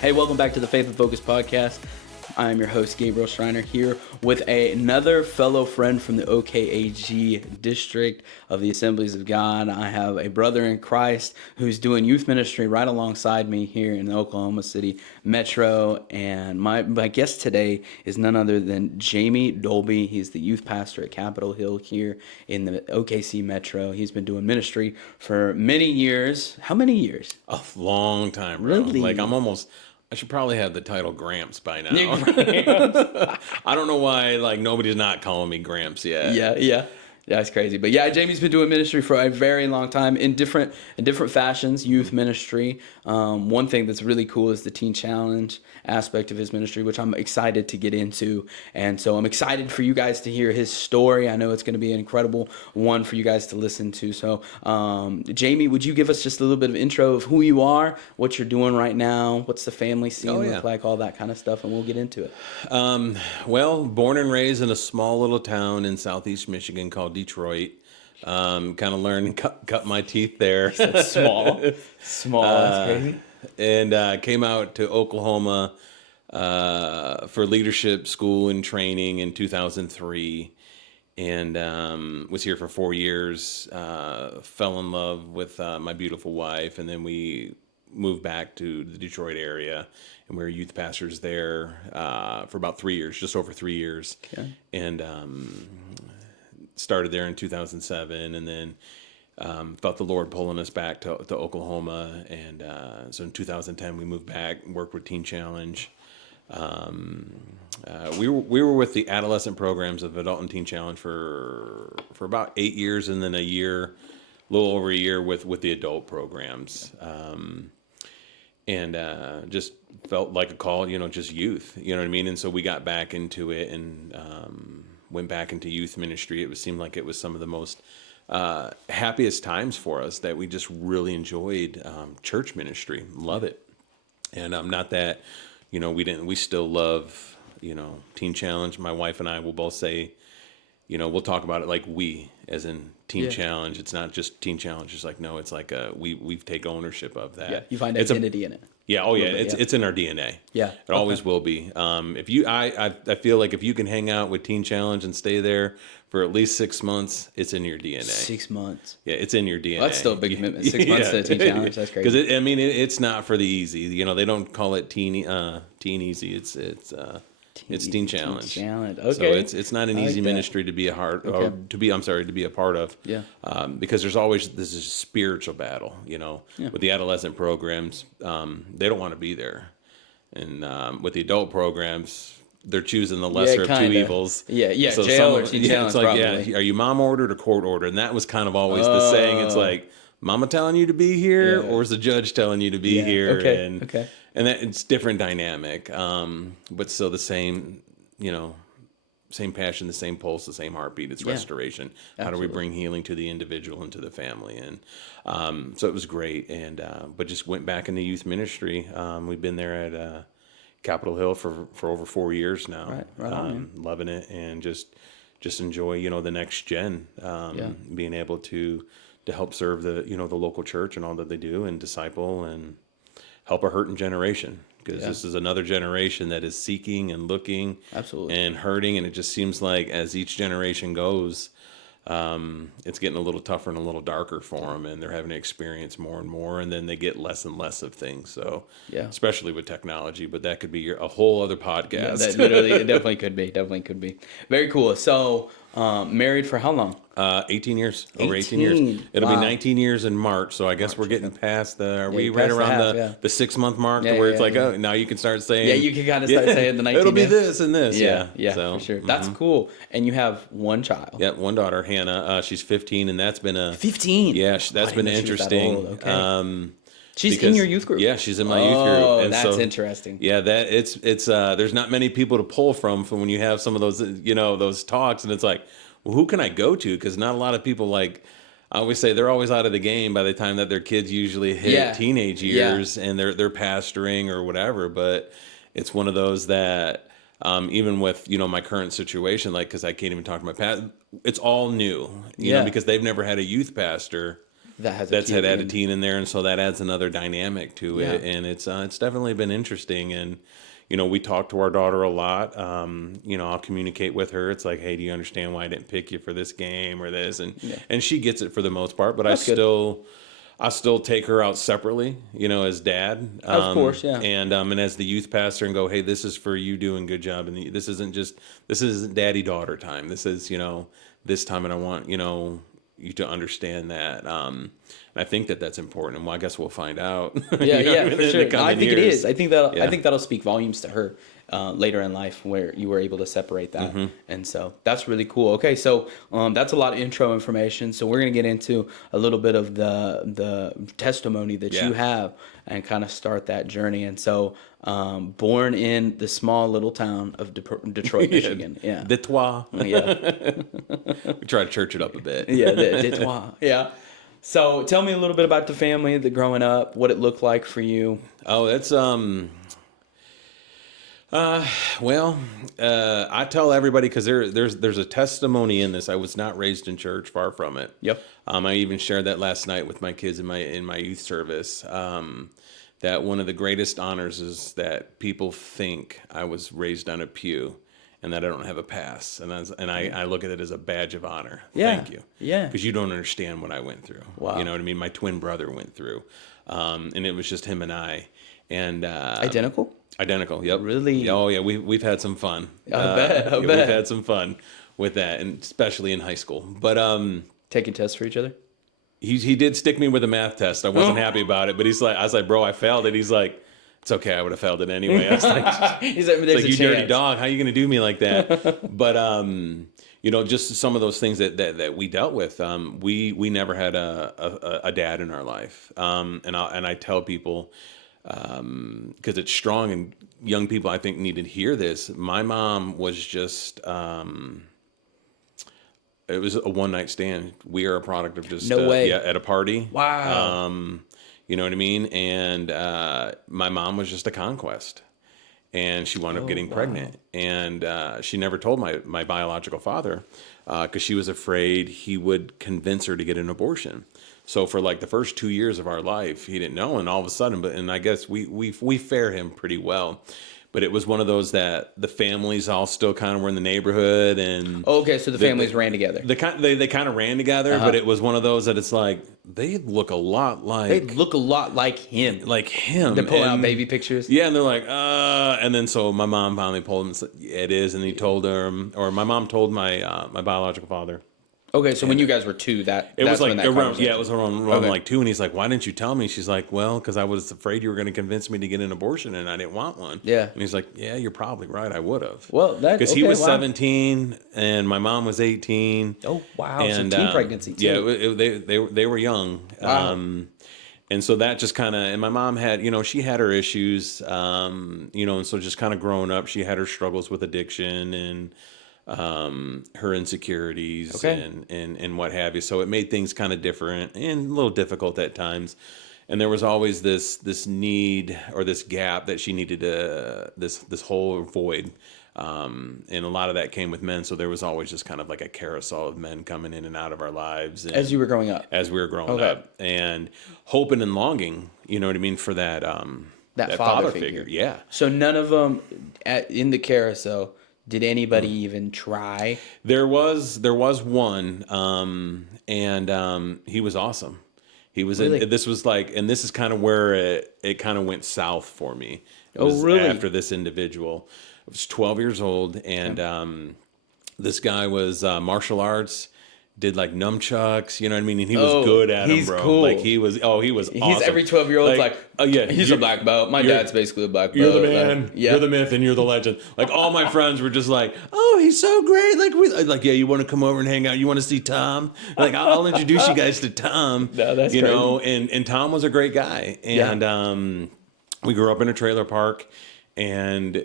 Hey, welcome back to the Faith and Focus podcast. I'm your host, Gabriel Schreiner, here with another fellow friend from the OKAG district of the Assemblies of God. I have a brother in Christ who's doing youth ministry right alongside me here in the Oklahoma City Metro. And my guest today is none other than Jamey Dolby. He's the youth pastor at Capitol Hill here in the OKC Metro. He's been doing ministry for many years. How many years? A long time, bro. Really? Like I should probably have the title Gramps by now. I don't know why nobody's not calling me Gramps yet. Yeah, that's crazy. But yeah, Jamey's been doing ministry for a very long time in different fashions, youth ministry. One thing that's really cool is the Teen Challenge aspect of his ministry, which I'm excited to get into. And so I'm excited for you guys to hear his story. I know it's going to be an incredible one for you guys to listen to. So Jamey, would you give us just a little bit of intro of who you are, what you're doing right now, what's the family scene look like, all that kind of stuff, and we'll get into it. Well, born and raised in a small little town in southeast Michigan called Detroit. Kind of learned and cut my teeth there. That's small. That's crazy. And came out to Oklahoma for leadership school and training in 2003, and was here for 4 years. Fell in love with my beautiful wife, and then we moved back to the Detroit area, and we were youth pastors there for about 3 years, just over 3 years. Okay. And started there in 2007, and then felt the Lord pulling us back to Oklahoma. And so in 2010, we moved back and worked with Teen Challenge. We were with the adolescent programs of Adult and Teen Challenge for about 8 years, and then a little over a year with the adult programs. And just felt like a call, just youth, you know what I mean? And so we got back into it and went back into youth ministry. It seemed like it was some of the most happiest times for us, that we just really enjoyed church ministry. Love it. And not that, we still love, Teen Challenge. My wife and I will both say, we'll talk about it like we, as in Teen Challenge. It's not just Teen Challenge. It's like, no, it's like we take ownership of that. Yeah, you find identity in it. Yeah, it's in our DNA. Yeah, it always will be. I feel like if you can hang out with Teen Challenge and stay there for at least 6 months, it's in your DNA. 6 months. Yeah, it's in your DNA. Well, that's still a big commitment. 6 months to a Teen Challenge. That's crazy. Because it's not for the easy. They don't call it teen easy. It's Teen Challenge. Teen Challenge. Okay. So it's not an easy ministry to be to be a part of. Yeah. Because there's always this spiritual battle, with the adolescent programs. They don't want to be there. And with the adult programs, they're choosing the lesser of two evils. Yeah. So jail or Teen Challenge, it's like, probably. are you mom ordered or court ordered? And that was kind of always the saying. It's like, mama telling you to be here, or is the judge telling you to be here? Okay. And that it's different dynamic, but still the same, same passion, the same pulse, the same heartbeat. It's restoration. Absolutely. How do we bring healing to the individual and to the family? And so it was great. And but just went back into youth ministry. We've been there at Capitol Hill for over 4 years now. Right on, loving it, and just enjoy the next gen, being able to help serve the the local church and all that they do, and disciple and help a hurting generation, because this is another generation that is seeking and looking, absolutely, and hurting. And it just seems like as each generation goes, it's getting a little tougher and a little darker for them, and they're having to experience more and more, and then they get less and less of things. So especially with technology, but that could be a whole other podcast. Yeah, that literally, it definitely could be. Very cool. So married for how long? 18 years. Over 18 years. It'll be 19 years in March, so I guess we're getting past are we right around the 6 month mark, where it's like, oh, now you can start saying. Yeah, you can kind of start saying the 19 it'll be this and this. Yeah, so, for sure. That's cool. And you have one child. Yeah, one daughter, Hannah. She's 15, and that's been 15? Yeah, that's been interesting. She's in your youth group? Yeah, she's in my youth group. Oh, that's interesting. Yeah, it's there's not many people to pull from when you have some of those, those talks, and it's like, well, who can I go to? Because not a lot of people, I always say, they're always out of the game by the time that their kids usually hit teenage years, and they're pastoring or whatever. But it's one of those that even with, my current situation, like, because I can't even talk to my past, it's all new, Yeah. because they've never had a youth pastor that's had a teen in there, and so that adds another dynamic to it, and it's definitely been interesting. And we talk to our daughter a lot. I'll communicate with her. It's like, hey, do you understand why I didn't pick you for this game or this? And she gets it for the most part, but I still take her out separately, as dad. Of course, yeah. And as the youth pastor, and go, hey, this is for you doing good job, and this isn't daddy daughter time. This is this time, and I want you to understand that. And I think that's important. And I guess we'll find out. Yeah, for sure. No, I think it is. I think that'll speak volumes to her later in life, where you were able to separate that. Mm-hmm. And so that's really cool. Okay, so that's a lot of intro information. So we're gonna get into a little bit of the testimony that you have and kind of start that journey. And so, born in the small little town of Detroit, Michigan. Yeah. Detroit. Yeah. We try to church it up a bit. Yeah, Detroit. Yeah. So tell me a little bit about the family, the growing up, what it looked like for you. Oh, it's I tell everybody, because there's a testimony in this. I was not raised in church, far from it. Yep. I even shared that last night with my kids in my youth service. That one of the greatest honors is that people think I was raised on a pew, and that I don't have a pass, and I look at it as a badge of honor. Yeah. Thank you. Yeah. Because you don't understand what I went through. Wow. You know what I mean? My twin brother went through, and it was just him and I. And Identical? Identical. Yep. Really? Oh yeah. We've had some fun. I bet. We've had some fun with that, and especially in high school. But taking tests for each other. he did stick me with a math test. I wasn't happy about it, but I was like, bro, I failed it. He's like, it's okay. I would have failed it anyway. I was like, He's like, it's like, you dirty dog. How are you going to do me like that? But just some of those things that we dealt with. We never had a dad in our life. And I tell people, because it's strong, and young people I think need to hear this. My mom was just it was a one night stand. We are a product of just no way. At a party. Wow. You know what I mean? And my mom was just a conquest, and she wound up getting pregnant, and she never told my biological father, because she was afraid he would convince her to get an abortion. So for like the first 2 years of our life, he didn't know, and all of a sudden, and I guess we fare him pretty well. But it was one of those that the families all still kind of were in the neighborhood, and okay, so the families ran together. They kind of ran together, but it was one of those that it's like they look a lot like him, They're pulling out baby pictures. Yeah, and they're like, and then so my mom finally pulled him and said, yeah, it is, and he told her, or my mom told my biological father. Okay, so when you guys were two, it was like around, it was around okay. like 2, and he's like, "Why didn't you tell me?" She's like, "Well, because I was afraid you were going to convince me to get an abortion, and I didn't want one." Yeah, and he's like, "Yeah, you're probably right. I would have." Well, because he was 17 and my mom was 18. Oh wow! And, so teen pregnancy too. Yeah, they were young. Wow. And so that just kind of, and my mom had, she had her issues, and so just kind of growing up, she had her struggles with addiction and her insecurities and what have you. So it made things kind of different and a little difficult at times. And there was always this need or this gap that she needed this whole void. And a lot of that came with men. So there was always just kind of like a carousel of men coming in and out of our lives. And as you were growing up. As we were growing up. And hoping and longing, you know what I mean, for that father figure. Yeah. So none of them in the carousel, did anybody even try? There was one, and he was awesome. He was really? This was like, and this is kind of where it kind of went south for me. It was really? After this individual. I was 12 years old, and this guy was martial arts, did like nunchucks, you know what I mean? And he was good at them, bro. Cool. Like he was awesome. He's every 12-year-old's like, oh yeah, he's a black belt. My dad's basically a black belt. You're the man, you're the myth, and you're the legend. Like all my friends were just like, oh, he's so great. Like yeah, you want to come over and hang out? You want to see Tom? Like I'll introduce you guys to Tom. No, that's crazy. And Tom was a great guy. And we grew up in a trailer park, and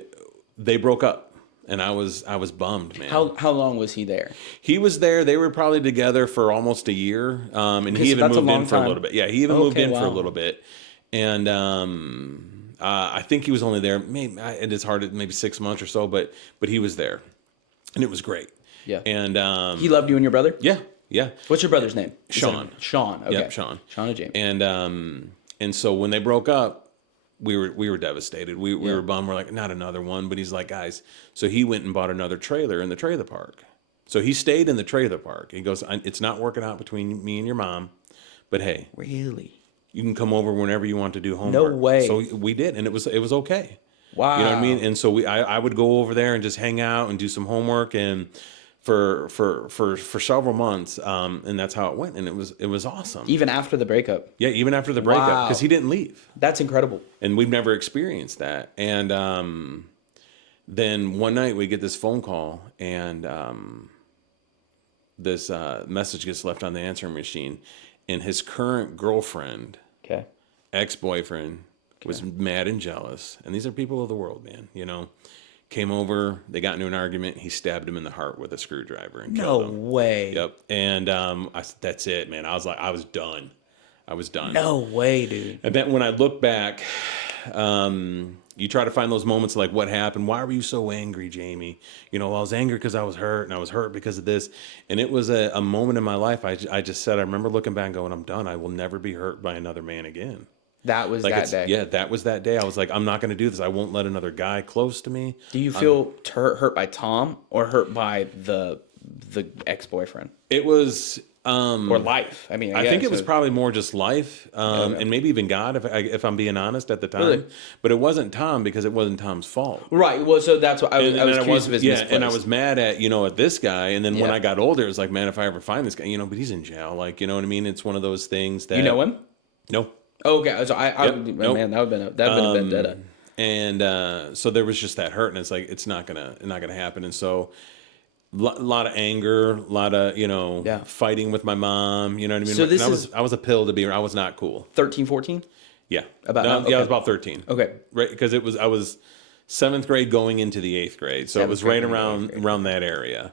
they broke up. And I was bummed, man. How long was he there? He was there. They were probably together for almost a year. And he even moved in for a little bit. Yeah, he even moved in for a little bit. And I think he was only there, maybe, and it's hard, maybe 6 months or so, but he was there, and it was great. Yeah. And He loved you and your brother? yeah, yeah. What's your brother's name? Sean. Sean. Okay. Yep, Sean. Sean and Jamey. And so when they broke up, we were devastated. We were bummed. We're like, not another one. But he's like, guys. So he went and bought another trailer in the trailer park. So he stayed in the trailer park. He goes, it's not working out between me and your mom, but hey, Really? you can come over whenever you want to do homework. No way. So we did, and it was okay. Wow. You know what I mean? And so I would go over there and just hang out and do some homework, and for several months, and that's how it went, and it was awesome. Even after the breakup? Yeah, even after the breakup, Wow. because he didn't leave. That's incredible. And we've never experienced that. And then one night we get this phone call, and this message gets left on the answering machine, and his current girlfriend, Okay. ex-boyfriend, was mad and jealous. And these are people of the world, man, you know. Came over, they got into an argument. He stabbed him in the heart with a screwdriver and killed him. No way. Yep. And that's it, man. I was done. I was done. No way, dude. And then when I look back, you try to find those moments like, what happened? Why were you so angry, Jamey? You know, I was angry because I was hurt, and I was hurt because of this. And it was a moment in my life. I just said, I remember looking back and going, I'm done. I will never be hurt by another man again. That was that day. Yeah, that was that day. I was like, I'm not going to do this. I won't let another guy close to me. Do you feel hurt by Tom or hurt by the ex-boyfriend? It was... or life. I mean, I think it was probably more just life, and maybe even God, if I'm being honest at the time. Really? But it wasn't Tom, because it wasn't Tom's fault. Right. Well, so that's what I was curious of his misplaced. And I was mad at this guy. And then when Yeah. I got older, it was like, man, if I ever find this guy, but he's in jail. Like, you know what I mean? It's one of those things that You know him? No. Oh, okay. So Nope. man, that would have been a vendetta. And so there was just that hurt, and it's like it's not gonna happen. And so lot of anger, a lot of fighting with my mom. You know what I mean? So this I was a pill to be. I was not cool. 13, 14? Yeah. Okay. I was about 13. Okay. Right, because I was 7th grade going into the 8th grade, so it was right around that area.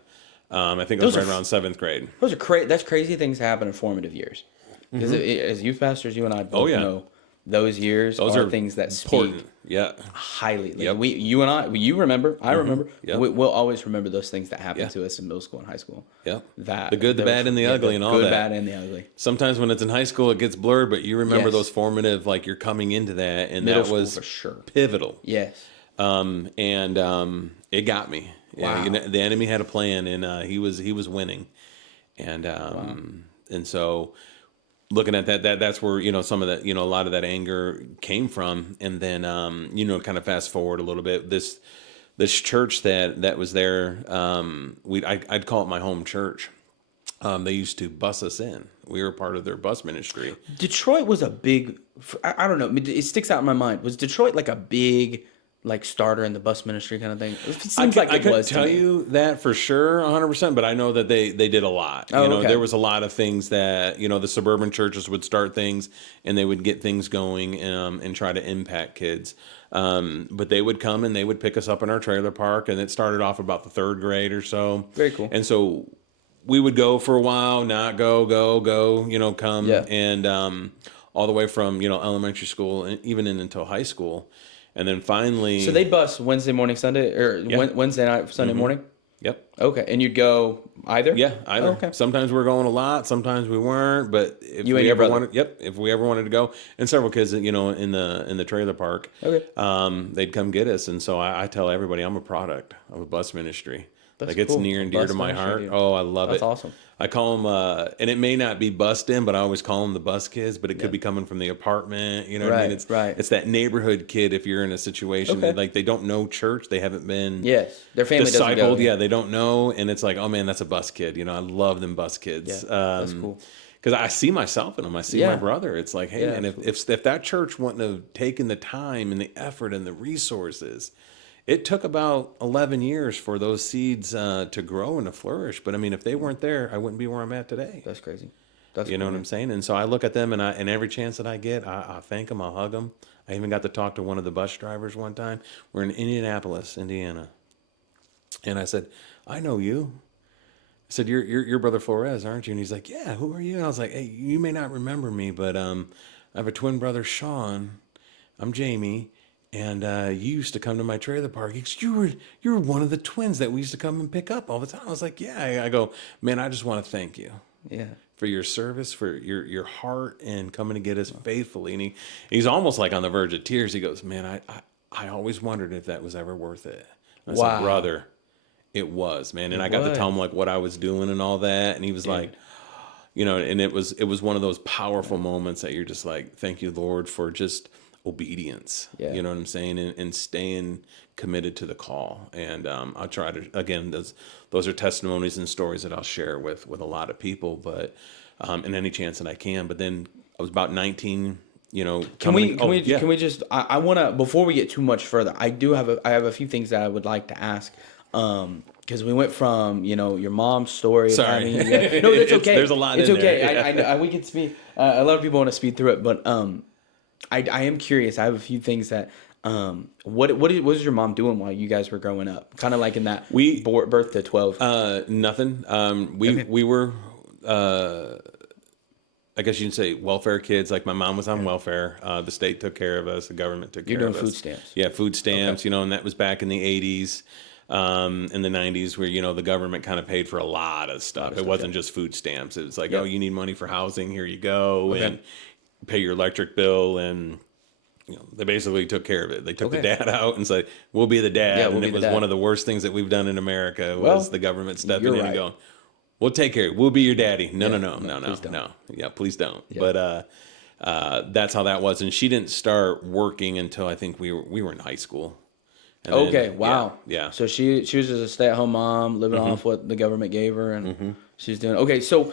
I think it was right around 7th grade. Those are that's crazy things happen in formative years. Because as youth pastors, you and I both know those years are things that important. Speak highly. Like you and I, you remember, I remember. Yep. We'll always remember those things that happened to us in middle school and high school. Yeah, the good, the bad, and the ugly, and all that. Good, bad, and the ugly. Sometimes when it's in high school, it gets blurred, but you remember those formative, like you're coming into that, and middle that was for sure pivotal. Yes. It got me. Wow. Yeah, the enemy had a plan, and he was winning, and so. Looking at that's where some of that a lot of that anger came from, and then kind of fast forward a little bit. This church that was there, I'd call it my home church. They used to bus us in. We were part of their bus ministry. Detroit was a big. I don't know. It sticks out in my mind. Was Detroit like a big starter in the bus ministry kind of thing? It seems I couldn't tell you that for sure 100%, but I know that they did a lot. There was a lot of things that the suburban churches would start things, and they would get things going and try to impact kids. But they would come and they would pick us up in our trailer park, and it started off about the 3rd grade or so. Very cool. And so we would go for a while, not go, come, and all the way from elementary school and even until high school. And then finally... So they'd bus Wednesday morning, Sunday, or Wednesday night, Sunday morning? Yep. Okay. And you'd go either? Yeah, either. Oh, okay. Sometimes we were going a lot, sometimes we weren't, but if you we and ever your brother. wanted, if we ever wanted to go, and several kids, in the trailer park, they'd come get us. And so I tell everybody I'm a product of a bus ministry. That's it's cool. near and dear to my heart. Dude. Oh, I love it. That's awesome. I call them, and it may not be bussed in, but I always call them the bus kids, but it could be coming from the apartment. You know what I mean? It's that neighborhood kid if you're in a situation like they don't know church. They haven't been their family discipled. Doesn't go. They don't know. And it's like, oh man, that's a bus kid. I love them bus kids. That's cool. Because I see myself in them. I see my brother. It's like, hey man, if that church wouldn't have taken the time and the effort and the resources, it took about 11 years for those seeds to grow and to flourish. But I mean, if they weren't there, I wouldn't be where I'm at today. That's crazy. That's know what I'm saying? And so I look at them, and every chance that I get, I thank them, I hug them. I even got to talk to one of the bus drivers one time. We're in Indianapolis, Indiana. And I said, I know you. I said, you're Brother Flores, aren't you? And he's like, yeah, who are you? And I was like, hey, you may not remember me, but I have a twin brother, Sean. I'm Jamey. And you used to come to my trailer park. He goes, you were one of the twins that we used to come and pick up all the time. I was like, yeah. I go, man, I just want to thank you Yeah. for your service, for your heart, and coming to get us faithfully. And he's almost like on the verge of tears. He goes, man, I always wondered if that was ever worth it. And I said, Wow. brother, it was, man. And I got to tell him like what I was doing and all that. And he was like, and it was one of those powerful moments that you're just like, thank you, Lord, for just obedience. Yeah. You know what I'm saying? And staying committed to the call. And I'll try to, again, those are testimonies and stories that I'll share with a lot of people, but in any chance that I can. But then I was about 19, Can we just, I want to, before we get too much further, I have a few things that I would like to ask. Because we went from, your mom's story. Sorry. No, it's okay. There's a lot it's in okay. there. We can speed. A lot of people want to speed through it, but I am curious. I have a few things that what was your mom doing while you guys were growing up? Kind of like in that birth to 12. Nothing. We were I guess you can say welfare kids. Like my mom was on welfare. The state took care of us. The government took care of us. You're doing food stamps. Yeah, food stamps. And that was back in the 80s. In the 90s where, the government kind of paid for a lot of stuff. It wasn't just food stamps. It was like, oh, you need money for housing. Here you go. Okay. And pay your electric bill. And, they basically took care of it. They took the dad out and said, we'll be the dad. Yeah, and it was one of the worst things that we've done in America was the government stepping in and going, we'll take care of it. We'll be your daddy. No. Yeah, please don't. Yeah. But that's how that was. And she didn't start working until I think we were in high school. And then, wow. Yeah. So she was just a stay-at-home mom, living off what the government gave her, and she's doing. Okay, so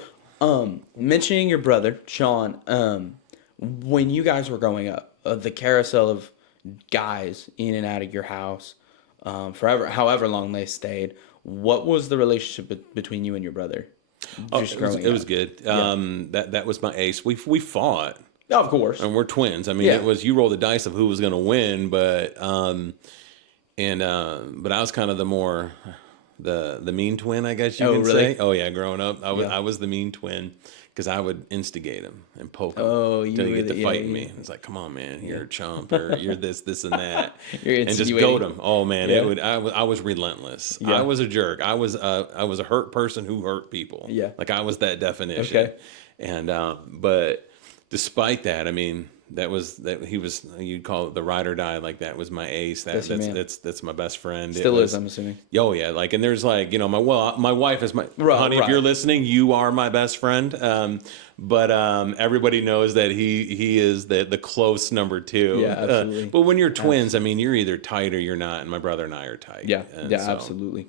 mentioning your brother Sean, when you guys were growing up, the carousel of guys in and out of your house, forever, however long they stayed. What was the relationship between you and your brother? It was good. That was my ace. We fought. Oh, of course. And we're twins. I mean, it was you roll the dice of who was going to win, but but I was kind of the more the mean twin, I guess you can say. Oh yeah, growing up, I was the mean twin because I would instigate him and poke him until you get to fighting me. It's like, come on, man, you're a chump, or you're this, and that, and just goad him. Oh man, I was relentless. Yeah. I was a jerk. I was a hurt person who hurt people. Yeah, like I was that definition. Okay, and but despite that, I mean. He was, you'd call it the ride or die. Like that was my ace. That's my best friend. Still is, I'm assuming. Oh yeah. Like, and there's like, my wife is my, honey, if you're listening, you are my best friend. But everybody knows that he is the close number two. Yeah, absolutely. But when you're twins, I mean, you're either tight or you're not. And my brother and I are tight. Yeah. Absolutely.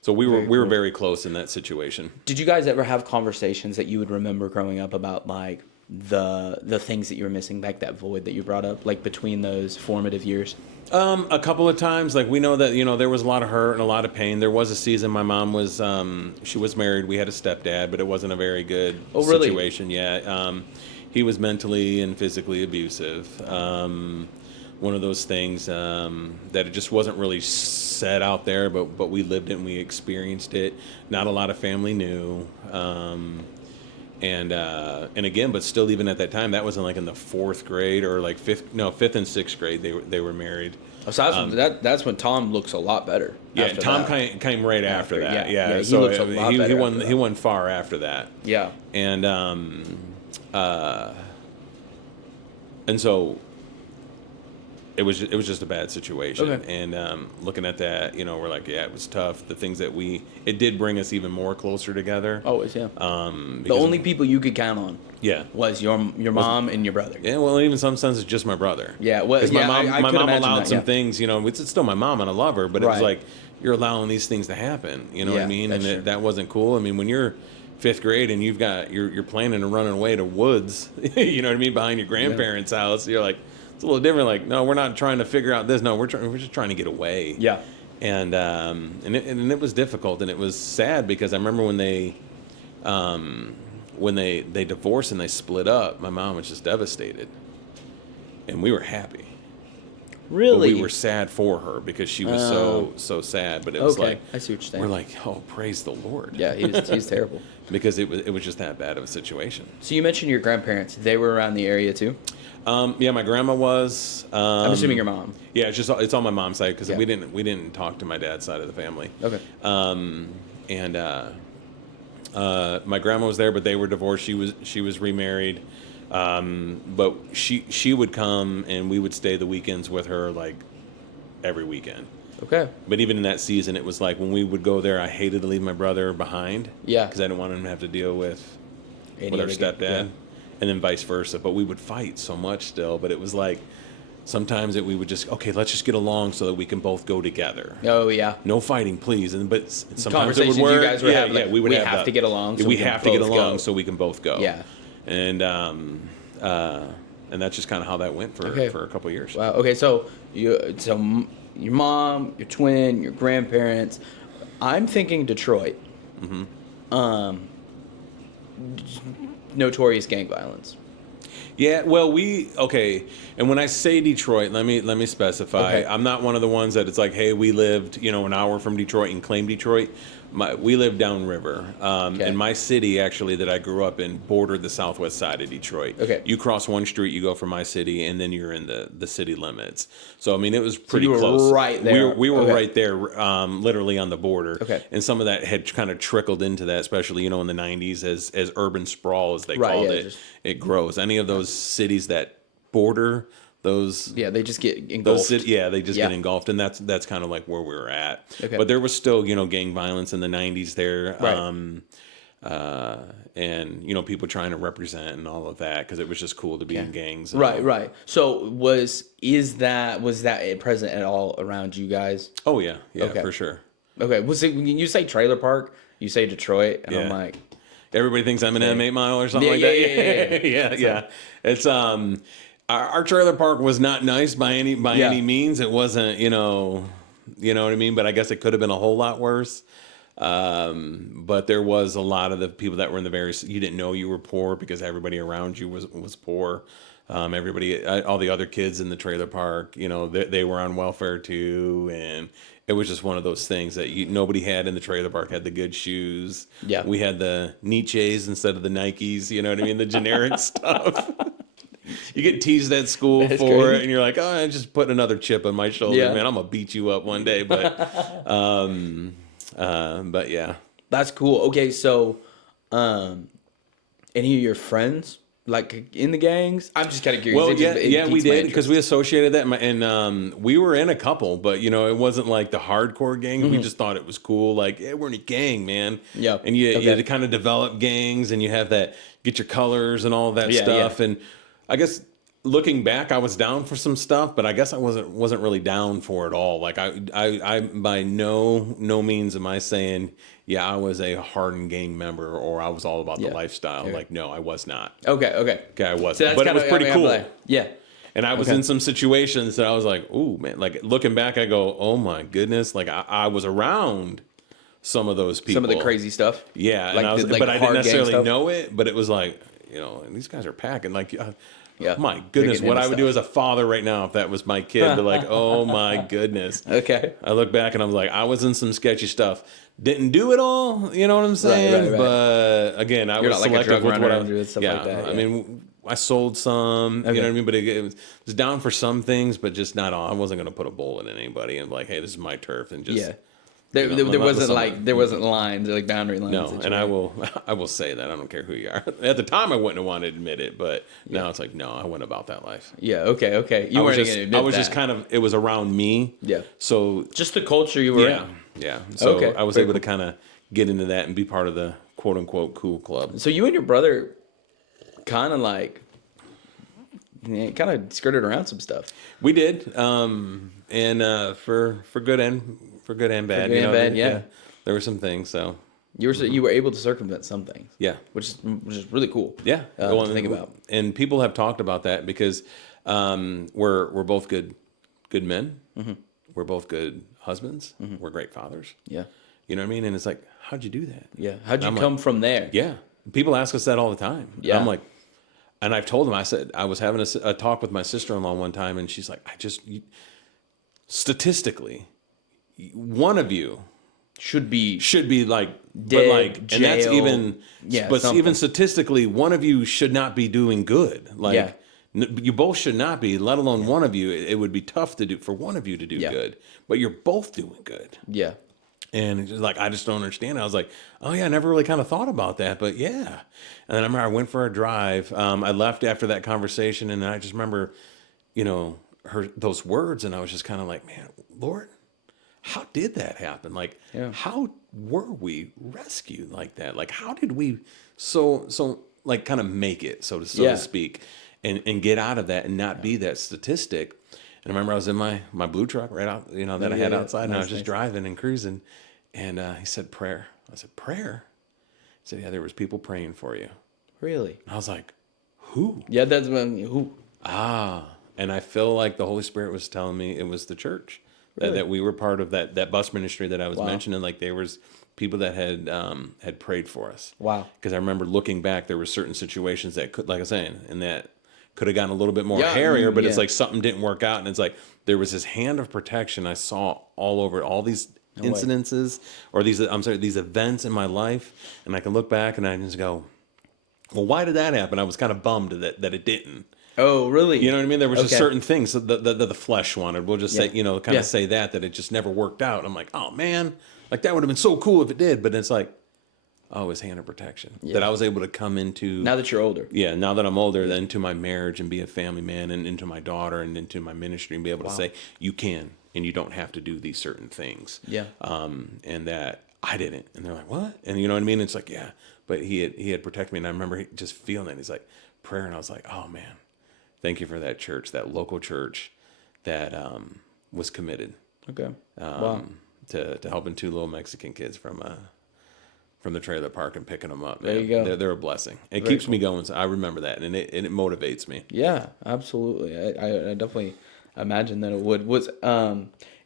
So we were very close in that situation. Did you guys ever have conversations that you would remember growing up about like, the things that you were missing, like that void that you brought up, like between those formative years? A couple of times, like we know that there was a lot of hurt and a lot of pain. There was a season my mom was she was married. We had a stepdad, but it wasn't a very good situation. Yeah, he was mentally and physically abusive. One of those things that it just wasn't really said out there, but we lived it and we experienced it. Not a lot of family knew. And again, but still, even at that time, that wasn't like in the fourth grade or like fifth and sixth grade. They were married. So that's when Tom looks a lot better. Yeah, Tom came right after that. Yeah, he so looks a lot better. He won far after that. Yeah, and so it was just a bad situation. Okay. And looking at that, we're like, yeah, it was tough. The things that it did bring us even more closer together. Always, yeah. The only people you could count on, was your mom and your brother. Yeah, well, in some sense, it's just my brother. Yeah, well, my mom allowed some things. It's still my mom and I love her, but it was like you're allowing these things to happen. You know what I mean? And that wasn't cool. I mean, when you're fifth grade and you're planning on running away to woods, you know what I mean, behind your grandparents' house, you're like. It's a little different. Like, no, we're not trying to figure out this. No, we're just trying to get away. Yeah. And it was difficult and it was sad because I remember when they divorced and they split up, my mom was just devastated, and we were happy. Really? But we were sad for her because she was so sad. But it was like, I see what you're saying. we're like, oh, praise the Lord. Yeah, he's terrible. Because it was just that bad of a situation. So you mentioned your grandparents. They were around the area too? Yeah, my grandma was. I'm assuming your mom. Yeah, it's on my mom's side because Yeah. we didn't talk to my dad's side of the family. Okay. And my grandma was there, but they were divorced. She was remarried. But she would come and we would stay the weekends with her like every weekend. Okay. But even in that season, it was like when we would go there, I hated to leave my brother behind. Yeah. Because I didn't want him to have to deal with Any our other stepdad, yeah. and then vice versa. But we would fight so much still. But it was like sometimes we would just, okay, let's just get along so that we can both go together. Oh yeah. No fighting, please. But sometimes it Conversations would work. you guys were having, like, we have that. to get along. So we have to get along go. so we can both go. Yeah. And that's just kind of how that went for a couple of years. Wow. Okay. So your mom, your twin, your grandparents. I'm thinking Detroit. Mm-hmm. Notorious gang violence. Yeah, well, and when I say Detroit, let me specify. Okay. I'm not one of the ones that it's like, hey, we lived, an hour from Detroit and claim Detroit. We lived downriver, and my city actually that I grew up in bordered the southwest side of Detroit. Okay. You cross one street, you go from my city, and then you're in the city limits. So I mean, it was pretty you were close. right there. We were right there, literally on the border. Okay. And some of that had kind of trickled into that, especially in the '90s as urban sprawl as they called it. It grows. Any of those cities that border those, they just get engulfed. they just get engulfed, and that's kind of like where we were at. Okay. But there was still gang violence in the '90s there, Right. and people trying to represent and all of that because it was just cool to be in gangs. Right. So was that present at all around you guys? Oh yeah, Okay. for sure. Okay. Was it when you say trailer park? You say Detroit, and I'm like, everybody thinks I'm an M8 Mile or something like that. Yeah. It's our trailer park was not nice by any means. It wasn't, you know what I mean? But I guess it could have been a whole lot worse. But there was a lot of the people that were in the various, you didn't know you were poor because everybody around you was poor. Everybody, all the other kids in the trailer park, they were on welfare too. And it was just one of those things that nobody had in the trailer park had the good shoes. Yeah. We had the Nietzsche's instead of the Nikes, you know what I mean? The generic stuff. You get teased at school for crazy. it, and you're like, "Oh, I just put another chip on my shoulder, man. I'm gonna beat you up one day." But, but yeah, that's cool. Okay, so, any of your friends like in the gangs? I'm just kind of curious. Well, we did because we associated that, and we were in a couple, but it wasn't like the hardcore gangs. We just thought it was cool. Like, hey, we're in a gang, man. Yeah, and you had to kind of develop gangs, and you have that get your colors and all of that stuff, and I guess looking back, I was down for some stuff, but I guess I wasn't really down for it all. Like I by no means am I saying, I was a hardened gang member or I was all about the lifestyle. Okay. Like, no, I was not. Okay, I wasn't. But it was pretty cool. Yeah. And I was in some situations that I was like, ooh, man. Like looking back, I go, oh my goodness. Like I was around some of those people. Some of the crazy stuff. Yeah, like and but I didn't necessarily know it, but it was like, these guys are packing. Like, my goodness, what I would do as a father right now if that was my kid. But like, oh my goodness. Okay. I look back and I'm like, I was in some sketchy stuff. Didn't do it all, you know what I'm saying? Right. But again, I was selective with what I and stuff like that. I mean, I sold some, you know what I mean? But it was down for some things, but just not all. I wasn't going to put a bullet in anybody and like, hey, this is my turf and just There wasn't lines or like boundary lines. No, and I will say that I don't care who you are. At the time, I wouldn't have wanted to admit it, but now it's like, no, I went about that life. Yeah. Okay. I was just kind of. It was around me. Yeah. So just the culture you were in. Yeah. So I was able to kind of get into that and be part of the quote unquote cool club. So you and your brother kind of like kind of skirted around some stuff. We did, and for good and bad. There were some things. So you were able to circumvent some things. Yeah, which is really cool. Yeah, to think about. And people have talked about that because we're both good men. Mm-hmm. We're both good husbands. Mm-hmm. We're great fathers. Yeah, you know what I mean. And it's like, how'd you do that? Yeah, how'd you come from there? Yeah, people ask us that all the time. Yeah, and I'm like. And I've told them, I said, I was having a talk with my sister-in-law one time, and she's like, statistically, one of you should be like dead, but like jail, and that's even but something. even statistically one of you should not be doing good. Like you both should not be, let alone one of you. It would be tough to do for one of you to do good, but you're both doing good. Yeah. And it's just like, I just don't understand. I was like, oh yeah, I never really kind of thought about that, but yeah. And then I remember I went for a drive. I left after that conversation, and I just remember, those words, and I was just kind of like, man, Lord, how did that happen? Like, how were we rescued like that? Like, how did we so like kind of make it, so to speak, and get out of that and not be that statistic? And I remember I was in my blue truck right out, that I had outside, and I was just driving and cruising. And he said, prayer. I said, prayer? He said, yeah, there was people praying for you. Really? And I was like, who? Yeah, that's when, who? And I feel like the Holy Spirit was telling me it was the church. Really? That we were part of that bus ministry that I was mentioning. Like there was people that had prayed for us. Wow. Because I remember looking back, there were certain situations that could, like I was saying, and that could have gotten a little bit more hairier, but it's like something didn't work out. And it's like there was this hand of protection I saw all over all these incidences or these events in my life. And I can look back and I just go, well, why did that happen? I was kind of bummed that it didn't. Oh, really? You know what I mean? There was just certain things that the flesh wanted. We'll just say, kind of say that it just never worked out. I'm like, oh man, like that would have been so cool if it did. But it's like, oh, his hand of protection that I was able to come into. Now that you're older. Yeah, now that I'm older, then into my marriage and be a family man, and into my daughter and into my ministry, and be able to say, you can, and you don't have to do these certain things. Yeah. And that I didn't. And they're like, what? And you know what I mean? It's like, yeah. But he had protected me, and I remember just feeling it. He's like, prayer, and I was like, oh man, thank you for that church, that local church that was committed. Okay. To helping two little Mexican kids from the trailer park and picking them up. There you go. They're a blessing. It keeps me going. So I remember that, and it motivates me. Yeah, absolutely. I definitely imagine that it would. Was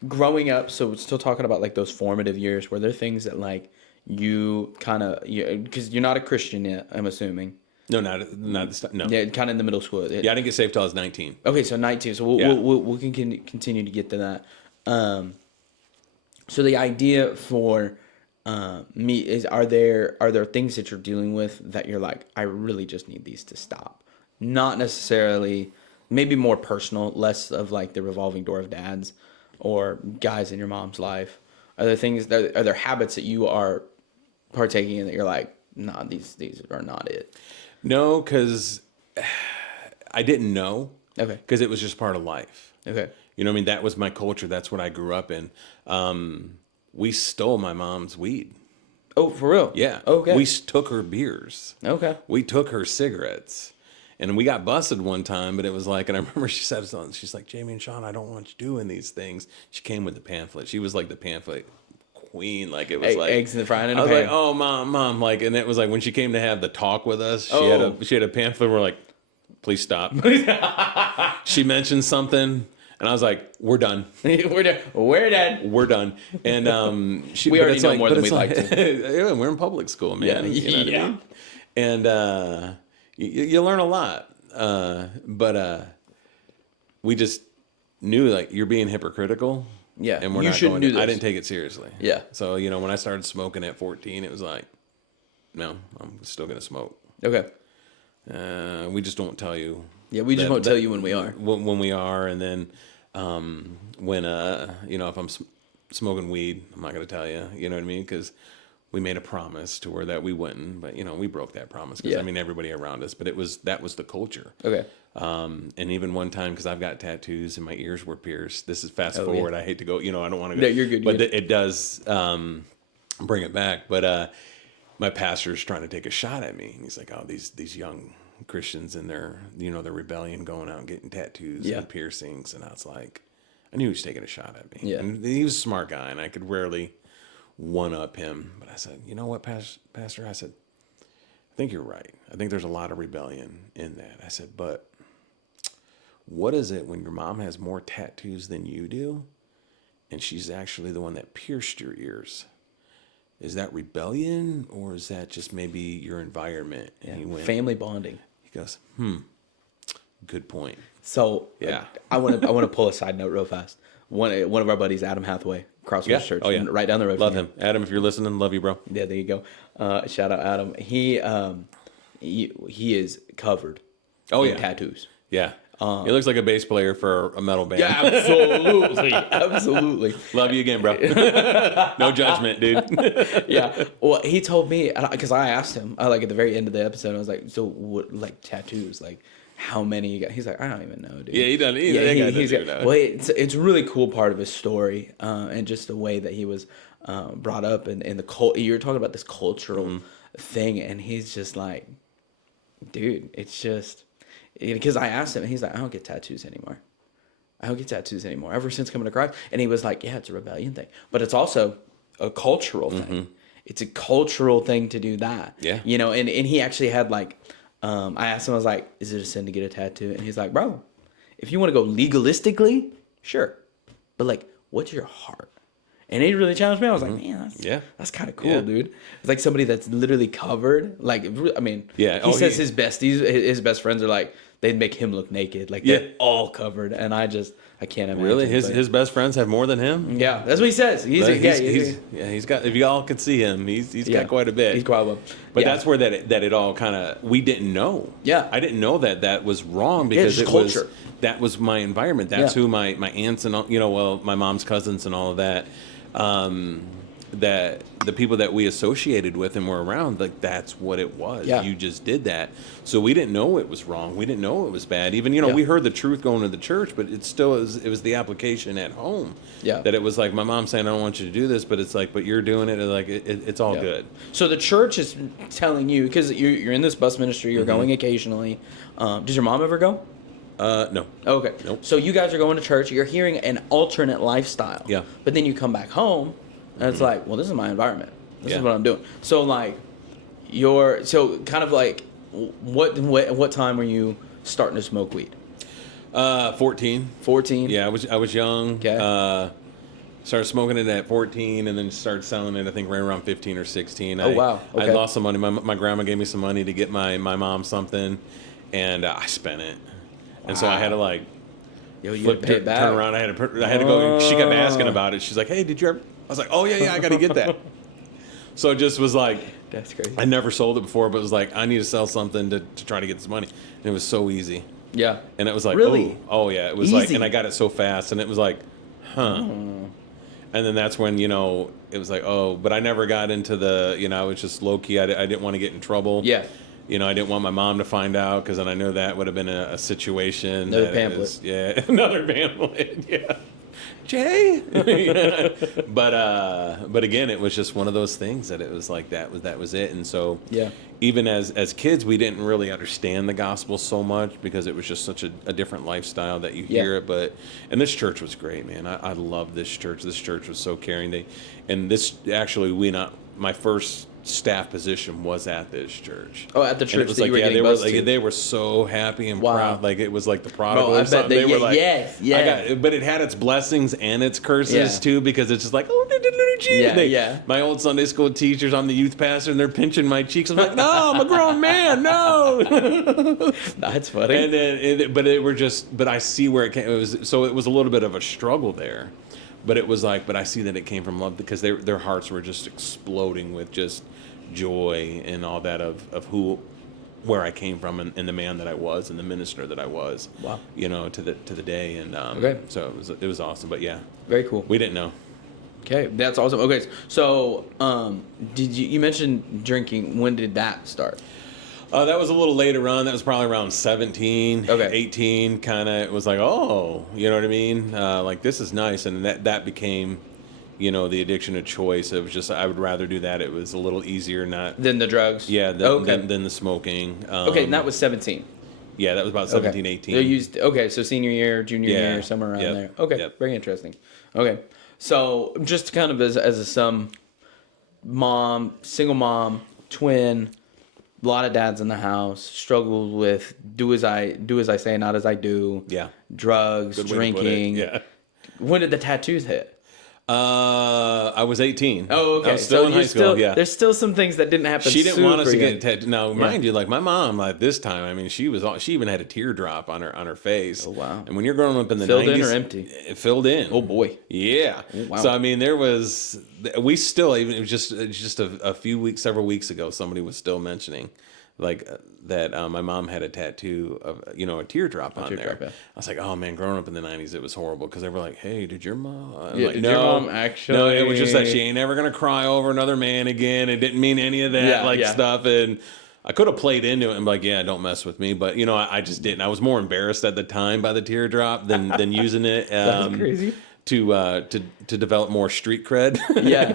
growing up, so we're still talking about like those formative years. Were there things that like you kind of, because you're not a Christian yet, I'm assuming. No, not no. Yeah, kind of in the middle school. Yeah, I didn't get saved till I was 19. Okay, so 19. So we'll continue to get to that. So the idea for me is, are there things that you're dealing with that you're like, I really just need these to stop? Not necessarily, maybe more personal, less of like the revolving door of dads or guys in your mom's life. Are there habits that you are partaking in that you're like, nah, these are not it? No, because I didn't know. Okay. Because it was just part of life. Okay. You know what I mean? That was my culture. That's what I grew up in. We stole my mom's weed. Oh, for real? Yeah. Okay. We took her beers. Okay. We took her cigarettes. And we got busted one time, but it was like, and I remember she said something, she's like, Jamey and Sean, I don't want you doing these things. She came with the pamphlet. She was like the pamphlet queen. Like it was like eggs in the frying pan. I was like, oh, mom. Like, and it was like when she came to have the talk with us, she had a pamphlet. We're like, please stop. She mentioned something. And I was like, we're done. We're done. We're done. And we already know more than we'd like to. Yeah, we're in public school, man. Yeah. You know what I mean? And you learn a lot. But we just knew, like, you're being hypocritical. Yeah. And we're you not shouldn't going do to, this. I didn't take it seriously. Yeah. So, when I started smoking at 14, it was like, no, I'm still going to smoke. Okay. We just don't tell you. Yeah, we just won't tell you when we are. When we are, and then when if I'm smoking weed, I'm not going to tell you. You know what I mean? Because we made a promise to where that we wouldn't, but we broke that promise. Because everybody around us, but that was the culture. Okay. And even one time, because I've got tattoos and my ears were pierced. This is fast forward. Yeah. I hate to go. I don't want to go. No, you're good. But it does bring it back. But my pastor's trying to take a shot at me, and he's like, "Oh, these young Christians and their their rebellion, going out and getting tattoos and piercings." And I was like, I knew he was taking a shot at me. Yeah. And he was a smart guy, and I could rarely one up him. But I said, you know what, Pastor? I said, I think you're right. I think there's a lot of rebellion in that. I said, but what is it when your mom has more tattoos than you do, and she's actually the one that pierced your ears? Is that rebellion, or is that just maybe your environment? And he went, family bonding. He goes, good point. So I want to pull a side note real fast. one of our buddies, Adam Hathaway, Crossroads Church, right down the road. Love from him, Adam. If you're listening, love you, bro. Yeah, there you go. Shout out Adam. He is covered in tattoos. Yeah. He looks like a bass player for a metal band. Yeah, absolutely. Absolutely. Love you again, bro. No judgment, dude. Yeah. Well, he told me, because I asked him, like at the very end of the episode, I was like, so what, like tattoos, like how many you got? He's like, I don't even know, dude. Yeah, he doesn't. He's got. Well, it's a really cool part of his story, and just the way that he was brought up, and the cult. You're talking about this cultural thing, and he's just like, dude, it's just. Because I asked him, and he's like, I don't get tattoos anymore. Ever since coming to Christ. And he was like, yeah, it's a rebellion thing. But it's also a cultural thing. It's a cultural thing to do that. Yeah. You know, and he actually had like, I asked him, I was like, is it a sin to get a tattoo? And he's like, bro, if you want to go legalistically, sure. But like, what's your heart? And he really challenged me. I was like, man, that's kind of cool, dude. It's like somebody that's literally covered. Like, I mean, he says his best friends are like, they'd make him look naked. Like, they're all covered. And I can't imagine. Really? His best friends have more than him? Yeah, that's what he says. He's got, if y'all could see him, he's got quite a bit. He's quite one. But that's where that it all kind of, we didn't know. Yeah. I didn't know that was wrong because that was my environment. That's who my aunts and all, my mom's cousins and all of that. That the people that we associated with and were around, like that's what it was. Yeah. You just did that. So we didn't know it was wrong. We didn't know it was bad. Even, we heard the truth going to the church, but it was the application at home. Yeah. That it was like my mom saying, I don't want you to do this, but it's like, but you're doing it. And like, it's all good. So the church is telling you, because you're in this bus ministry, you're going occasionally. Does your mom ever go? No. Okay. Nope. So you guys are going to church. You're hearing an alternate lifestyle. Yeah. But then you come back home, and it's like, well, this is my environment. This is what I'm doing. So like, what time were you starting to smoke weed? 14. 14. Yeah, I was young. Okay. Started smoking it at 14, and then started selling it, I think, right around 15 or 16. Oh, wow. Okay. I lost some money. My grandma gave me some money to get my mom something, and I spent it. Wow. And so I had to, like, turn around. I had to go. She kept asking about it. She's like, hey, did you ever? I was like, oh, yeah, I got to get that. So it just was like, that's crazy. I never sold it before, but it was like, I need to sell something to try to get this money. And it was so easy. Yeah. And it was like, really? Oh, yeah. It was easy. Like, and I got it so fast, and it was like, huh. And then that's when, it was like, oh, but I never got into the, I was just low key. I didn't want to get in trouble. Yeah. I didn't want my mom to find out because then I know that would have been a situation. Another pamphlet. Another pamphlet. Yeah. Jay. But again, it was just one of those things that it was like that was it. And so even as kids, we didn't really understand the gospel so much because it was just such a different lifestyle that you hear it. And this church was great, man. I love this church. This church was so caring. My first staff position was at this church. Oh, at the church that you were getting buzzed to. They were so happy and proud. Like it was like the prodigal. I bet they were like, but it had its blessings and its curses too, because it's just like, oh, little G. My old Sunday school teachers, I'm the youth pastor, and they're pinching my cheeks. I'm like, no, I'm a grown man. No. That's funny. And then, but I see where it came. It was a little bit of a struggle there. But it was like, but I see that it came from love because their hearts were just exploding with just joy and all that of where I came from and the man that I was and the minister that I was. Wow. To the day. And so it was awesome. But yeah. Very cool. We didn't know. Okay, that's awesome. Okay, so did you mentioned drinking? When did that start? That was a little later on. That was probably around 17, 18, kind of. It was like, oh, you know what I mean? Like, this is nice. And that became, the addiction of choice. It was just, I would rather do that. It was a little easier, not... Than the drugs? Yeah, than the smoking. And that was 17? Yeah, that was about 17, 18. They used, so senior year, junior year, somewhere around there. Okay, very interesting. Okay, so just kind of as a single mom, twin... A lot of dads in the house struggled with do as I say, not as I do. Yeah. Drugs, drinking. Yeah. When did the tattoos hit? I was 18. Oh, okay. I was still in high school. Yeah. There's still some things that didn't happen. She didn't want us to super get tattooed. Now, mind you, like my mom, like this time, I mean, she even had a teardrop on her face. Oh, wow. And when you're growing up in the Filled 90s, in or empty? It filled in. Oh boy. Yeah. Oh, wow. So I mean, we still, even it was just a few weeks, several weeks ago, somebody was still mentioning like that my mom had a tattoo of a teardrop on there. Yeah. I was like, oh man, growing up in the 90s, it was horrible because they were like, hey, did your mom? I'm Yeah, like, did no, your mom actually? No, it was just that she ain't ever gonna cry over another man again. It didn't mean any of that stuff. And I could have played into it and be like, yeah, don't mess with me, but I just didn't. I was more embarrassed at the time by the teardrop than using it. That's crazy. To develop more street cred. Yeah.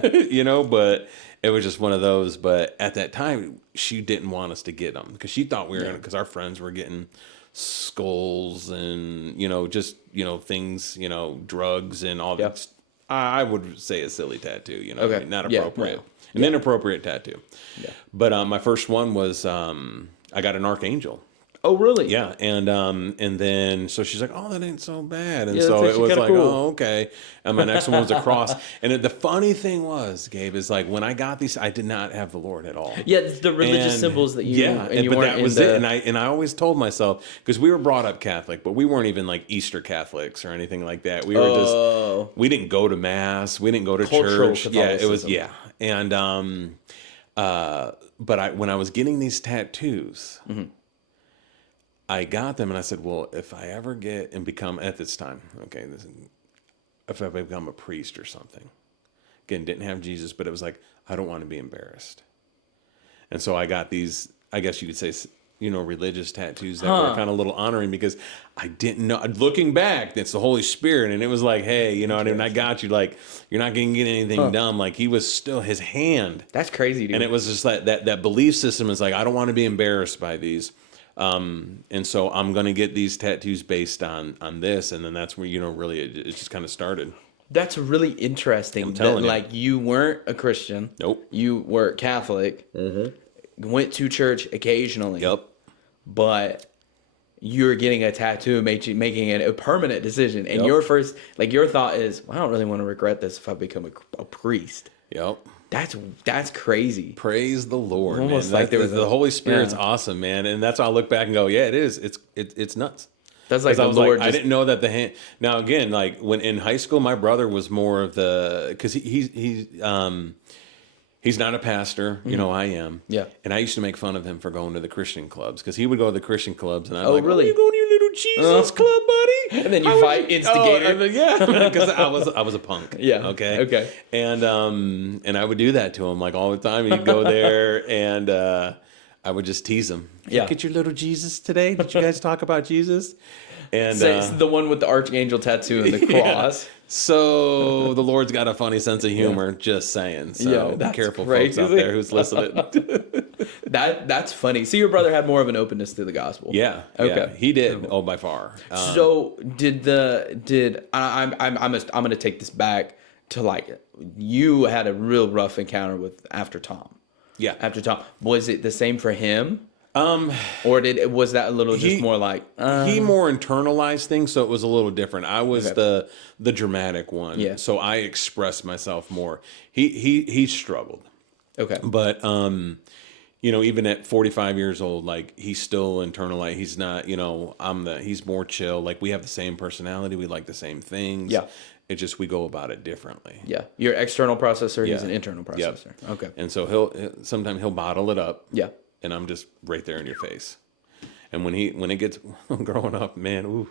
But it was just one of those. But at that time, she didn't want us to get them because she thought we were gonna, because our friends were getting skulls and just things, drugs and all that. I would say a silly tattoo, Okay. I mean, not appropriate. Yeah. An inappropriate tattoo. Yeah. But my first one was I got an archangel. Oh, really? Yeah, and then so she's like, "Oh, that ain't so bad," and Yeah, so that's it was actually like, kinda cool. "Oh, okay." And my next one was a cross. And the funny thing was, Gabe, is like when I got these, I did not have the Lord at all. Yeah, it's the religious And- symbols that you and you but weren't that was into. it. And I always told myself, because we were brought up Catholic, but we weren't even like Easter Catholics or anything like that. We were just we didn't go to mass, we didn't go to Cultural church. Yeah, it was Catholicism. And but when I was getting these tattoos. Mm-hmm. I got them and I said, well, if I ever get and become at this time, okay, if I become a priest or something, again, didn't have Jesus, but it was like, I don't want to be embarrassed. And so I got these, I guess you could say, religious tattoos that were kind of a little honoring because I didn't know. Looking back, it's the Holy Spirit. And it was like, hey, what I mean? I got you. Like, you're not going to get anything done. Like, he was still his hand. That's crazy, dude. And it was just like that belief system is like, I don't want to be embarrassed by these. And so I'm going to get these tattoos based on this. And then that's where, really it just kind of started. That's really interesting. I'm telling you. Like, you weren't a Christian. Nope. You were Catholic. Mm-hmm. Went to church occasionally. Yep. But you're getting a tattoo, making it a permanent decision. And Yep. your first, your thought is, well, I don't really want to regret this if I become a priest. Yep. That's crazy. Praise the Lord, Almost man. like there was the Holy Spirit's yeah. awesome, man. And that's why I look back and go, yeah, it is. It's nuts. That's like the I was Lord. I didn't know that the hand. Now again, like when in high school, my brother was more of the because he's not a pastor, I am. Yeah. And I used to make fun of him for going to the Christian clubs because he would go to the Christian clubs, and I'm Oh, like, really? "Oh, you going to your little Jesus club, buddy?" And then you fight, instigator. Yeah, because I was a punk. Yeah. Okay. And I would do that to him like all the time. He'd go there, and I would just tease him. Yeah. Get your little Jesus today. Did you guys talk about Jesus? And So it's the one with the archangel tattoo and the cross. So the Lord's got a funny sense of humor. Just saying. So be that's careful, crazy. folks out there who's listening. That's funny. So your brother had more of an openness to the gospel. Yeah. Okay. Yeah, he did. Oh, by far. So I'm gonna take this back to you had a real rough encounter with after Tom. Yeah. After Tom, was it the same for him? Or was that a little just more like he more internalized things, so it was a little different. I was the dramatic one, Yeah. so I expressed myself more. He struggled, okay, but even at 45 years old, like he's still internalized. He's not, he's more chill. Like we have the same personality, we like the same things. Yeah. It's just we go about it differently. yeah, you're external processor. He's Yeah. an internal processor. Yep. Okay, And so sometimes he'll bottle it up. yeah. And I'm just right there in your face. And when it gets growing up, man, ooh,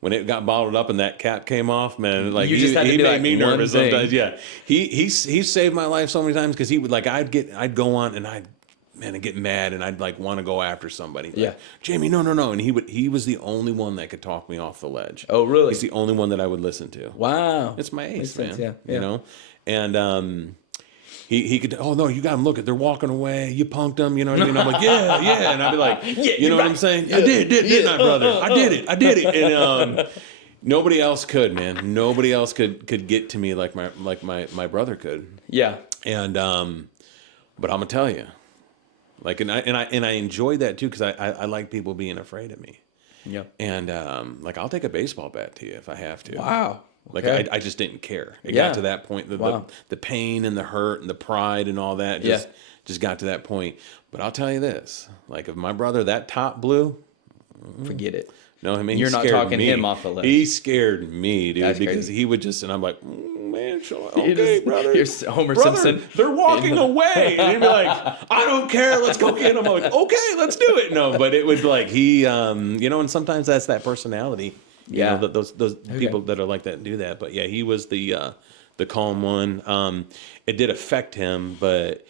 when it got bottled up and that cap came off, man, like You just had to he be made like, me one nervous thing. sometimes. Yeah, he saved my life so many times because he would I'd go on and I'd get mad and I'd want to go after somebody. Like, Yeah. Jamey, no, and he was the only one that could talk me off the ledge. Oh, really? He's the only one that I would listen to. Wow, It's my ace, Makes sense, man. yeah. And he could, oh no, you got him. Look at, they're walking away. You punked them. You know what I mean? I'm like, yeah. And I'd be like, you know what I'm saying? Yeah. I didn't I, brother? I did it. And nobody else could, man. Nobody else could get to me like my brother could. yeah. And but I'm gonna tell you, and I enjoy that too because I like people being afraid of me. Yeah. And I'll take a baseball bat to you if I have to. Wow. Like Okay. I just didn't care. It Yeah. got to that point. Wow. The pain and the hurt and the pride and all that just got to that point. But I'll tell you this: like if my brother that top blew, Forget it. no, I mean You're he not scared talking me. him off the list. He scared me, dude, That's because crazy. he would just, and I'm like, man, You're okay, just- brother. you're Homer Brother, Simpson. they're walking away, and he'd be like, I don't care, let's go get them. I'm like, okay, let's do it. No, but it would like and sometimes that's that personality. You know, that those people that are like that do that. But yeah, he was the calm one. It did affect him, but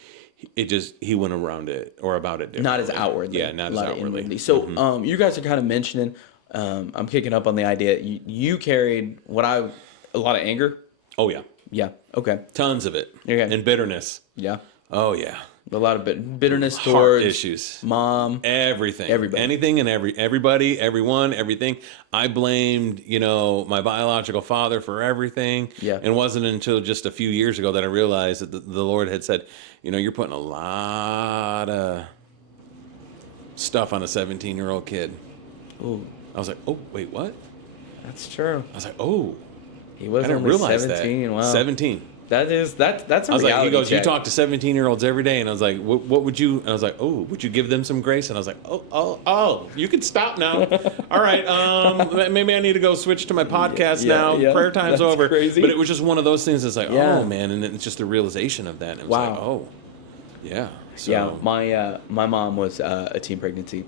he went around it or about it differently. Not as outwardly. Yeah, not as outwardly. Inwardly. So you guys are kind of mentioning, I'm kicking up on the idea you carried a lot of anger. Oh yeah. Yeah. Okay. Tons of it. Okay. And bitterness. Yeah. Oh yeah. A lot of bitterness Heart towards issues. mom. Everything. Everybody. Anything and everybody, everyone, everything. I blamed, my biological father for everything. Yeah. And it wasn't until just a few years ago that I realized that the Lord had said, you're putting a lot of stuff on a 17-year-old kid. Ooh, I was like, oh, wait, what? that's true. I was like, oh, He I was didn't only realize 17. that. Wow. 17. That's a I was like, reality he goes, check. you talk to 17-year-olds every day. And I was like, what would you, and I was like, oh, would you give them some grace? And I was like, oh, you can stop now. All right, maybe I need to go switch to my podcast now. yeah, Prayer time's that's over. crazy. But it was just one of those things that's like, Yeah. oh, man. And it's just the realization of that. And it was Wow. like, oh, yeah. So, Yeah, my mom was a teen pregnancy,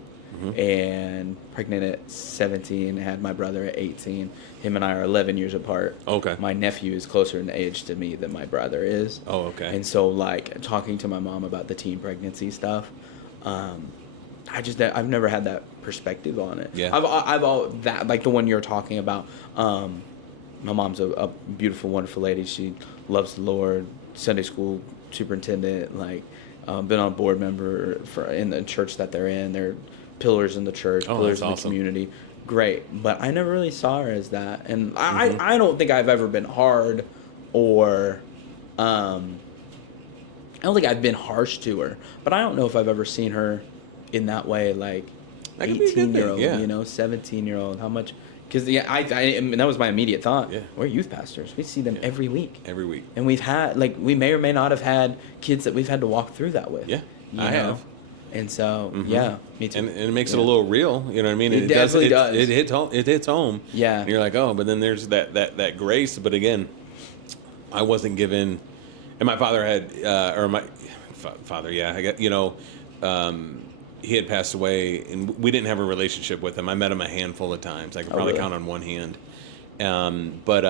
and pregnant at 17, had my brother at 18. Him and I are 11 years apart. Okay. My nephew is closer in age to me than my brother is. Oh, okay. And so, like, talking to my mom about the teen pregnancy stuff, I've never had that perspective on it. Yeah. I've all that, like the one you're talking about. My mom's a beautiful, wonderful lady. She loves the Lord. Sunday school superintendent, like, been on board member in the church that they're in. They're pillars in the church, pillars in the awesome. community. Great, but I never really saw her as that, and I don't think I've ever been hard, or I don't think I've been harsh to her, but I don't know if I've ever seen her in that way, like That could be a good thing, 18-year-old, yeah. 17-year-old. How much? Because I mean, that was my immediate thought. Yeah. We're youth pastors. We see them every week. Every week. And we may or may not have had kids that we've had to walk through that with. Yeah, you I know? have. And so, yeah, me too. And it makes it a little real, you know what I mean? It definitely does. It hits home. It hits home. Yeah. And you're like, oh, but then there's that grace. But again, I wasn't given, and my father had, or my father, yeah, I get, he had passed away, and we didn't have a relationship with him. I met him a handful of times. I could probably really? count on one hand. But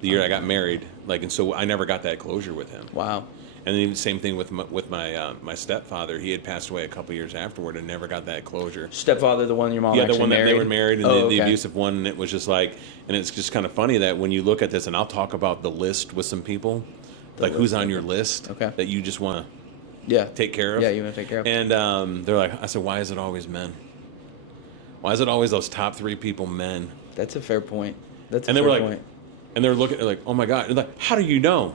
the year I got married, and so I never got that closure with him. Wow. And then the same thing with my stepfather. He had passed away a couple years afterward and never got that closure. Stepfather, the one your mom Yeah, actually the one that married? they were married, and Oh, the okay. abusive one. And it was just like, and it's just kind of funny that when you look at this, and I'll talk about the list with some people, who's on your list that you just want to take care of. Yeah, you want to take care of. And they're like, I said, why is it always men? Why is it always those top 3 people men? That's a fair point. That's a And they fair were like, point. and they're looking, they're like, oh my God. They're like, how do you know?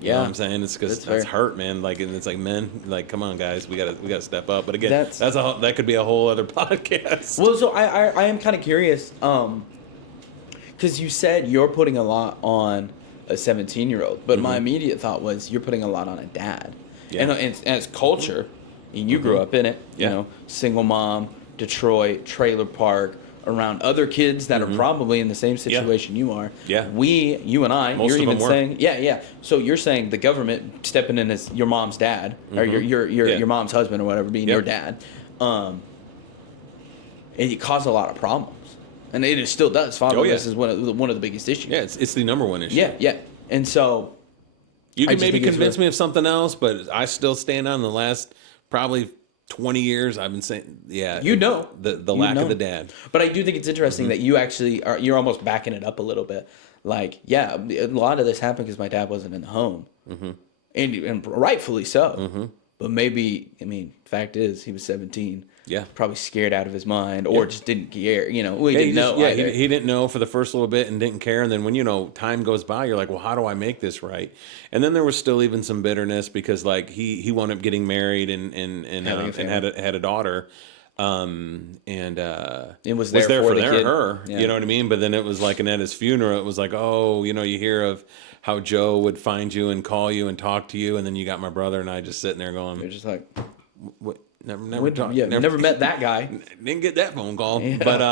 You know what I'm saying? It's because that's hurt, man. And it's like, men, come on, guys, we gotta step up. But again, that could be a whole other podcast. Well, so I am kind of curious, because you said you're putting a lot on a 17-year-old, but my immediate thought was you're putting a lot on a dad. Yeah. And as culture, and you grew up in it, single mom, Detroit, trailer park, around other kids that are probably in the same situation you are. Yeah. You and I, Most you're of even them were. saying, So you're saying the government stepping in as your mom's dad, or your mom's husband or whatever, being your dad, it caused a lot of problems. And it still does. Fatherless is one of the biggest issues. Yeah, it's the number one issue. Yeah. And so you I can just maybe think it's convince me of something else, but I still stand on the last probably 20 years. I've been saying, the lack of the dad. But I do think it's interesting that you actually you're almost backing it up a little bit. Like, a lot of this happened because my dad wasn't in the home, and rightfully so. But maybe, fact is, he was 17. Yeah. Probably scared out of his mind, or just didn't care. He didn't know. He didn't know for the first little bit and didn't care. And then when, time goes by, you're like, well, how do I make this right? And then there was still even some bitterness because he wound up getting married and had a daughter. It was was there there for for the their kid. her, Yeah. you know what I mean? But then it was like, and at his funeral, it was like, oh, you know, you hear of how Joe would find you and call you and talk to you, and then you got my brother and I just sitting there You're going, just like, what? Never talked, never met that guy. didn't get that phone call, Yeah. but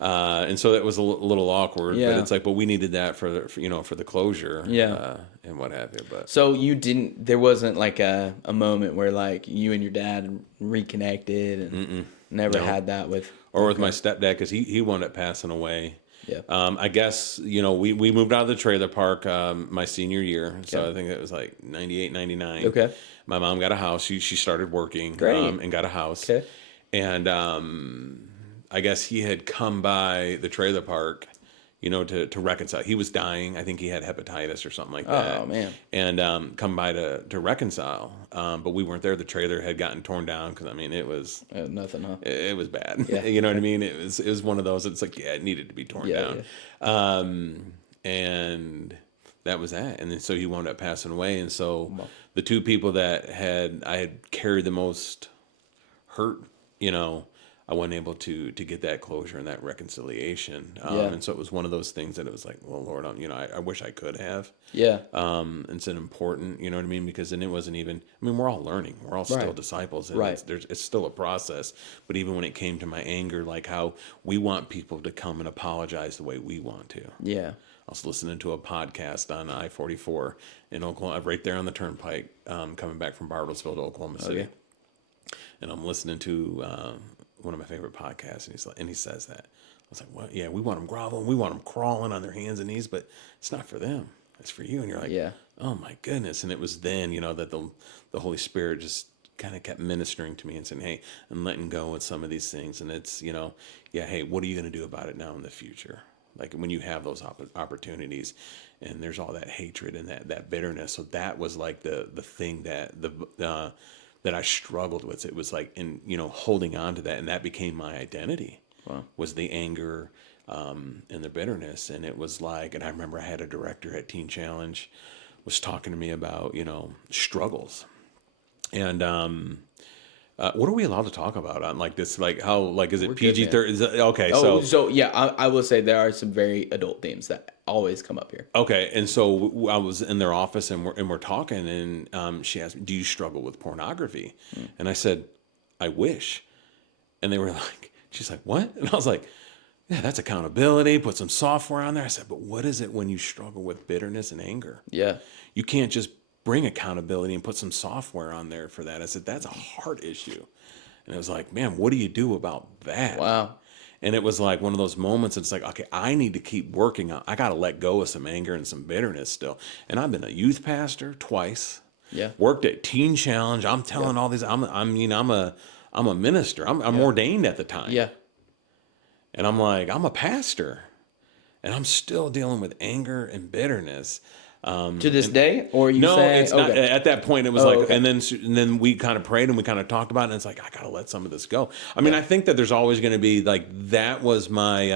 and so that was a little awkward. But Yeah. it's like, but we needed that for you know, for the closure, Yeah. and what have you. But So there wasn't like a moment where like you and your dad reconnected and never No. had that with. or with my stepdad, because he wound up passing away. Yeah. I guess, you know, we moved out of the trailer park my senior year. So Okay. I think it was like 98, 99. Okay. My mom got a house. She started working Great. and got a house. Okay. And I guess he had come by the trailer park, you know, to reconcile. He was dying. I think he had hepatitis or something like that. Oh, man. And come by to reconcile. But we weren't there. The trailer had gotten torn down because, I mean, it was... Nothing, huh? It was bad. Yeah. You know what I mean? It was one of those. It's like, yeah, it needed to be torn down. And that was that. And then so he wound up passing away. And so the two people that I had carried the most hurt, you know, I wasn't able to get that closure and that reconciliation. And so it was one of those things that it was like, well, Lord, you know, I wish I could have. Yeah. It's an important, you know what I mean? Because then it wasn't even, I mean, we're all learning. We're all still disciples. And Right. it's still a process. But even when it came to my anger, like how we want people to come and apologize the way we want to. Yeah. I was listening to a podcast on I-44 in Oklahoma, right there on the turnpike, coming back from Bartlesville to Oklahoma City. Okay. And I'm listening to one of my favorite podcasts, and he says that. I was like, "What? Yeah, we want them groveling, we want them crawling on their hands and knees, but it's not for them. It's for you." And you're like, Yeah. "Oh my goodness!" And it was then, you know, that the Holy Spirit just kind of kept ministering to me and saying, "Hey, I'm letting go with some of these things, and it's, you know, yeah, hey, what are you going to do about it now in the future?" Like when you have those opportunities, and there's all that hatred and that bitterness. So that was like the thing that that I struggled with. It was like, in, you know, holding on to that, and that became my identity. Wow. Was the anger and the bitterness. And it was like, and I remember I had a director at Teen Challenge was talking to me about, you know, struggles. And what are we allowed to talk about on like this? Like how, like, is it PG-13? Okay. So yeah, I will say there are some very adult themes that always come up here. Okay, and so I was in their office and we're talking, and she asked me, "Do you struggle with pornography?" And I said, "I wish." And they were like, she's like, "What?" And I was like, "Yeah, that's accountability. Put some software on there." I said, "But what is it when you struggle with bitterness and anger? Yeah. You can't just bring accountability and put some software on there for that." I said, "That's a heart issue." And it was like, man, what do you do about that? Wow. And it was like one of those moments. It's like, okay, I need to keep working on. I got to let go of some anger and some bitterness still. And I've been a youth pastor twice. Yeah. Worked at Teen Challenge. I'm telling all these. I'm a minister. I'm ordained at the time. Yeah. And I'm like, I'm a pastor, and I'm still dealing with anger and bitterness. To this day, or you No, say it's not. At that point, it was okay. and then we kind of prayed and we kind of talked about it. And it's like, I got to let some of this go. I mean, I think that there's always going to be like, that was my,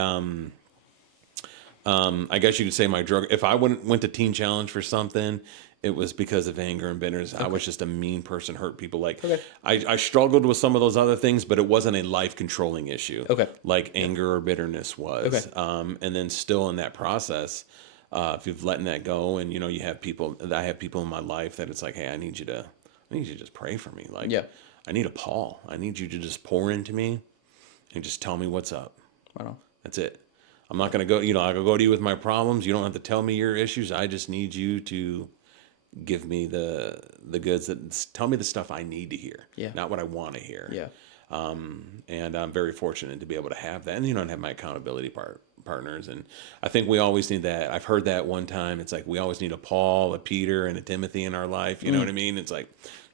I guess you could say my drug. If I went to Teen Challenge for something, it was because of anger and bitterness. I was just a mean person, hurt people. Like I struggled with some of those other things, but it wasn't a life controlling issue. Okay. Like anger or bitterness was. Okay. And then still in that process, if you've letting that go, and you know, I have people in my life that it's like, hey, I need you to just pray for me. Like, I need a Paul. I need you to just pour into me and just tell me what's up. Right on. That's it. I'm not going to go, you know, I'll go to you with my problems. You don't have to tell me your issues. I just need you to give me the goods, tell me the stuff I need to hear. Yeah. Not what I want to hear. Yeah. And I'm very fortunate to be able to have that. And, you know, and have my accountability partners. And I think we always need that. I've heard that one time. It's like, we always need a Paul, a Peter, and a Timothy in our life. You know what I mean? It's like,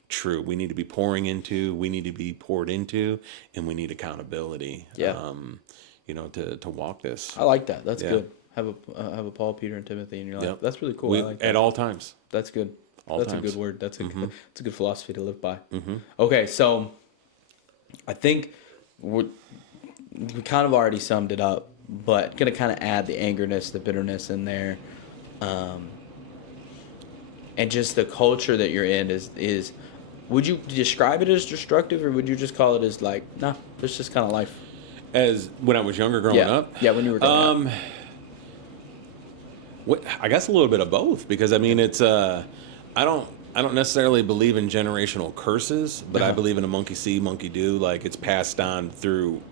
true. We need to be pouring into, we need to be poured into, and we need accountability. Yeah. You know, to walk this. I like that. That's good. Have a Paul, Peter, and Timothy in your life. Yep. That's really cool. I like that. At all times. That's good. That's a good word. That's a good philosophy to live by. Okay, so I think we kind of already summed it up, but gonna kind of add the angerness, the bitterness in there, and just the culture that you're in is Would you describe it as destructive, or would you just call it as like, nah, it's just kind of life? As when I was younger growing up? Yeah, when you were growing up. I guess a little bit of both, because I mean it's I don't necessarily believe in generational curses, but I believe in a monkey see, monkey do. Like it's passed on through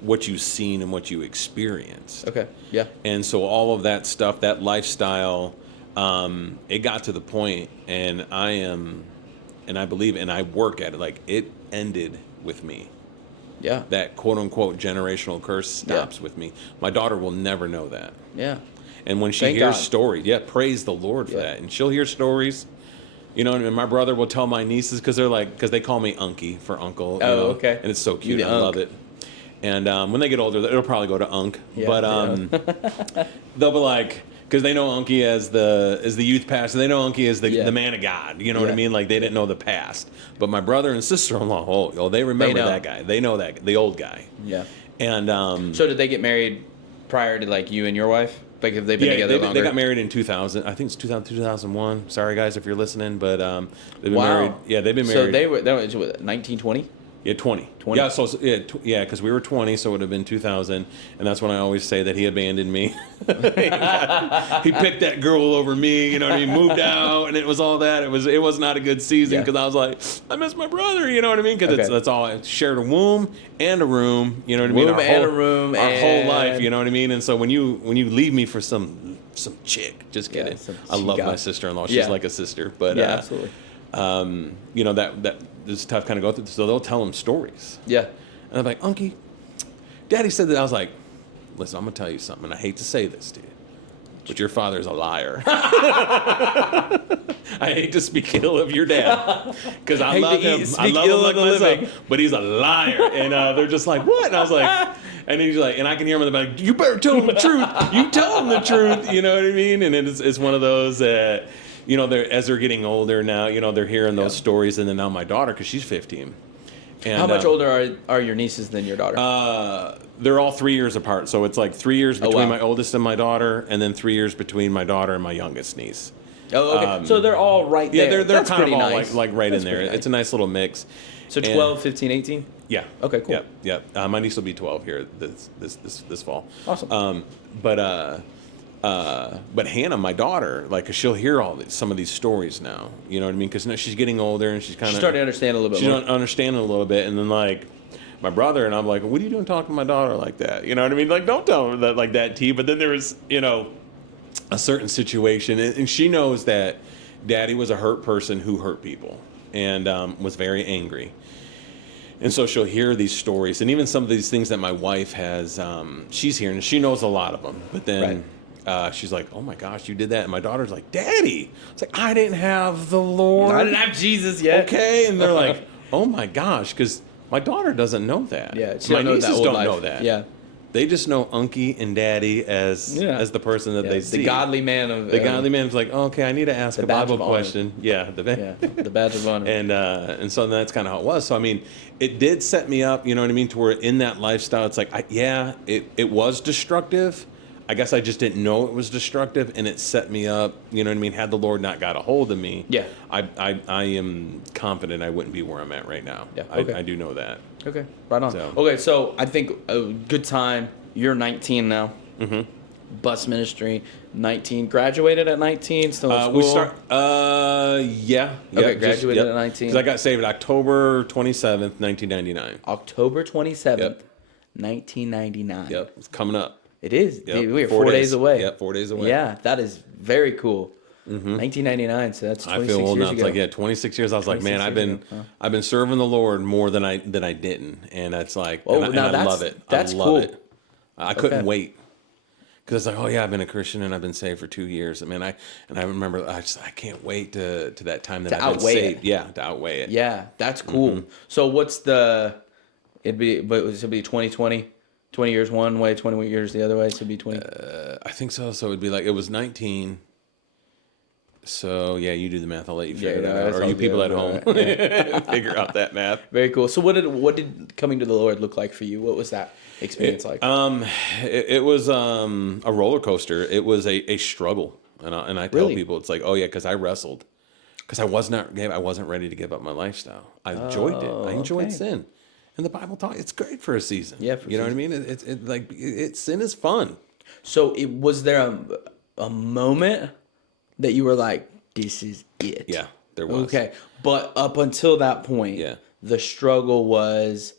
what you've seen and what you experienced. Okay. Yeah. And so all of that stuff, that lifestyle, it got to the point, and I believe, and I work at it, like it ended with me. Yeah. That quote unquote generational curse stops with me. My daughter will never know that. Yeah. And when she Thank hears God. stories, praise the Lord for that. And she'll hear stories, and my brother will tell my nieces, because they call me Unky for uncle. Okay. And it's so cute. I Unk. love it. And when they get older, it'll probably go to Unk. Yeah, but they'll be like, because they know Unky as the youth pastor. They know Unky as the man of God. You know what I mean? Like they didn't know the past. But my brother and sister-in-law, they remember that guy. They know the old guy. Yeah. And so did they get married prior to like you and your wife? Like have they been together longer? They got married in 2000. I think it's 2001. Sorry guys if you're listening, but they've been married. Yeah, they've been married. So they were 1920. Yeah, 20. Yeah, so because we were 20, so it would have been 2000, and that's when I always say that he abandoned me. He picked that girl over me, you know what I mean? Moved out, and it was all that. It was not a good season, because I was like, I miss my brother, you know what I mean? Because that's all. I shared a womb and a room, you know what I mean? Womb and a room, our whole life, you know what I mean? And so when you leave me for some chick, just kidding. I love my sister-in-law. She's like a sister, but absolutely. That it's tough kind of go through. So they'll tell them stories. Yeah. And I'm like, Unky, Daddy said that. I was like, listen, I'm going to tell you something. And I hate to say this to you, but your father's a liar. I hate to speak ill of your dad, because I love him. I love him like myself, but he's a liar. And they're just like, what? And I was like, and he's like, and I can hear him in the back, you better tell him the truth. You tell him the truth. You know what I mean? And it's one of those as they're getting older now, they're hearing those stories. And then now my daughter, because she's 15. And, how much older are your nieces than your daughter? They're all 3 years apart. So it's like 3 years between my oldest and my daughter, and then 3 years between my daughter and my youngest niece. Oh, okay. So they're all right there. Yeah, they're kind of all nice. like right That's in there. nice. It's a nice little mix. So 12, 15, 18? Yeah. Okay, cool. Yeah. My niece will be 12 here this fall. Awesome. But Hannah, my daughter, like she'll hear some of these stories now. You know what I mean? Because now she's getting older and she's starting to understand a little bit more. She's understanding a little bit, and then like my brother and I'm like, what are you doing talking to my daughter like that? You know what I mean? Like, don't tell her that like that, T. But then there was a certain situation, and she knows that Daddy was a hurt person who hurt people, and was very angry. And so she'll hear these stories, and even some of these things that my wife has, she's hearing. She knows a lot of them, but then. She's like, oh my gosh, you did that. And my daughter's like, Daddy. It's like, I didn't have the Lord. I didn't have Jesus yet. Okay. And they're like, oh my gosh. Because my daughter doesn't know that. Yeah. My nieces don't know that. Yeah. They just know Unky and Daddy as the person that they see. The godly man of... The godly man is like, oh, okay, I need to ask a Bible question. Yeah. The badge of honor. And so that's kind of how it was. So, I mean, it did set me up, you know what I mean, to where in that lifestyle, it's like, it was destructive. I guess I just didn't know it was destructive, and it set me up. You know what I mean? Had the Lord not got a hold of me, I am confident I wouldn't be where I'm at right now. Yeah, okay. I do know that. Okay, right on. So I think a good time. You're 19 now. Mm-hmm. Bus ministry, 19. Graduated at 19. Still in school. Graduated at 19. Because I got saved October 27th, 1999. October 27th, 1999. Yep, it's coming up. It is. Yep. Dude, we are 4 days away. Yep, 4 days away. Yeah, that is very cool. Mm-hmm. 1999, so that's 26 years ago. I feel old now. It's like 26 years. I was like, man, I've been serving the Lord more than I didn't, and it's like, I love it. That's I love cool. it. I couldn't wait, because it's like, oh yeah, I've been a Christian and I've been saved for 2 years. I mean, I remember I can't wait to that time that I've been saved. Yeah, to outweigh it. Yeah, that's cool. Mm-hmm. So what's it'd be 2020. 20 years one way, 20 years the other way, so it'd be 20. I think so. So it'd be like, it was 19. So yeah, you do the math. I'll let you figure it out. Or you people at home figure out that math. Very cool. So what did coming to the Lord look like for you? What was that experience like? It was a roller coaster. It was a struggle, and I tell people, it's like, oh yeah, because I wrestled. because I wasn't ready to give up my lifestyle. I enjoyed it. I enjoyed sin, and the Bible taught it's great for a season. Yeah, you know what I mean. Sin is fun. So was there a moment that you were like, this is it? Yeah, there was. Okay, but up until that point, Yeah. the struggle was.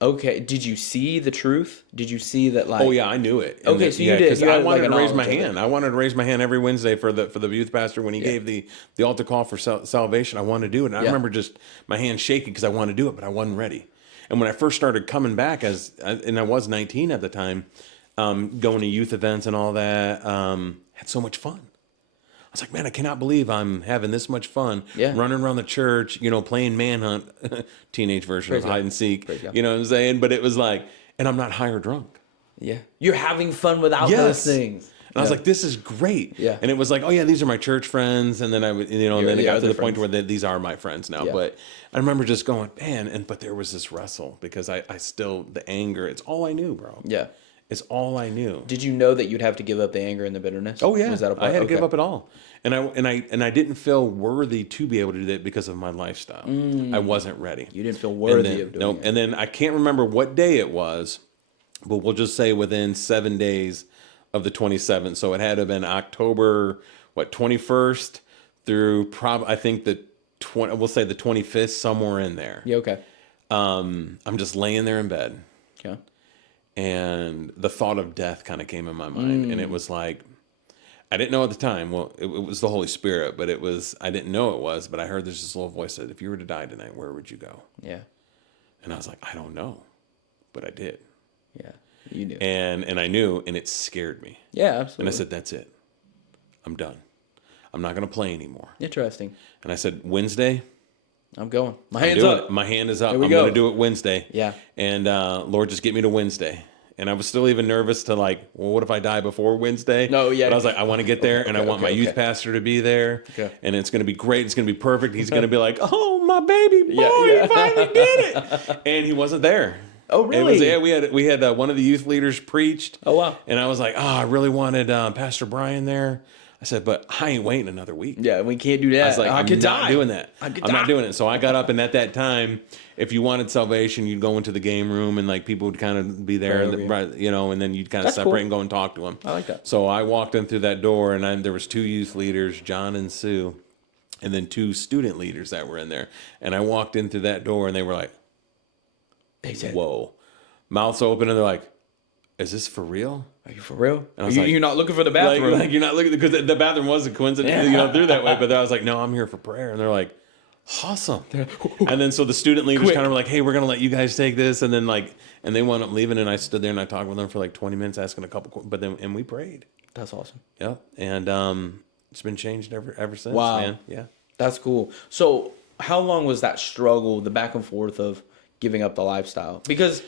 Okay, did you see the truth? Did you see that, like... Oh, yeah, I knew it. And okay, so you did. Because I wanted like to raise my hand. I wanted to raise my hand every Wednesday for the youth pastor when he gave the altar call for salvation. I wanted to do it. And I remember just my hand shaking because I wanted to do it, but I wasn't ready. And when I first started coming back, and I was 19 at the time, going to youth events and all that, had so much fun. I was like, man, I cannot believe I'm having this much fun running around the church, playing manhunt, teenage version of hide and seek, you know what I'm saying? But it was like, and I'm not high or drunk. Yeah. You're having fun without those things. And I was like, this is great. Yeah. And it was like, oh yeah, these are my church friends. And then and then it got to the point where these are my friends now. Yeah. But I remember just going, man, but there was this wrestle because I still, the anger, it's all I knew, bro. Yeah. It's all I knew. Did you know that you'd have to give up the anger and the bitterness? Oh yeah, Was that a part? I had to give up it all, and I didn't feel worthy to be able to do that because of my lifestyle. I wasn't ready. You didn't feel worthy of doing it. And then I can't remember what day it was, but we'll just say within 7 days of the 27th. So it had to have been October 21st through I think we'll say the 25th, somewhere in there. Yeah. Okay. I'm just laying there in bed. Okay. And the thought of death kind of came in my mind. And it was like, I didn't know at the time. Well, it was the Holy Spirit, but I didn't know it was, but I heard there's this little voice that said, if you were to die tonight, where would you go? Yeah. And I was like, I don't know, but I did. Yeah. You knew. And I knew, and it scared me. Yeah, absolutely. And I said, that's it. I'm done. I'm not going to play anymore. Interesting. And I said, Wednesday, I'm going. My hand's up. My hand is up. I'm going to do it Wednesday. Yeah. And Lord, just get me to Wednesday. And I was still even nervous to like, well, what if I die before Wednesday? No, yeah. But I was like, I want to get there, and I want my youth pastor to be there. Okay. And it's going to be great. It's going to be perfect. He's going to be like, oh, my baby boy, you finally did it. And he wasn't there. Oh, really? We had one of the youth leaders preached. Oh, wow. And I was like, I really wanted Pastor Brian there. I said, but I ain't waiting another week. Yeah, we can't do that. I was like, I'm not doing that. I'm not doing it. So I got up, and at that time, if you wanted salvation, you'd go into the game room, and like people would kind of be there, and then you'd kind of separate and go and talk to them. I like that. So I walked in through that door, and there was 2 youth leaders, John and Sue, and then 2 student leaders that were in there. And I walked in through that door, and they were like, whoa. Mouths open, and they're like, is this for real? Are you for real? You're not looking for the bathroom. Like you're not looking, because the bathroom was a coincidence, through that way. But I was like, no, I'm here for prayer. And they're like, awesome. And then so the student leaders kind of were like, hey, we're going to let you guys take this. And then and they wound up leaving. And I stood there and I talked with them for like 20 minutes, asking a couple, and we prayed. That's awesome. Yep. And it's been changed ever since, wow. man. Yeah. That's cool. So how long was that struggle, the back and forth of giving up the lifestyle? Because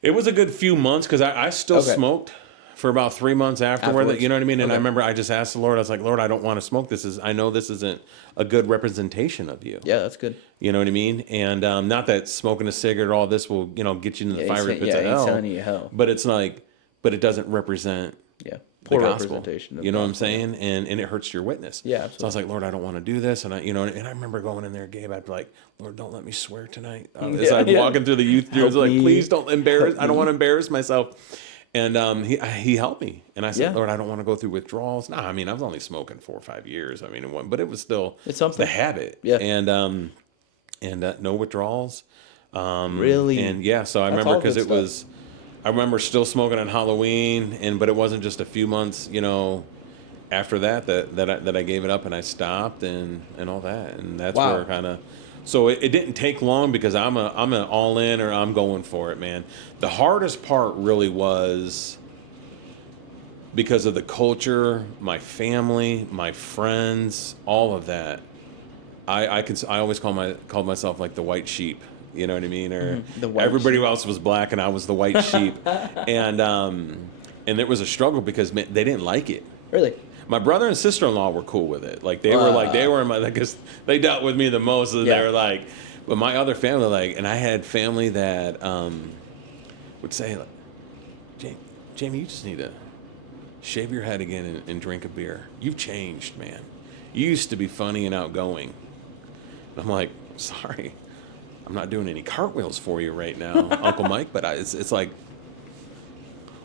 it was a good few months, because I still smoked for about 3 months afterward. You know what I mean? And I remember I just asked the Lord, I was like, Lord, I don't want to smoke. I know this isn't a good representation of you. Yeah, that's good. You know what I mean? And not that smoking a cigarette, all this will, get you into the fiery pits of hell. Telling you hell. But it's like, but it doesn't represent poor the gospel. Representation. You know what I'm saying? And it hurts your witness. Yeah, absolutely. So I was like, Lord, I don't want to do this. And and I remember going in there, Gabe, I'd be like, Lord, don't let me swear tonight. As I'm walking through the youth groups, like, please don't embarrass. I don't want to embarrass myself. And he helped me. And I said, Lord, I don't want to go through withdrawals. No, I mean, I was only smoking 4 or 5 years. I mean, but it was still the habit. Yeah. And no withdrawals. Really? And yeah, so I remember, because it was, I remember still smoking on Halloween, but it wasn't just a few months, after that I gave it up and I stopped and all that. And that's where kind of, so it didn't take long, because I'm an all in, or I'm going for it, man. The hardest part really was because of the culture, my family, my friends, all of that. I always called myself like the white sheep. You know what I mean? Or everybody else was black and I was the white sheep. And it was a struggle, because they didn't like it. Really? My brother and sister-in-law were cool with it. Like they were in my, because they dealt with me the most. So they were like, but my other family, and I had family that would say, like, Jamey, you just need to shave your head again and drink a beer. You've changed, man. You used to be funny and outgoing. I'm like, sorry, I'm not doing any cartwheels for you right now, Uncle Mike. But it's like,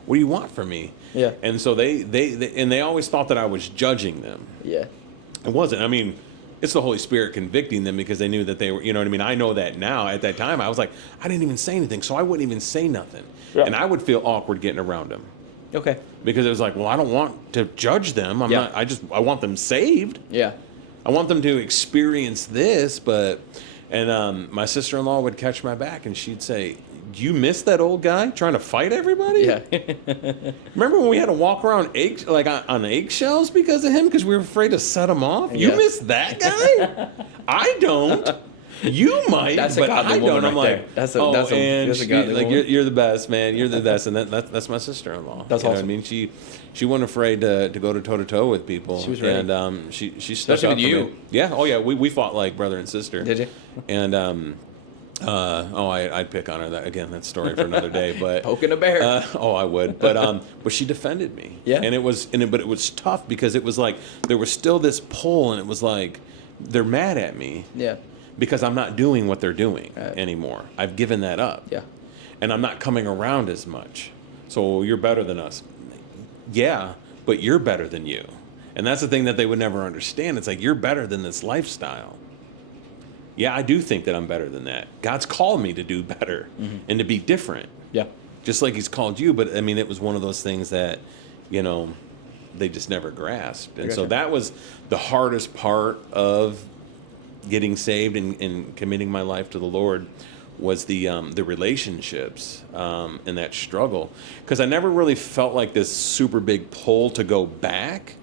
what do you want from me? Yeah. And so they always thought that I was judging them. Yeah. It wasn't. I mean, it's the Holy Spirit convicting them because they knew that they were, you know what I mean? I know that now. At that time, I was like, I didn't even say anything, so I wouldn't even say nothing. Yeah. And I would feel awkward getting around them. Okay. Because it was like, well, I don't want to judge them. I want them saved. Yeah. I want them to experience this, and my sister-in-law would catch my back and she'd say, do you miss that old guy trying to fight everybody? Yeah. Remember when we had to walk around on eggshells because of him because we were afraid to set him off? Yeah. You miss that guy? I don't. You might, That's but a godly I don't. woman I'm right like, there. That's a godly like woman. you're the best, man. You're the best, and that's my sister-in-law. That's you know awesome. what I mean? She wasn't afraid to go to toe to toe with people. She was ready. And she stuck Especially up with for you. me. Yeah. Oh yeah. We fought like brother and sister. Did you? And I'd pick on her. That story for another day. But Poking a bear. I would. But she defended me. Yeah. And it was tough because it was like there was still this pull, and it was like they're mad at me. Yeah. Because I'm not doing what they're doing anymore. I've given that up. Yeah. And I'm not coming around as much. So you're better than us. Yeah, but you're better than you. And that's the thing that they would never understand. It's like, you're better than this lifestyle. Yeah, I do think that I'm better than that. God's called me to do better and to be different. Yeah. Just like he's called you. But I mean, it was one of those things that, they just never grasped. And so that was the hardest part of getting saved and committing my life to the Lord was the relationships and that struggle, because I never really felt like this super big pull to go back,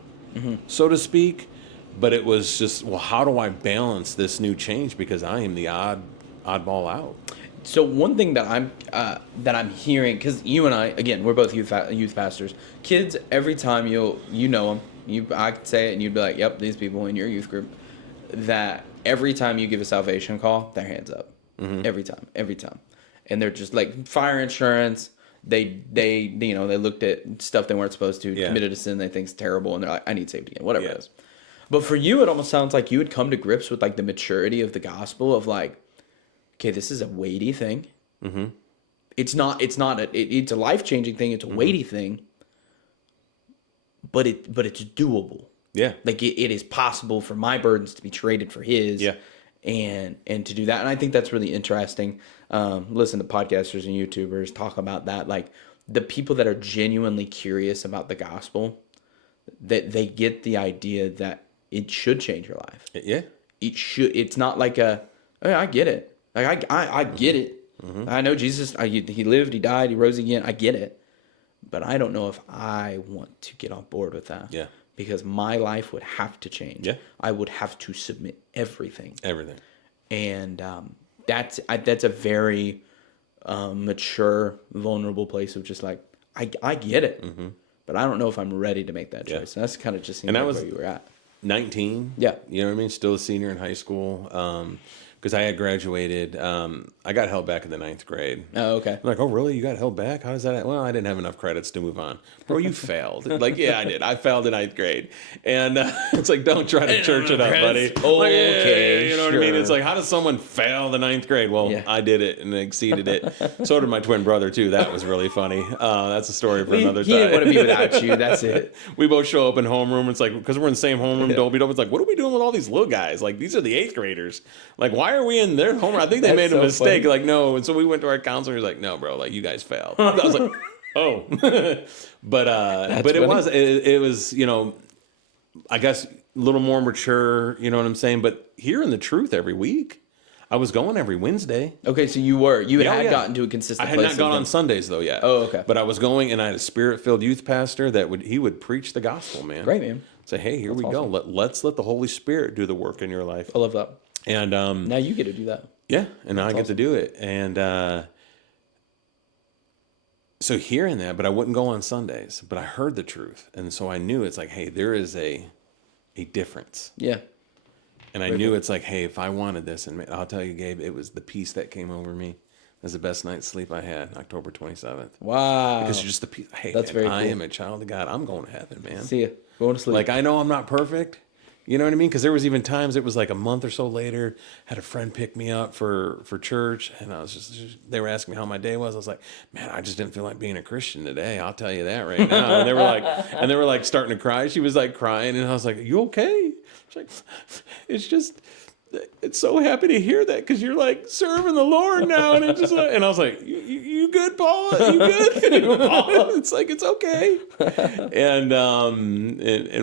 so to speak, but it was just, well, how do I balance this new change because I am the oddball out. So one thing that I'm hearing, because you and I, again, we're both youth pastors. Kids, every time you know them, I could say it and you'd be like, yep, these people in your youth group, that every time you give a salvation call, their hands up. Every time. And they're just like fire insurance. They looked at stuff they weren't supposed to, committed a sin they think's terrible, and they're like, I need saved again, whatever it is. But for you, it almost sounds like you would come to grips with like the maturity of the gospel of like, okay, this is a weighty thing. It's a life-changing thing. It's a weighty thing, but it's doable. Yeah. Like it is possible for my burdens to be traded for his. Yeah. And to do that. And I think that's really interesting. Listen to podcasters and YouTubers talk about that. Like the people that are genuinely curious about the gospel, that they get the idea that it should change your life. Yeah. It should. It's not like I get it. Like I get it. I know Jesus, he lived, he died, he rose again. I get it. But I don't know if I want to get on board with that. Yeah. Because my life would have to change. Yeah. I would have to submit everything. And that's a very mature, vulnerable place of just like, I get it. But I don't know if I'm ready to make that choice. And that's kind of just seemed like where you were at. 19. Yeah. You know what I mean? Still a senior in high school. Because I had graduated. I got held back in the 9th grade. Oh, okay. I'm like, oh, really? You got held back? How does that? Well, I didn't have enough credits to move on. Bro, you failed. Like, yeah, I did. I failed in 9th grade. And it's like, don't try to church it up, buddy. Okay, you know what I mean? It's like, how does someone fail the 9th grade? Well, I did it and exceeded it. So did my twin brother, too. That was really funny. That's a story for another time. He didn't want to be without you. That's it. We both show up in homeroom. It's like, because we're in the same homeroom, Dolby. It's like, what are we doing with all these little guys? Like, these are the 8th graders. Like, why are we in their homeroom? I think they made a mistake. Funny. Like, no. And so we went to our counselor. He's like, no, bro, like, you guys failed. I was like, oh. but it was, I guess a little more mature, you know what I'm saying? But hearing the truth every week. I was going every Wednesday. Okay, so you had gotten to a consistent place. I had not gone on Sundays, though, yet. Oh, okay. But I was going, and I had a spirit-filled youth pastor that would preach the gospel, man. Great, man. Say, hey, here we go. Let's let the Holy Spirit do the work in your life. I love that. And now you get to do that. Yeah, and now I get to do it. And so hearing that, but I wouldn't go on Sundays. But I heard the truth, and so I knew it's like, hey, there is a difference. Yeah. And I knew it's like, hey, if I wanted this, and I'll tell you, Gabe, it was the peace that came over me. It was the best night's sleep I had, October 27th. Wow. Because just the peace. Hey, that's very cool. I am a child of God. I'm going to heaven, man. See ya. Going to sleep. Like, I know I'm not perfect. You know what I mean? Because there was even times it was like a month or so later, had a friend pick me up for church, and I was they were asking me how my day was. I was like, man, I just didn't feel like being a Christian today. I'll tell you that right now. And they were like starting to cry. She was like crying, and I was like, are you okay? She's like, it's so happy to hear that because you're like serving the Lord now, and it's just like, and I was like, you good, Paula? You good? It's like it's okay, and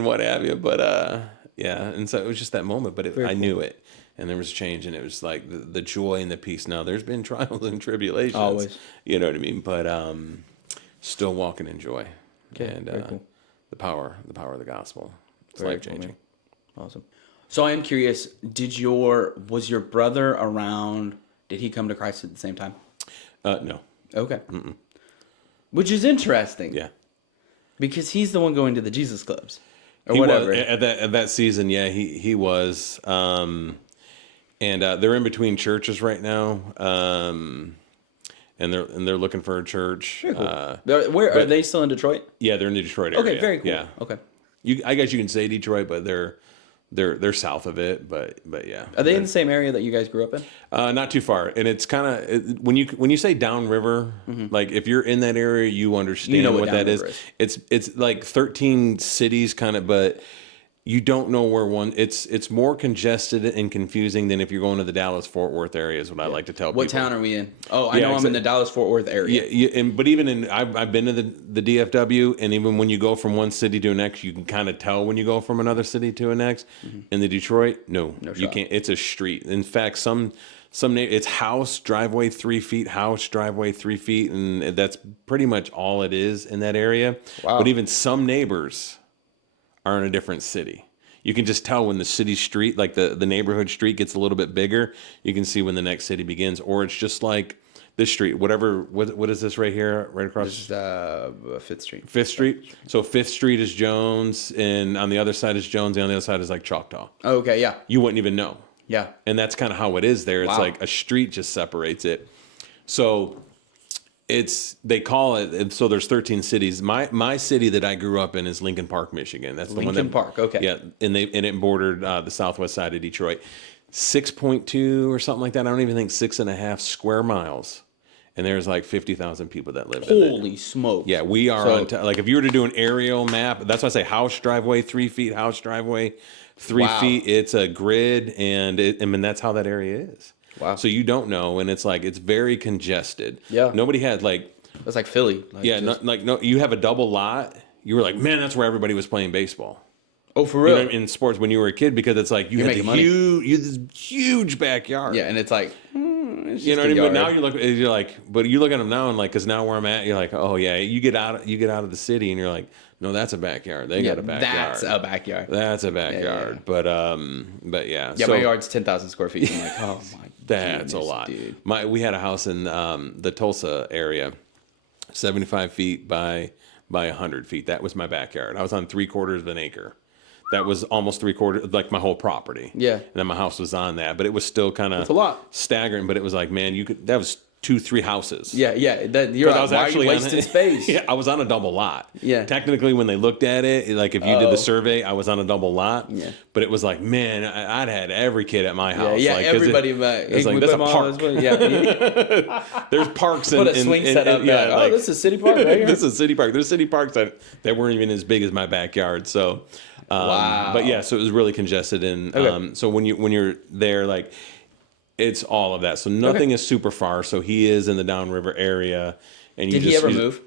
what have you. But yeah, and so it was just that moment, but I knew it, and there was change, and it was like the joy and the peace. Now there's been trials and tribulations, always, you know what I mean, but still walking in joy, and cool. the power of the gospel. It's Very life changing. Cool, awesome. So I am curious, was your brother around? Did he come to Christ at the same time? No. Okay. Mm-mm. Which is interesting. Yeah. Because he's the one going to the Jesus clubs or he whatever. Was, at that season, yeah, he was. And they're in between churches right now. And they're looking for a church. Very cool. Where are they still in Detroit? Yeah, they're in the Detroit area. Okay, very cool. Yeah. Okay. I guess you can say Detroit, but they're south of it, but yeah. Are they in the same area that you guys grew up in? Not too far, and it's kind of when you say downriver, like if you're in that area, you understand what that is. It's like 13 cities, kind of, but you don't know where one. It's more congested and confusing than if you're going to the Dallas-Fort Worth area. Is what I like to tell people. What town are we in? Oh, I know I'm in the Dallas-Fort Worth area. Yeah, but even I've been to the DFW, and even when you go from one city to the next, you can kind of tell when you go from another city to the next. In the Detroit, no you can't. It's a street. In fact, some it's house, driveway 3 feet, house, driveway 3 feet, and that's pretty much all it is in that area. Wow. But even some neighbors are in a different city. You can just tell when the city street, like the neighborhood street, gets a little bit bigger. You can see when the next city begins, or it's just like this street. Whatever. What is this right here, right across? This is Fifth Street. Fifth Street. So Fifth Street is Jones, and on the other side is Jones, and on the other side is like Choctaw. Oh, okay, yeah. You wouldn't even know. Yeah. And that's kind of how it is there. It's like a street just separates it. So they call it, so there's 13 cities. My city that I grew up in is Lincoln Park, Michigan. That's the one that, Lincoln Park, okay. Yeah, and it bordered the southwest side of Detroit. 6.2 or something like that. I don't even think 6.5 square miles. And there's like 50,000 people that live in it. Holy smokes. Yeah, we are like if you were to do an aerial map, that's why I say house driveway 3 feet, house driveway 3 feet. It's a grid, and that's how that area is. Wow. So you don't know, and it's like it's very congested. Yeah. Nobody had like. That's like Philly. No. You have a double lot. You were like, man, that's where everybody was playing baseball. Oh, for real? You know, in sports when you were a kid, because it's like you had this huge backyard. Yeah, and it's like. You know what I mean? But now you look at them now, and like, because now where I'm at, you're like, oh yeah, you get out of the city, and you're like, no, that's a backyard. They got a backyard. That's a backyard. That's a backyard. Yeah. But yeah. Yeah, my yard's 10,000 square feet. I'm like, oh my. That's a lot. Dude. We had a house in the Tulsa area, 75 feet by 100 feet. That was my backyard. I was on 3/4 of an acre. That was almost 3/4, like my whole property. Yeah. And then my house was on that, but it was still kind of a lot staggering. But it was like, man, that was 2-3 houses. Yeah. You're like, why are you wasting space? Yeah, I was on a double lot. Yeah. Technically, when they looked at it, like if you did the survey, I was on a double lot. Yeah. But it was like, man, I'd had every kid at my house. Yeah, like, everybody. It's like, that's a park. Yeah. There's parks Put a swing set up. Yeah, like, this is city park right here. This is city park. There's city parks that weren't even as big as my backyard. So, wow. But yeah, so it was really congested, and so when you're there, like. It's all of that. So nothing is super far. So he is in the downriver area. And Did he ever move?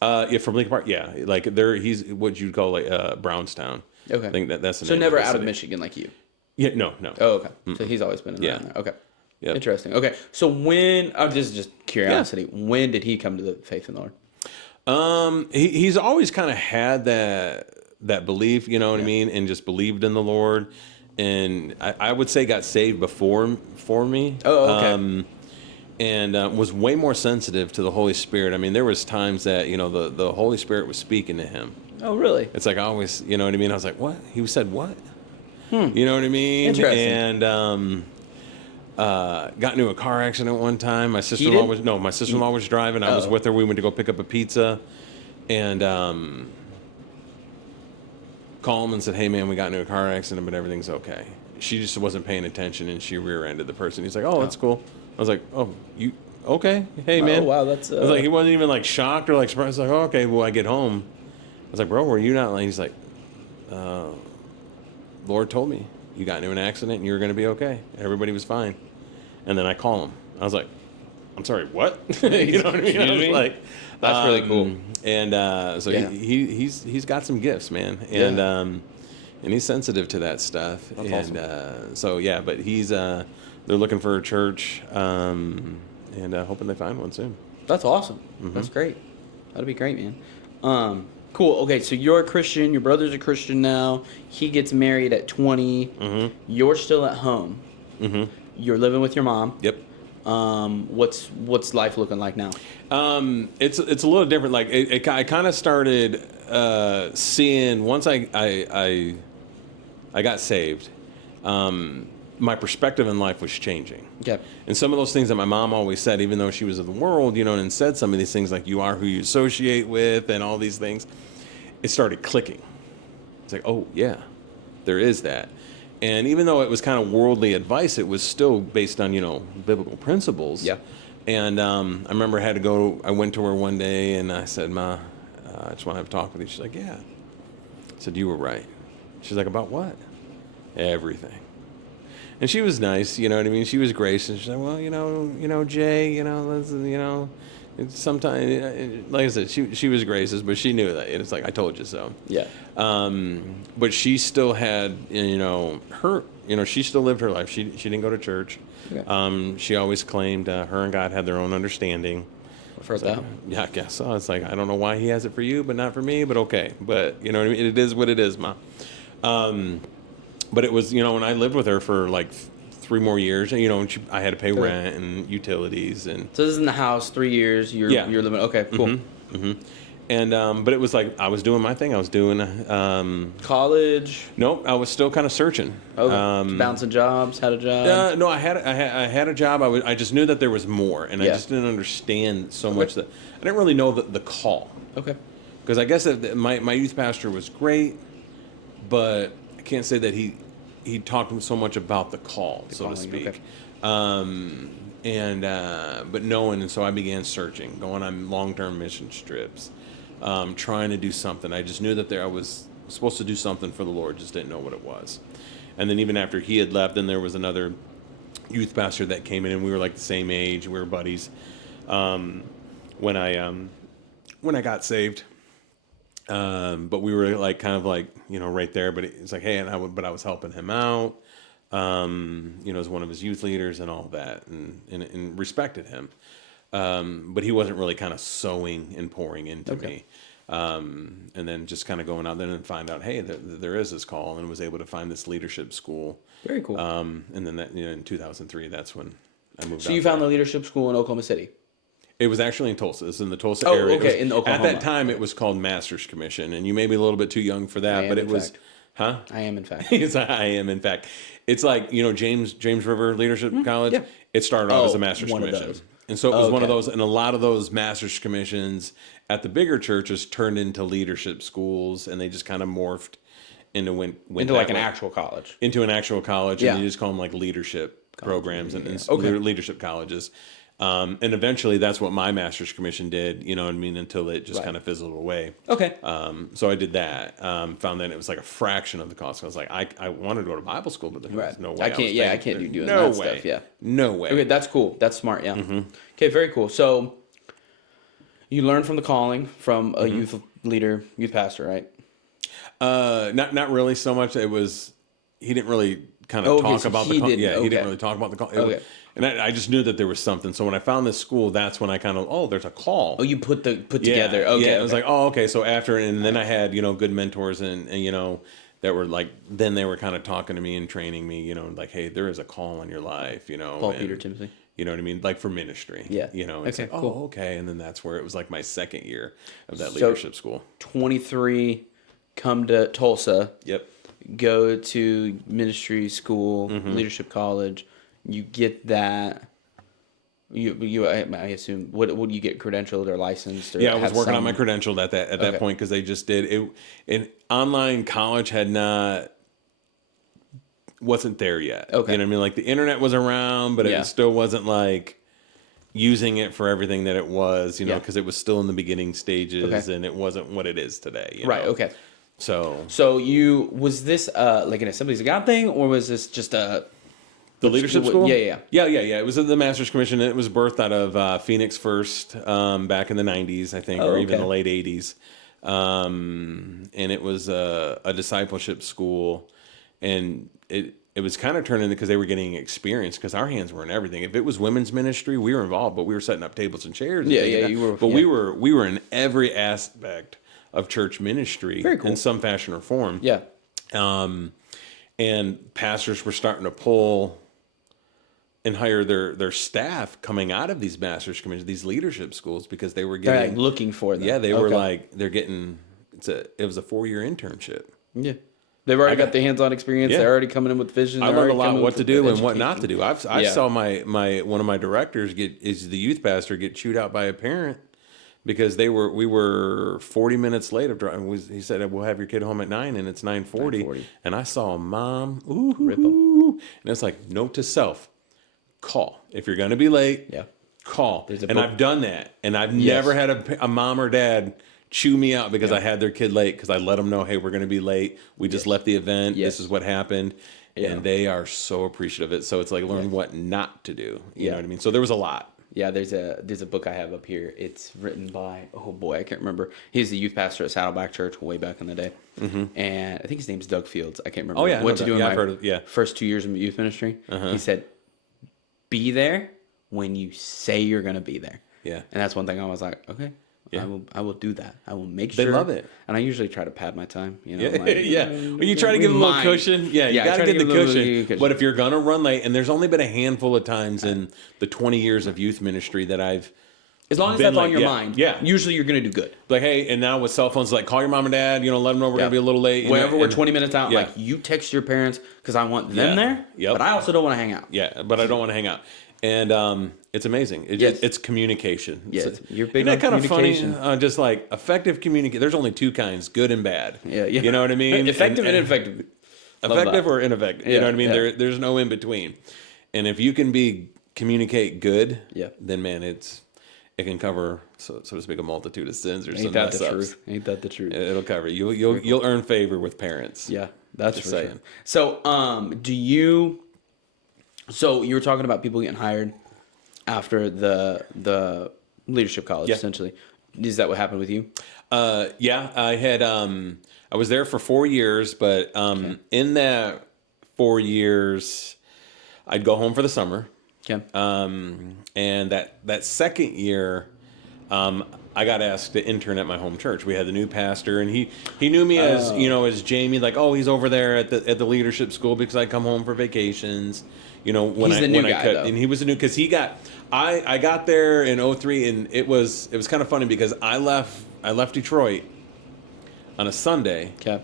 Yeah, from Lincoln Park. Yeah, like he's what you'd call like Brownstown. Okay. I think that's the so name never of the out city. of Michigan like you. Yeah, no. Oh, okay. So he's always been around there. Okay. Yep. Interesting. Okay. So when this is just curiosity. Yeah. When did he come to the faith in the Lord? He's always kind of had that belief, you know what I mean, and just believed in the Lord. And I would say got saved before me. Oh, okay. And was way more sensitive to the Holy Spirit. I mean, there was times that, the Holy Spirit was speaking to him. Oh, really? It's like I always, you know what I mean? I was like, what? He said what? You know what I mean? Interesting. And got into a car accident one time. My sister-in-law was driving. I was with her. We went to go pick up a pizza. And call him and said, hey, man, we got into a car accident, but everything's okay. She just wasn't paying attention, and she rear-ended the person. He's like, oh, that's cool. I was like, oh, you okay? Hey, man. Oh, wow, that's... I was like, he wasn't even, like, shocked or, like, surprised. I was like, oh, okay, well, I get home. I was like, bro, were you not? Like, he's like, Lord told me you got into an accident and you were going to be okay. Everybody was fine. And then I call him. I was like, I'm sorry, what? You know what I mean? I was like, that's really cool. And so he's got some gifts, man. And and he's sensitive to that stuff. That's and awesome. so yeah, but he's they're looking for a church and hoping they find one soon. That's awesome. That's great. That'd be great, man. Cool. Okay, so you're a Christian. Your brother's a Christian now. He gets married at 20. You're still at home. You're living with your mom. Yep. What's life looking like now? It's a little different. Like I kind of started seeing once I got saved. My perspective in life was changing. Okay. And some of those things that my mom always said, even though she was in the world, you know, and said some of these things like you are who you associate with and all these things, it started clicking. It's like, oh yeah, there is that. And even though it was kind of worldly advice, it was still based on, you know, biblical principles. Yeah. And I remember I went to her one day and I said, Ma, I just want to have a talk with you. She's like, yeah. I said, you were right. She's like, about what? Everything. And she was nice, you know what I mean? She was gracious. She's like, well, you know, Jay, you know, listen, you know, sometimes, like I said, she was gracious, but she knew that. It's like, I told you so. Yeah. But she still had, you know, she still lived her life. She didn't go to church. Okay. She always claimed her and God had their own understanding. I've heard that. Yeah, I guess so. It's like, I don't know why he has it for you, but not for me, but okay. But, you know what I mean? It is what it is, Ma. But it was, you know, when I lived with her for like 3 more years, you know, I had to pay rent and utilities. And so this is in the house, 3 years. You're living. Okay, cool. And but it was like I was doing my thing. I was doing college. Nope, I was still kind of searching. Okay. Bouncing jobs. Had a job. No, I had a job. I just knew that there was more, and I just didn't understand so much that I didn't really know the call. Okay. Because I guess that my youth pastor was great, but I can't say that he talked so much about the call, so to speak. Okay. But knowing, and so I began searching, going on long-term mission trips, trying to do something. I just knew that I was supposed to do something for the Lord, just didn't know what it was. And then even after he had left, then there was another youth pastor that came in, and we were like the same age, we were buddies. When I got saved. But we were like kind of like, you know, right there, but it's like, hey, I was helping him out, you know, as one of his youth leaders and all that, and respected him. But he wasn't really kind of sowing and pouring into me. And then just kind of going out there and find out, hey, there is this call, and was able to find this leadership school. Very cool. And then that, you know, in 2003, that's when I moved out. So you found the leadership school in Oklahoma City? It was actually in Tulsa. It's in the Tulsa area. Okay, in Oklahoma. At that time, it was called Master's Commission, and you may be a little bit too young for that, but it was, huh? I am, in fact. I am, in fact. It's like, you know, James River Leadership College. Yeah. It started off as a Master's Commission. And so it was one of those, and a lot of those Master's Commissions at the bigger churches turned into leadership schools, and they just kind of morphed into like an actual college. Into an actual college, and you just call them like leadership programs and leadership colleges. And eventually that's what my Master's Commission did, you know what I mean, until it just kind of fizzled away. Okay. So I did that. Found that it was like a fraction of the cost. I was like, I wanted to go to Bible school, but there was no way. I can't do doing that stuff. Yeah. No way. Okay, that's cool. That's smart. Yeah. Okay, very cool. So you learned from the calling from a youth leader, youth pastor, right? Not really so much. It was, he didn't really kind of talk about the call. Yeah, he didn't really talk about the call. And I just knew that there was something. So when I found this school, that's when I kind of, there's a call. Oh, you put together. Okay. Yeah, it was like, okay. So after, and then I had, you know, good mentors and you know, that were like, then they were kind of talking to me and training me, you know, like, hey, there is a call on your life, you know. Paul, Peter, Timothy. You know what I mean? Like for ministry. Yeah. You know, it's like, cool. Okay. And then that's where it was like my second year of that leadership school. 23, come to Tulsa. Yep. Go to ministry school, leadership college. You get that. I assume, would you get credentialed or licensed? Or Yeah, I was have working on some? my credential at that Okay. point because they just did it. And online college wasn't there yet. Okay. You know what I mean? Like the internet was around, but Yeah. it still wasn't like using it for everything that it was, Yeah. because it was still in the beginning stages Okay. and it wasn't what it is today. Right. Okay. So So was this like an Assemblies of God thing, or was this just a the leadership school? Yeah. Yeah. It was the Master's Commission. It was birthed out of Phoenix First back in the 90s, I think, or even okay. the late 80s. And it was a discipleship school. And it was kind of turning because they were getting experience because our hands were in everything. If it was women's ministry, we were involved, but we were setting up tables and chairs. And You were. But we were in every aspect of church ministry Very cool. in some fashion or form. Yeah. And pastors were starting to pull and hire their staff coming out of these master's commissions, these leadership schools, because they were They're getting like looking for them. Yeah, they were like they're getting it was a 4-year internship. Yeah. They've already got the hands-on experience. Yeah. They're already coming in with vision. I They're learned a already lot coming what with to do and what education. not to do. I saw my one of my directors is the youth pastor get chewed out by a parent because we were 40 minutes late of driving. He said, "We'll have your kid home at 9," and it's 9:40. And I saw a mom, and it's like, note to self: call if you're going to be late. Yeah, call. And I've done that, and I've never had a mom or dad chew me out because I had their kid late because I let them know, hey, we're going to be late. We just left the event. This is what happened. And they are so appreciative of it. So it's like learn what not to do. You know what I mean? So there was a lot. Yeah, there's a book I have up here. It's written by, oh boy, I can't remember. He's the youth pastor at Saddleback Church way back in the day. And I think his name's Doug Fields. I can't remember what to do in my first 2 years of youth ministry. He said, be there when you say you're going to be there. Yeah. And that's one thing I was like, okay. Yeah. I will do that. I will make sure. They love it. And I usually try to pad my time. You know, Well, you try to give them a little cushion. Yeah, you got to get the cushion. But if you're going to run late, and there's only been a handful of times in the 20 years of youth ministry that I've as long as that's on your mind, usually you're going to do good. Like, hey, and now with cell phones, like call your mom and dad, let them know we're going to be a little late. Whenever we're 20 minutes out, like you text your parents because I want them there, but I also don't want to hang out. Yeah, but I don't want to hang out. And it's amazing. It's communication. Yes, you're big on communication. Isn't that kind of funny? Just like effective communication. There's only two kinds, good and bad. Yeah. You know what I mean? Effective and ineffective. Effective or ineffective. You know what I mean? There's no in between. And if you can communicate good, then man, it can cover, so to speak, a multitude of sins or some mess ups. Ain't that the truth? It'll cover you. You'll earn favor with parents. Yeah, that's for sure. So, So you were talking about people getting hired after the leadership college, essentially. Is that what happened with you? Yeah, I had. I was there for 4 years, but in that 4 years, I'd go home for the summer. Okay. And that second year, I got asked to intern at my home church. We had the new pastor, and he knew me as as Jamey, like, oh, he's over there at the leadership school because I come home for vacations. When he's the new guy, though. And he was the new because I got there in 2003, and it was kind of funny because I left Detroit on a Sunday. Okay.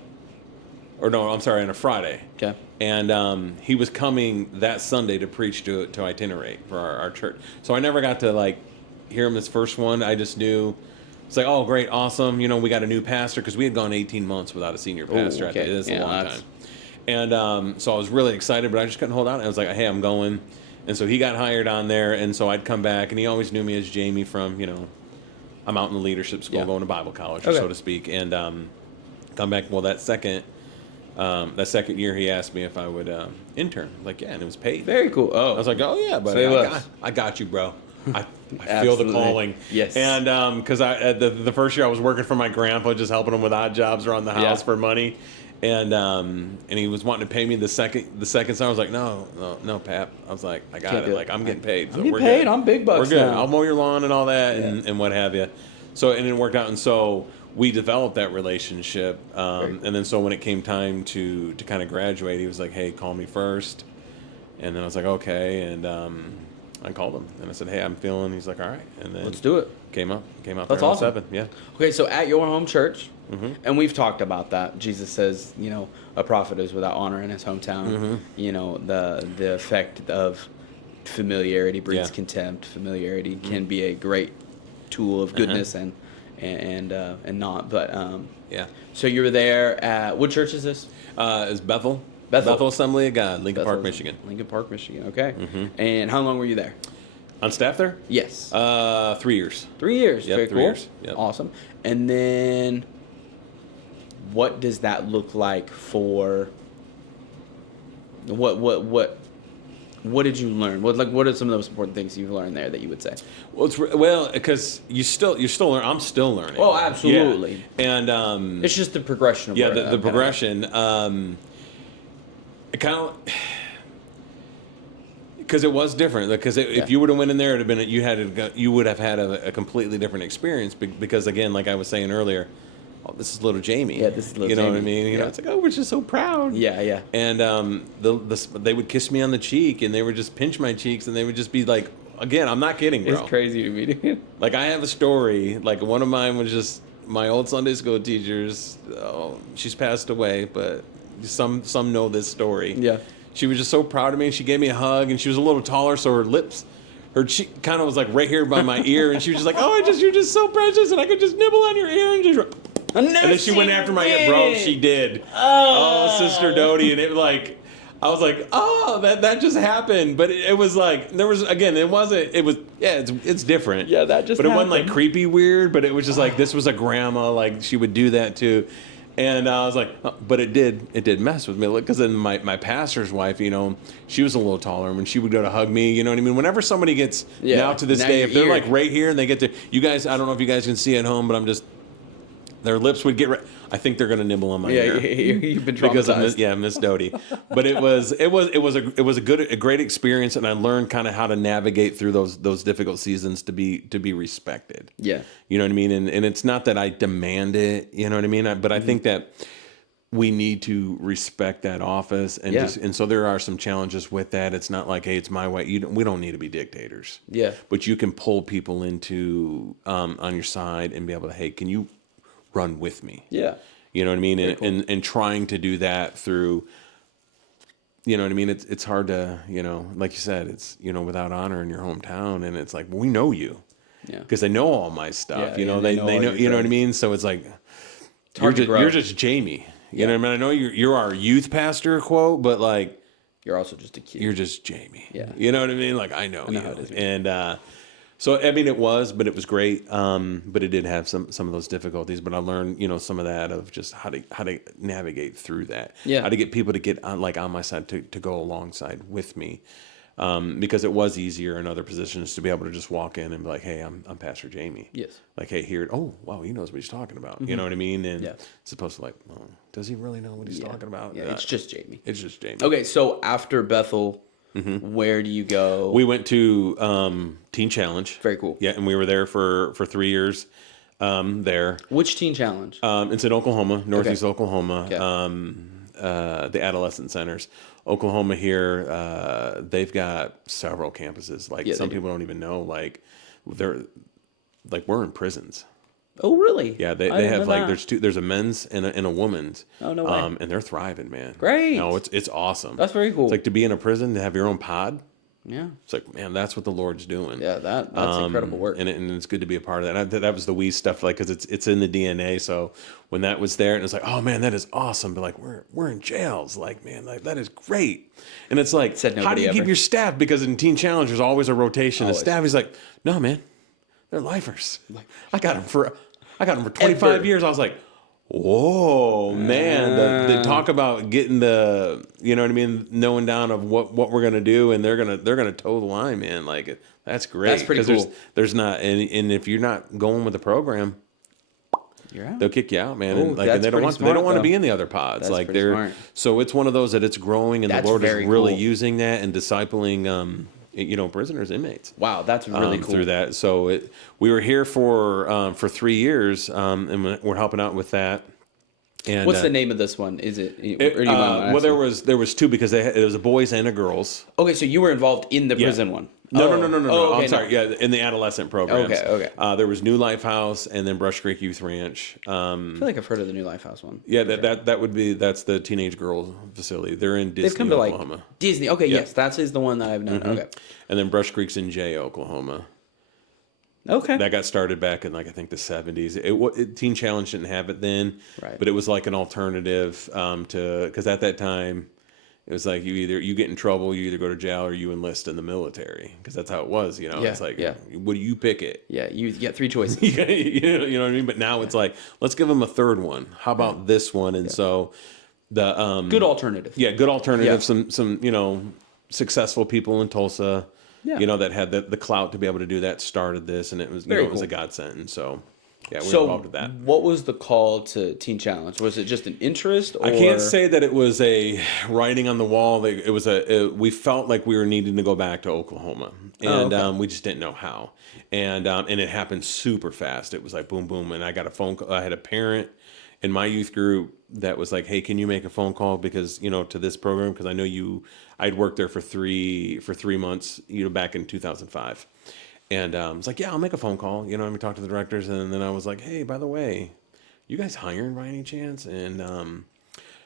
Or no, I'm sorry, on a Friday. Okay. And he was coming that Sunday to preach to Itinerate for our church. So I never got to hear him this first one. I just knew it's like, oh, great, awesome. We got a new pastor because we had gone 18 months without a senior pastor. Okay. That's a long time. And so I was really excited, but I just couldn't hold out. I was like, hey, I'm going. And so he got hired on there. And so I'd come back, and he always knew me as Jamey from, I'm out in the leadership school going to Bible college, so to speak. And come back. Well, that second year, he asked me if I would intern. Like, yeah, and it was paid. Very cool. Oh, I was like, oh yeah, buddy, I got you, bro. I feel the calling. Yes. And because the first year I was working for my grandpa, just helping him with odd jobs around the house for money, and he was wanting to pay me the second time. I was like, no, Pap. I was like, I got it. Like, I'm getting paid. So I'm getting paid. I'm big bucks. We're good. Now. I'll mow your lawn and all that and what have you. So and it worked out, and so we developed that relationship. And then so when it came time to kind of graduate, he was like, hey, call me first. And then I was like, okay. And I called him and I said, hey, I'm feeling. He's like, all right. And then let's do it. Came out. That's awesome. 7. Yeah. Okay, so at your home church, and we've talked about that. Jesus says, a prophet is without honor in his hometown. The effect of familiarity breeds Yeah. contempt. Familiarity can be a great tool of goodness and not. But Yeah. so you were there at what church is this? It's Bethel. Bethel. Assembly of God, Lincoln Park, Bethel's Michigan. Lincoln Park, Michigan. Okay. And how long were you there? On staff there? Yes. 3 years. 3 years. Yep, Very 3 cool. years. Yep. Awesome. And then, what does that look like for? What did you learn? What are some of the most important things you've learned there that you would say? Well, because you're still learning. I'm still learning. Oh, absolutely. Yeah. And It's just the progression of the progression. It kind of. Because it was different. Because if you would have went in there, it'd have been you would have had a completely different experience. Because again, like I was saying earlier, oh, this is little Jamey. Yeah, this is little You know Jamey. what I mean? You know, it's like, oh, we're just so proud. Yeah, yeah. And they would kiss me on the cheek, and they would just pinch my cheeks, and they would just be like, again, I'm not kidding, bro. It's crazy to me, dude. Like I have a story. Like one of mine was just my old Sunday school teacher's. Oh, she's passed away, but some know this story. Yeah. She was just so proud of me, and she gave me a hug, and she was a little taller, so her cheek kind of was like right here by my ear, and she was just like, "Oh, you're just so precious, and I could just nibble on your ear and just." And then she went after my ear, bro. She did. Oh, Sister Dodie, and it was like, I was like, oh, that just happened. But it was like there was again, it wasn't. It was it's different. Yeah, that just. But it happened. wasn't like creepy weird. But it was just like this was a grandma, like she would do that too. And I was like, oh, but it did mess with me. Because then my pastor's wife, you know, she was a little taller. And when she would go to hug me, you know what I mean? Whenever somebody gets, now to this day, if they're like right here and they get to, you guys, I don't know if you guys can see at home, but I'm just, their lips would get, I think they're going to nibble on my ear. Yeah, you've been traumatized. Because Miss Dodie. But it was a great experience, and I learned kind of how to navigate through those difficult seasons to be respected. Yeah. You know what I mean? And it's not that I demand it, you know what I mean? But I think that we need to respect that office, and and so there are some challenges with that. It's not like, hey, it's my way. We don't need to be dictators. Yeah. But you can pull people into on your side and be able to, hey, can you run with me? Yeah. You know what I mean? And trying to do that through, you know what I mean? It's hard to, you know, like you said, it's, you know, without honor in your hometown. And it's like, well, we know you. Yeah. Because they know all my stuff. Yeah, you know, they they know know, you know what I mean? So it's like, you're just Jamey. You know what I mean? I know you're our youth pastor quote, but like, you're also just a kid. you're just Jamey. Yeah. You know what I mean? Like, I know you. how it is. And, so, I mean, it was great. But it did have some of those difficulties. But I learned, you know, some of that of just how to navigate through that. Yeah. How to get people to get on my side to go alongside with me. Because it was easier in other positions to be able to just walk in and be like, hey, I'm Pastor Jamey. Yes. Like, hey, here, oh, wow, he knows what he's talking about. You know what I mean? And it's supposed to like, oh, does he really know what he's talking about? Yeah, it's just Jamey. It's just Jamey. Okay, so after Bethel, where do you go? We went to Teen Challenge. Very cool. Yeah, and we were there for 3 years there. Which Teen Challenge? It's in Oklahoma, Northeast Oklahoma, Okay. the adolescent centers. Oklahoma here, they've got several campuses. Like some people don't even know, like we're in prisons. Oh, really? Yeah, they have like there's a men's and a woman's. Oh, no way. And they're thriving, man. Great. No, it's awesome. That's very cool. It's like to be in a prison, to have your own pod. Yeah. It's like, man, that's what the Lord's doing. Yeah, that's incredible work. And it's good to be a part of that. That was the wee stuff, like, because it's in the DNA. So when that was there, and it's like, oh man, that is awesome. But like, we're in jails, like, man, like that is great. And it's like, how do you keep your staff? Because in Teen Challenge, there's always a rotation. The staff is like, no, man, they're lifers. Like, I got them for 25 years. I was like, whoa, man! They talk about getting the, you know what I mean, knowing down of what we're gonna do, and they're gonna toe the line, man. Like, that's great. That's pretty cool. There's not, and if you're not going with the program, you're out. they'll kick you out, man. Ooh, And like, and they don't want to be in the other pods. That's like pretty smart. So it's one of those that it's growing, and That's the Lord is very really cool. using that and discipling, you know, prisoners, inmates. Wow, that's really cool. Through that. So we were here for 3 years, and we're helping out with that. And what's the name of this one? Is it? Or do you mind well, there was two, because it was a boys and a girls. Okay, so you were involved in the prison one. No. Oh, okay, I'm sorry. Yeah, in the adolescent programs. Okay. There was New Life House and then Brush Creek Youth Ranch. I feel like I've heard of the New Life House one. Yeah, that's the teenage girl facility. They're in Disney, They've come to Oklahoma. like Disney. Okay, Yep. yes, that is the one that I've known. Okay. And then Brush Creek's in Jay, Oklahoma. Okay. That got started back in, like, I think the 70s. Teen Challenge didn't have it then, Right. but it was like an alternative because at that time, it was like you get in trouble, you either go to jail or you enlist in the military, because that's how it was. Yeah, It's like, what do you pick it? Yeah, you get 3 choices. You know what I mean? But now it's like, let's give them a third one. How about this one? And so the Good alternative. yeah, good alternative. Yeah. Some successful people in Tulsa, Yeah. that had the clout to be able to do that, started this, and it was Very it was a cool. godsend. And so yeah, we're So, involved with that. what was the call to Teen Challenge? Was it just an interest? Or... I can't say that it was a writing on the wall. It was we felt like we were needing to go back to Oklahoma, and we just didn't know how. And it happened super fast. It was like boom, boom, and I got a phone call. I had a parent in my youth group that was like, "Hey, can you make a phone call because to this program, because I know you." I'd worked there for 3 months, back in 2005. And I was like, yeah, I'll make a phone call, let me talk to the directors. And then I was like, hey, by the way, you guys hiring by any chance? And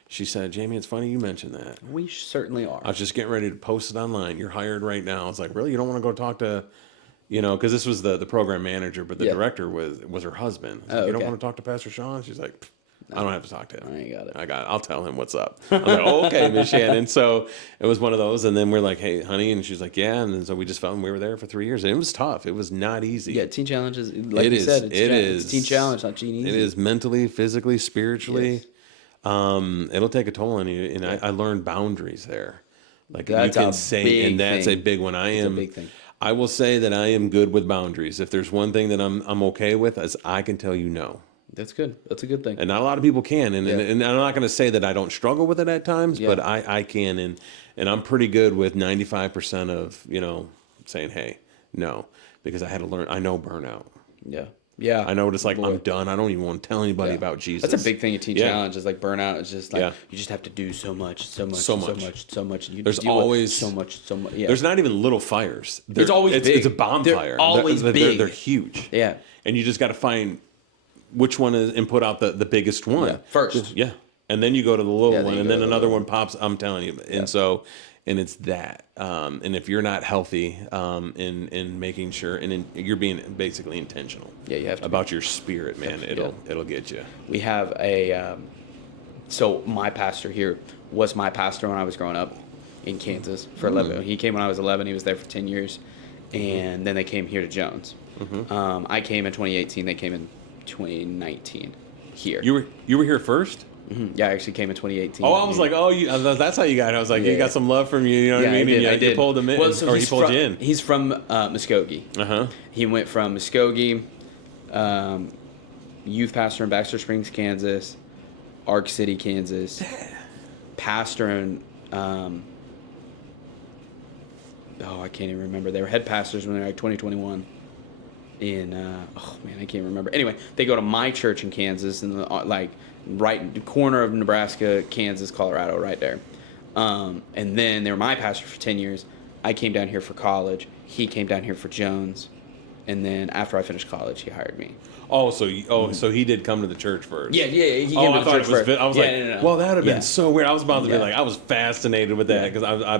she said, Jamey, it's funny you mentioned that. We certainly are. I was just getting ready to post it online. You're hired right now. I was like, really? You don't want to go talk to, because this was the program manager, but the director was her husband. I was like, you don't want to talk to Pastor Sean? She's like, I don't have to talk to him. I got it. I'll tell him what's up. I was like, oh, okay, Miss Shannon. So it was one of those. And then we're like, hey, honey. And she's like, yeah. And then so we just felt we were there for 3 years. And it was tough. It was not easy. Yeah, Teen Challenge is, like you said, it's Teen Challenge, not Teen Easy. It is mentally, physically, spiritually. Yes. It'll take a toll on you. And I learned boundaries there. Like that's you can say, and that's a big one. It's a big thing. I will say that I am good with boundaries. If there's one thing that I'm okay with, is I can tell you no. That's good. That's a good thing. And not a lot of people can. And I'm not going to say that I don't struggle with it at times, but I can. And I'm pretty good with 95% of, saying, hey, no. Because I had to learn. I know burnout. Yeah. Yeah. I know it's like, I'm done. I don't even want to tell anybody about Jesus. That's a big thing at Teen Challenge is like burnout. It's just like, you just have to do so much. There's always so much. Yeah. There's not even little fires. It's always big. It's a bonfire. They're always big. They're huge. Yeah. And you just got to find which one is and put out the biggest one first. Yeah. And then you go to the little one, and then another one one. pops. I'm telling you. And so, and it's that. And if you're not healthy in making sure, and you're being basically intentional. Yeah, you have to about your spirit, man. It'll get you. We have so my pastor here was my pastor when I was growing up in Kansas for 11. He came when I was 11. He was there for 10 years, and then they came here to Jones. I came in 2018. They came in 2019 here. You were here first? Yeah, I actually came in 2018. Oh, I was like, that's how you got it. I was like, you got some love from you. You know what I mean? I did. You pulled him in, well, so or he pulled you in. He's from Muskogee. He went from Muskogee, youth pastor in Baxter Springs, Kansas, Ark City, Kansas, pastor in I can't even remember. They were head pastors when they were like 2021 in I can't remember. Anyway, they go to my church in Kansas, and like right in the corner of Nebraska, Kansas, Colorado, right there. And then they were my pastor for 10 years. I came down here for college. He came down here for Jones, and then after I finished college, he hired me. Oh, so he did come to the church first. Yeah. He came to the church first. I was no. Well, that would have been so weird. I was about to be like, I was fascinated with that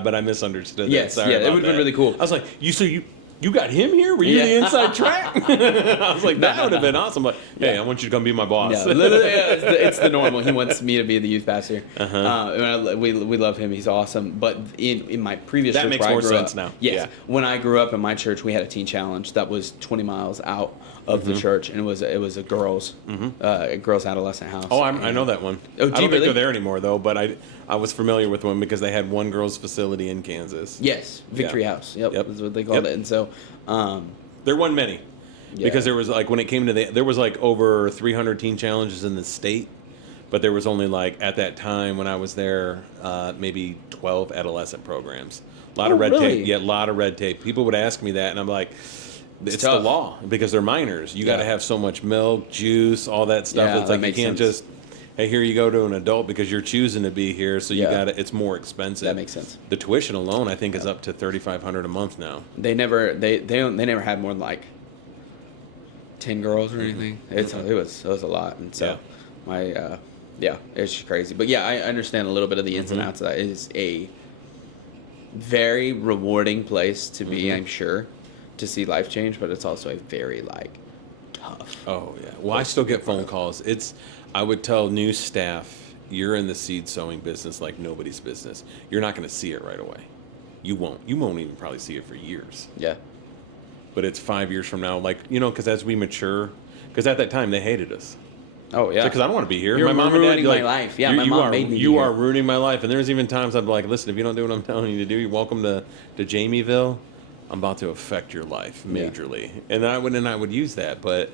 but I misunderstood. Yes, that. it would have been really cool. I was like, you got him here? Were you the inside track? I was like, that would have been awesome. But hey, I want you to come be my boss. Yeah, literally, it's the normal. He wants me to be the youth pastor. We love him. He's awesome. But in my previous church, that makes more sense now. Yes, when I grew up in my church, we had a teen challenge that was 20 miles out of the church, and it was a girls adolescent house. Oh, I know that one. Oh, I don't think they're there anymore though. But I was familiar with one because they had one girls' facility in Kansas. Yes, Victory House. Yep, that's what they called it. And so there weren't many because there was like when it came to there was like over 300 teen challenges in the state, but there was only like at that time when I was there maybe 12 adolescent programs. A lot of red tape. Yeah, a lot of red tape. People would ask me that, and I'm like, it's the law because they're minors. You got to have so much milk, juice, all that stuff. Yeah, it's like you can't just. hey, here you go to an adult because you're choosing to be here, so you Yeah. got it's more expensive. That makes sense. The tuition alone, I think, is up to $3,500 a month now. They never had more than like 10 girls or anything. It was a lot, and so it's just crazy. But yeah, I understand a little bit of the ins and outs of that. It is a very rewarding place to be, I'm sure, to see life change, but it's also a very tough. Oh yeah. Well, I still get phone calls. I would tell new staff, you're in the seed sowing business like nobody's business. You're not going to see it right away. You won't. You won't even probably see it for years. Yeah. But it's 5 years from now, because as we mature, because at that time they hated us. Oh yeah. Because I don't want to be here. You're my mom and dad, ruining my life. Yeah, my mom made me. You are ruining my life. And there's even times I'd be like, listen, if you don't do what I'm telling you to do, you're welcome to Jameyville. I'm about to affect your life majorly. Yeah. And I would use that, but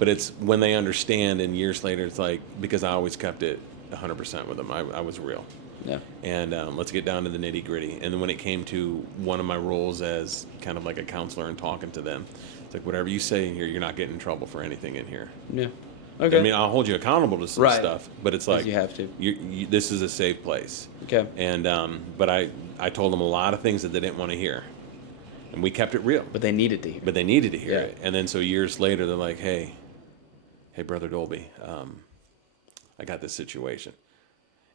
it's when they understand, and years later, it's like, because I always kept it 100% with them. I was real. Yeah. And let's get down to the nitty gritty. And then when it came to one of my roles as kind of like a counselor and talking to them, it's like, whatever you say in here, you're not getting in trouble for anything in here. Yeah. Okay. I mean, I'll hold you accountable to some stuff, but it's like, you have to. This is a safe place. Okay. And but I told them a lot of things that they didn't want to hear, and we kept it real. But they needed to hear. But they needed to hear it. And then so years later, they're like, hey, Brother Dolby, I got this situation.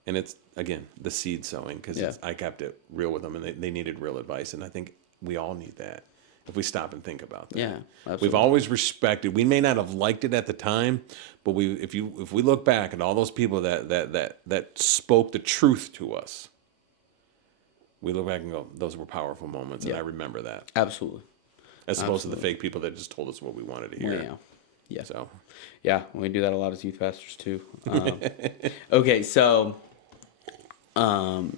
And it's, again, the seed sowing, because I kept it real with them, and they needed real advice. And I think we all need that if we stop and think about that. Yeah, absolutely. We've always respected. We may not have liked it at the time, but if we look back at all those people that spoke the truth to us, we look back and go, those were powerful moments, and I remember that. Absolutely. As opposed to the fake people that just told us what we wanted to hear. Yeah. Yeah. So. Yeah, we do that a lot as youth pastors too. Okay, so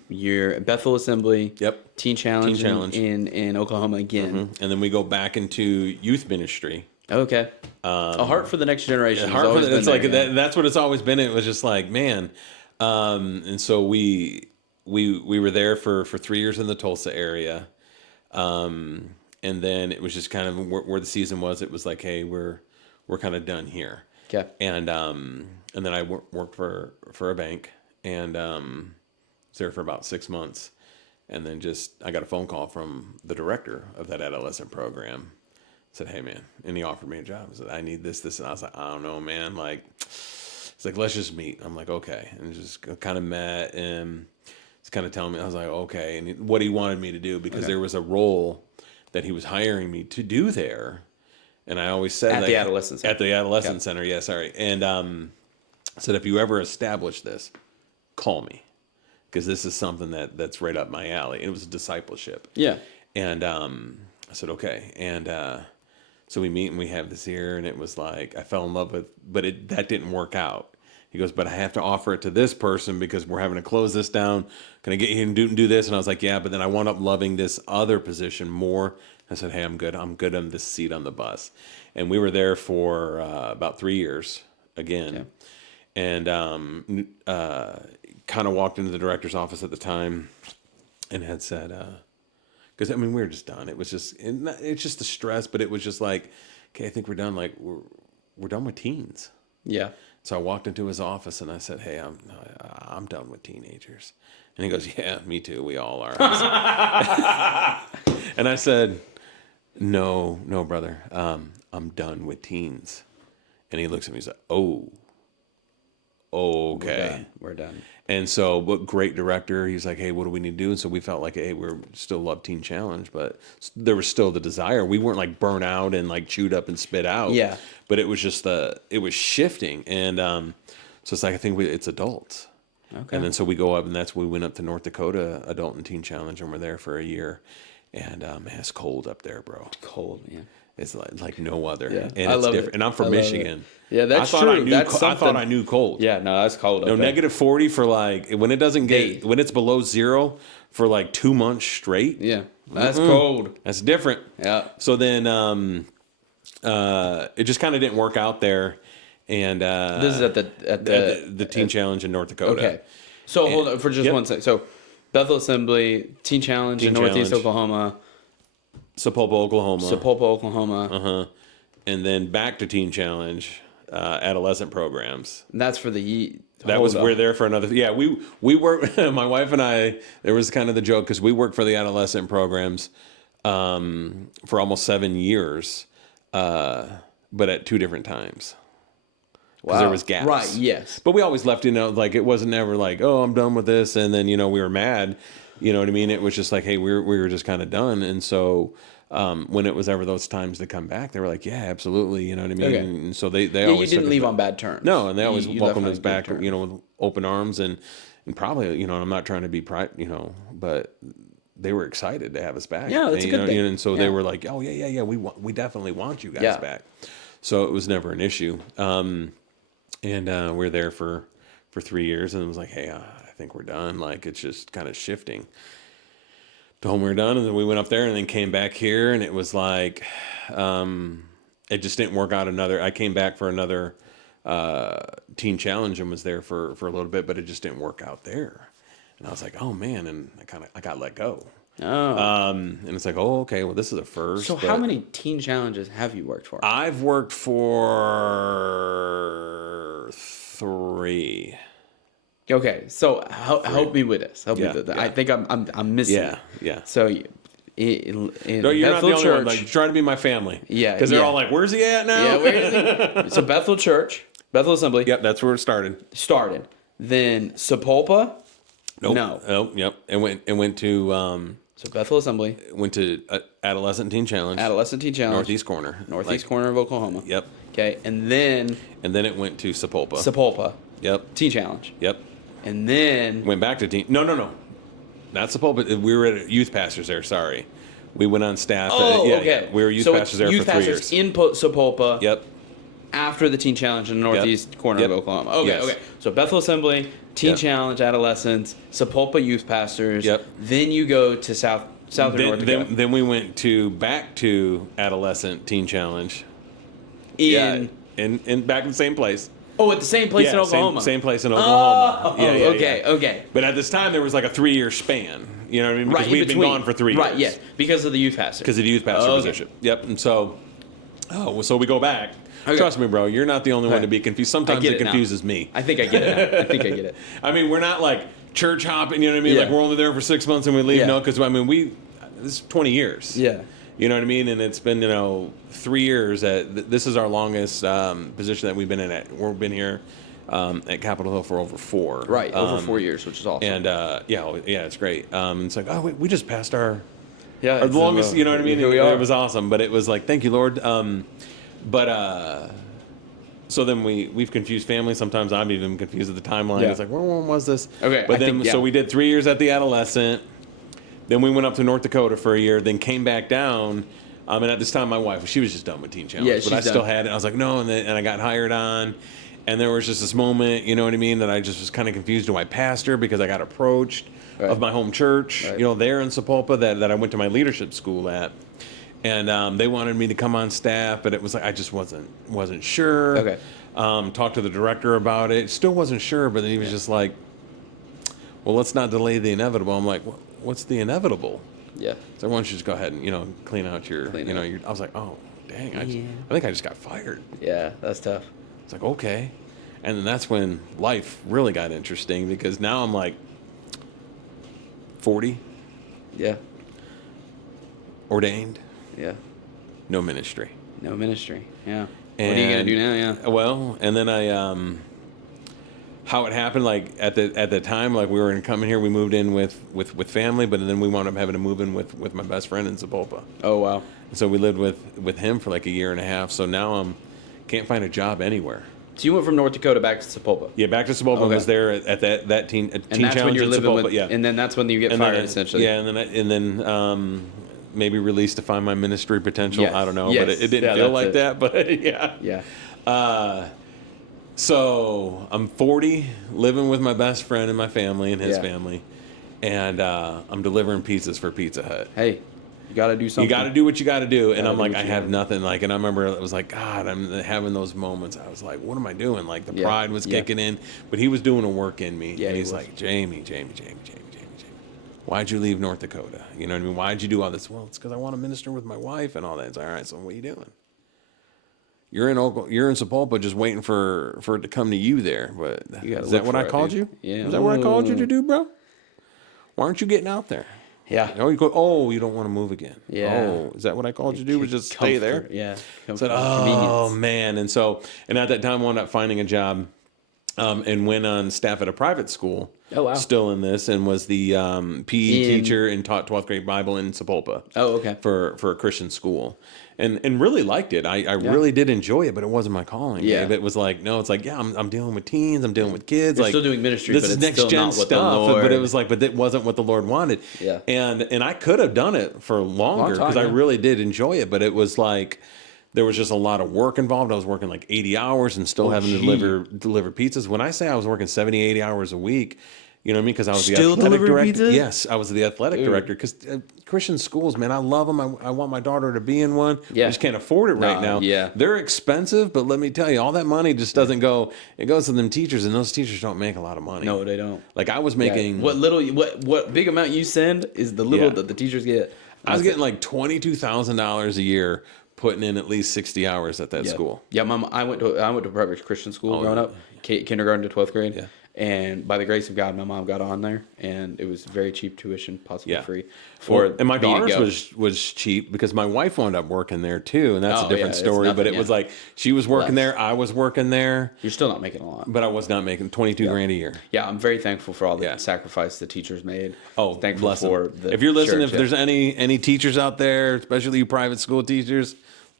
you're at Bethel Assembly. Yep. Teen Challenge. In Oklahoma again. And then we go back into youth ministry. Okay. A heart for the next generation. It's like that's what it's always been. It was just like, man. And so we were there for 3 years in the Tulsa area. And then it was just kind of where the season was. It was like, hey, we're kind of done here. Okay. And then I worked for a bank, and was there for about 6 months, and then I got a phone call from the director of that adolescent program. Said, hey man, and he offered me a job. He said, I need this, and I was like, I don't know, man. Like, it's like, let's just meet. I'm like, okay, and just kind of met, and he's kind of telling me. I was like, okay, and what he wanted me to do, because there was a role that he was hiring me to do there. And I always said at the adolescent center. At the adolescent center, yeah, sorry. And said, if you ever establish this, call me, because this is something that's right up my alley. And it was discipleship. Yeah. And I said, okay. And so we meet and we have this here, and it was like I fell in love with, but that didn't work out. He goes, but I have to offer it to this person because we're having to close this down. Can I get you and do this? And I was like, yeah, but then I wound up loving this other position more. I said, hey, I'm good on this seat on the bus. And we were there for about 3 years again. Okay. And kind of walked into the director's office at the time and had said, because, I mean, we were just done. It was just, it's just the stress, but it was just like, okay, I think we're done. Like, we're done with teens. Yeah. So I walked into his office and I said, hey, I'm done with teenagers. And he goes, yeah, me too. We all are. And I said, no, brother. I'm done with teens. And he looks at me and said, oh, okay. We're done. And so, what great director. He's like, hey, what do we need to do? And so we felt like, hey, we're still love Teen Challenge, but there was still the desire. We weren't like burnt out and like chewed up and spit out. Yeah. But it was just it was shifting. And so it's like, I think it's adults. Okay. And then so we go up, and that's when we went up to North Dakota Adult and Teen Challenge, and we're there for a year. And man, it's cold up there, bro. It's cold, man. It's like no other. Yeah. And it's different. And I'm from Michigan. Yeah, that's true. I thought I knew cold. Yeah, no, that's cold up there. -40 for like, when it doesn't when it's below zero for like 2 months straight. Yeah, that's cold. That's different. Yeah. So then it just kind of didn't work out there. And this is at the Teen Challenge in North Dakota. Okay. So hold on for just 1 second. So Bethel Assembly, Teen Challenge in Northeast Oklahoma. Sapulpa, Oklahoma. Uh-huh. And then back to Teen Challenge adolescent programs. And that's for the We're there for another. Yeah, we work. My wife and I. There was kind of the joke because we worked for the adolescent programs for almost 7 years, but at 2 different times. Because there was gaps. Right, yes. But we always left, like it wasn't ever like, oh, I'm done with this. And then, we were mad. You know what I mean? It was just like, hey, we were just kind of done. And so when it was ever those times to come back, they were like, yeah, absolutely. You know what I mean? Okay. And so they always you didn't leave on bad terms. No, and they always You welcomed left us on back, good terms. with open arms. And probably, I'm not trying to be but they were excited to have us back. Yeah, that's a good thing. And so they were like, oh, yeah, we definitely want you guys back. So it was never an issue. And we were there for 3 years, and it was like, hey, I think we're done. Like, it's just kind of shifting. Told them we were done, and then we went up there and then came back here, and it was like, it just didn't work out I came back for another teen challenge and was there for a little bit, but it just didn't work out there. And I was like, oh, man, and I got let go. Oh. And it's like, oh, okay, well, this is a first. So how many teen challenges have you worked for? I've worked for 3. Okay, so help me with this. Help me with that. Yeah. I think I'm missing. Yeah. So No, you're not the only one. Like, you're trying to be my family. Yeah, because they're all like, "Where's he at now?" Yeah, where is he? So Bethel Church, Bethel Assembly. Yep, that's where it started. Then Sepulpa. Nope. No. Oh, yep. And went to So Bethel Assembly. Went to Adolescent Teen Challenge. Northeast corner. Corner of Oklahoma. Yep. Okay, and then it went to Sepulpa. Yep. Teen Challenge. Yep. And then went back to teen. No. Not Sepulpa. We were at youth pastors there. Sorry. We went on staff. Okay. Yeah. We were youth pastors there for 3 years. In Sepulpa. Yep. After the Teen Challenge in the northeast corner of Oklahoma. Okay, Yes. okay. So Bethel Assembly, Teen Challenge, adolescents, Sepulpa youth pastors. Yep. Then you go to Southern North Dakota. Then we went back to Adolescent Teen Challenge. In back in the same place. Oh, at the same place in Oklahoma. Same place in Oklahoma. Oh, okay. But at this time, there was like a 3-year span. You know what I mean? Because we'd been gone for 3 years. Right, yes. Because of the youth pastor. Because of the youth pastor position. Yep. And so we go back. Okay. Trust me, bro. You're not the only one to be confused. Sometimes it confuses me. I think I get it. Now. I mean, we're not like church hopping. You know what I mean? Like we're only there for 6 months and we leave. No, because I mean, this is 20 years. Yeah. You know what I mean? And it's been 3 years. This is our longest position that we've been in. We've been here at Capitol Hill for over 4. Right, over 4 years, which is awesome. And it's great. It's like, we just passed our the longest. You know what I mean? Here we are. It was awesome, but it was like, thank you, Lord. So then we've confused families. Sometimes I'm even confused at the timeline. Yeah. It's like, when was this? Okay, But so we did 3 years at the adolescent. Then we went up to North Dakota for a year. Then came back down. And at this time, my wife, she was just done with Teen Challenge. Yeah, but I still had it. I was like, no. And I got hired on. And there was just this moment, you know what I mean, that I just was kind of confused. Do I pastor? Because I got approached of my home church, there in Sepulpa that I went to my leadership school at. And they wanted me to come on staff, but it was like I just wasn't sure. Okay. Talked to the director about it. Still wasn't sure, but then he was just like, well, let's not delay the inevitable. I'm like, what's the inevitable? Yeah. So why don't you just go ahead and, clean out your, I was like, oh, dang. I think I just got fired. Yeah, that's tough. It's like, okay. And then that's when life really got interesting because now I'm like 40. Yeah. Ordained. Yeah. No ministry. Yeah. And What are you going to do now? Yeah. Well, and then how it happened, like at the time, like we were coming here, we moved in with family, but then we wound up having to move in with my best friend in Sepulpa. Oh, wow. So we lived with him for like a year and a half. So now can't find a job anywhere. So you went from North Dakota back to Sepulpa? Yeah, back to Sepulpa. Okay. I was there at that teen challenge when you're living Sepulpa. with, yeah. And then that's when you get fired, essentially. Yeah, and then maybe released to find my ministry potential. Yes. I don't know, Yes. but it didn't feel like that. But yeah. Yeah. So I'm 40, living with my best friend and my family and his family, and I'm delivering pizzas for Pizza Hut. Hey, you got to do something. You got to do what you got to do. And I'm like, I have nothing. Like, and I remember it was like, God, I'm having those moments. I was like, what am I doing? Like, the pride was kicking in, but he was doing a work in me. Yeah, and he's like, Jamey, why'd you leave North Dakota? You know what I mean? Why'd you do all this? Well, it's because I want to minister with my wife and all that. It's all right. So what are you doing? you're in Sepulpa just waiting for it to come to you there. But is that what I called you? Yeah. Is that what I called you to do, bro? Why aren't you getting out there? Yeah. Oh, you go. Oh, you don't want to move again. Yeah. Oh, is that what I called you to do? Was just stay there? Yeah. I said, oh man. And at that time, I wound up finding a job, and went on staff at a private school. Oh wow. Still in this, and was the PE teacher and taught 12th grade Bible in Sepulpa. Oh, okay. For a Christian school, and really liked it. I really did enjoy it, but it wasn't my calling. Yeah. It was like, no, it's like, yeah, I'm dealing with teens, I'm dealing with kids. You're like still doing ministry, this but is it's next still gen not what the stuff. Lord... But it was like, but it wasn't what the Lord wanted. Yeah. And I could have done it for longer because I really did enjoy it, but it was like there was just a lot of work involved. I was working like 80 hours and still having to deliver pizzas. When I say I was working 70, 80 hours a week, you know what I mean? Because I was the athletic director. Pizzas? Yes, I was the athletic director. Because Christian schools, man, I love them. I want my daughter to be in one. Yeah. I just can't afford it right now. Yeah. They're expensive, but let me tell you, all that money just doesn't go. It goes to them teachers, and those teachers don't make a lot of money. No, they don't. Like I was making... What big amount you send is the little that the teachers get. I was getting like $22,000 a year putting in at least 60 hours at that school. Yeah, I went to a private Christian school growing up, kindergarten to 12th grade. Yeah. And by the grace of God, my mom got on there, and it was very cheap tuition, possibly free. And my daughter's was cheap because my wife wound up working there too, and that's a different story. But it was like she was working there, I was working there. You're still not making a lot, but I was not making $22,000 a year. Yeah, I'm very thankful for all the sacrifice the teachers made. Oh, thankful for the if you're listening, church, if there's any teachers out there, especially you private school teachers,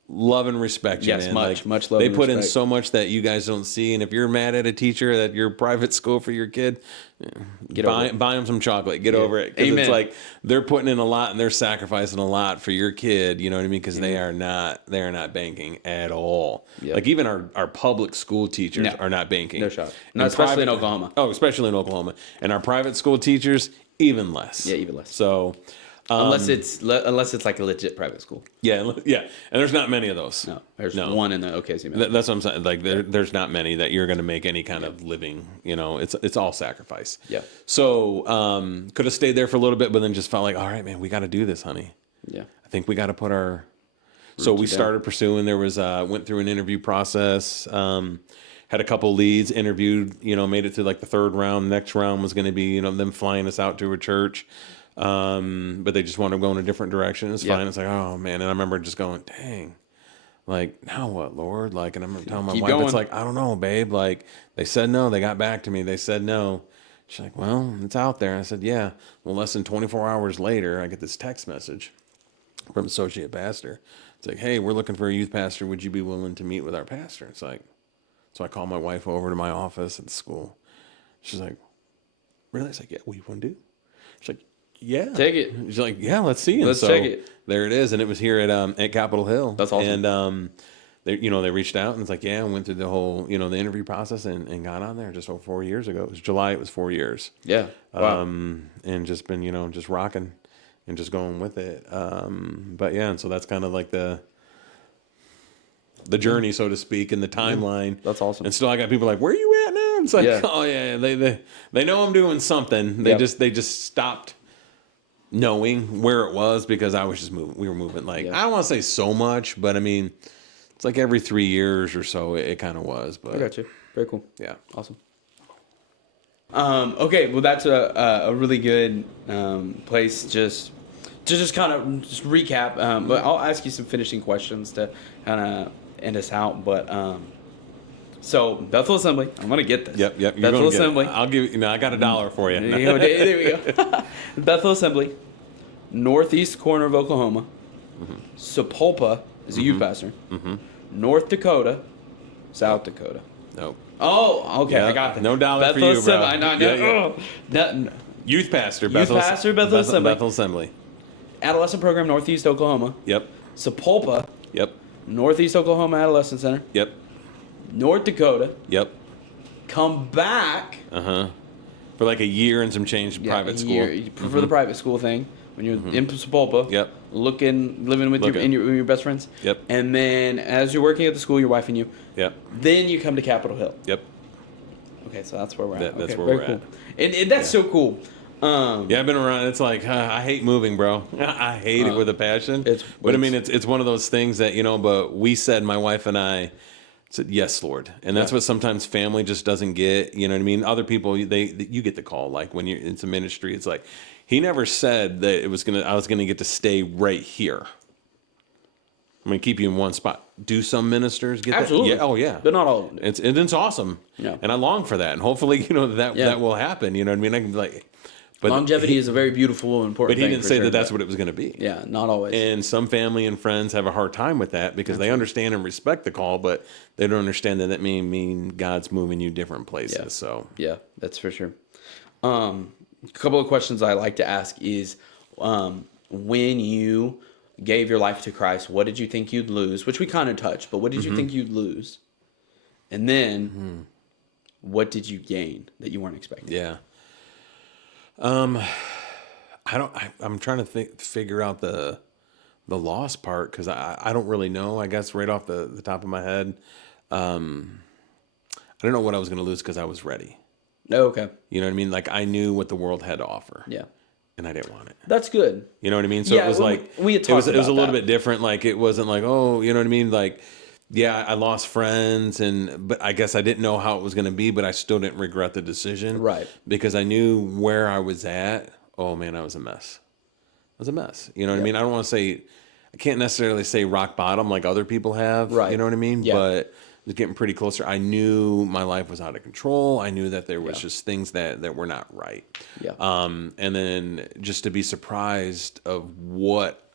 love and respect you, man. Much love. They and put respect. in so much that you guys don't see, and if you're mad at a teacher at your private school for your kid, buy them some chocolate. Get over it, because it's like they're putting in a lot and they're sacrificing a lot for your kid. You know what I mean? Because they are not banking at all. Yeah. Like even our public school teachers are not banking. No shot. Not especially in Oklahoma. Oh, especially in Oklahoma, and our private school teachers even less. Yeah, even less. So. Unless it's like a legit private school. Yeah, and there's not many of those. No, there's one in the OKC. That's what I'm saying. Like there's not many that you're going to make any kind of living. You know, it's all sacrifice. Yeah. So could have stayed there for a little bit, but then just felt like, all right, man, we got to do this, honey. Yeah. I think we got to put our. So we started pursuing. There was went through an interview process. Had a couple leads, interviewed. You know, made it to like the third round. Next round was going to be them flying us out to a church. But they just wanted to go in a different direction. It's fine. It's like, oh man. And I remember just going, dang, like, now what, Lord? Like, and I'm telling my wife, going. It's like, I don't know, babe. Like, they said no. They got back to me. They said no. She's like, well, it's out there. I said, yeah. Well, less than 24 hours later, I get this text message from associate pastor. It's like, hey, we're looking for a youth pastor. Would you be willing to meet with our pastor? It's like, so I call my wife over to my office at the school. She's like, really? It's like, yeah, what do you want to do? She's like, yeah, take it. She's like, yeah, let's see. And let's check it. There it is, and it was here at Capitol Hill. That's awesome. And they reached out and it's like, yeah, and went through the whole the interview process and got on there just over 4 years ago. It was July. It was 4 years. Yeah. Wow. And just been just rocking and just going with it. But yeah, and so that's kind of like the journey, so to speak, and the timeline. That's awesome. And still, I got people like, where are you at now? It's like, oh yeah, they know I'm doing something. They just stopped knowing where it was because I was just moving. We were moving like I don't want to say so much, but I mean, it's like every 3 years or so it kind of was. But I got you. Very cool. Yeah, awesome. Okay, well that's a really good place just to kind of recap. But I'll ask you some finishing questions to kind of end us out. But so Bethel Assembly, I'm gonna get this. Yep. You're Bethel Assembly. I'll give you. I got $1 for you. There we go. Bethel Assembly, northeast corner of Oklahoma. Sepulpa is a youth pastor. North Dakota, South Dakota. Nope. Oh, okay, I got that. No $1 Bethel for you, Assembly. bro. Youth pastor, Bethel Assembly. Bethel Assembly. Adolescent program, Northeast Oklahoma. Yep. Sepulpa. Yep. Northeast Oklahoma Adolescent Center. Yep. North Dakota. Yep. Come back. For like a year and some change private school. For the private school thing. When you're in Sepulpa. Yep. Living with your best friends. Yep. And then as you're working at the school, your wife and you. Yep. Then you come to Capitol Hill. Yep. Okay, so that's where we're at. That's okay, where very we're cool. at. And that's so cool. Yeah, I've been around. It's like I hate moving, bro. I hate it with a passion. But I mean, it's one of those things that But we said, my wife and I said, "Yes, Lord," and that's what sometimes family just doesn't get. You know what I mean? Other people, you get the call. Like when you're into ministry, it's like he never said that I was gonna get to stay right here. I'm gonna keep you in one spot. Do some ministers get Absolutely. that? Yeah. Oh yeah. But not all of them. It's awesome. Yeah. And I long for that, and hopefully that will happen. You know what I mean? I can like. But longevity is a very beautiful and important thing. But he didn't say that that's what it was going to be. Yeah, not always. And some family and friends have a hard time with that because they understand and respect the call, but they don't understand that may mean God's moving you different places. Yeah. So yeah, that's for sure. A couple of questions I like to ask is, when you gave your life to Christ, what did you think you'd lose? Which we kind of touched, but what did you think you'd lose? And then, what did you gain that you weren't expecting? Yeah. I'm trying to figure out the loss part because I don't really know. I guess right off the top of my head, I don't know what I was going to lose because I was ready. Oh, okay. You know what I mean? Like I knew what the world had to offer. Yeah. And I didn't want it. That's good. You know what I mean? So it was like we had talked it was a little that. bit different. Like it wasn't like, oh, you know what I mean? Like, yeah, I lost friends, but I guess I didn't know how it was going to be, but I still didn't regret the decision, Right? Because I knew where I was at. Oh man, I was a mess. I was a mess. You know what I mean? I don't want to say, I can't necessarily say rock bottom like other people have. Right. You know what I mean? Yeah. But it was getting pretty closer. I knew my life was out of control. I knew that there was just things that were not right. Yeah. And then just to be surprised of what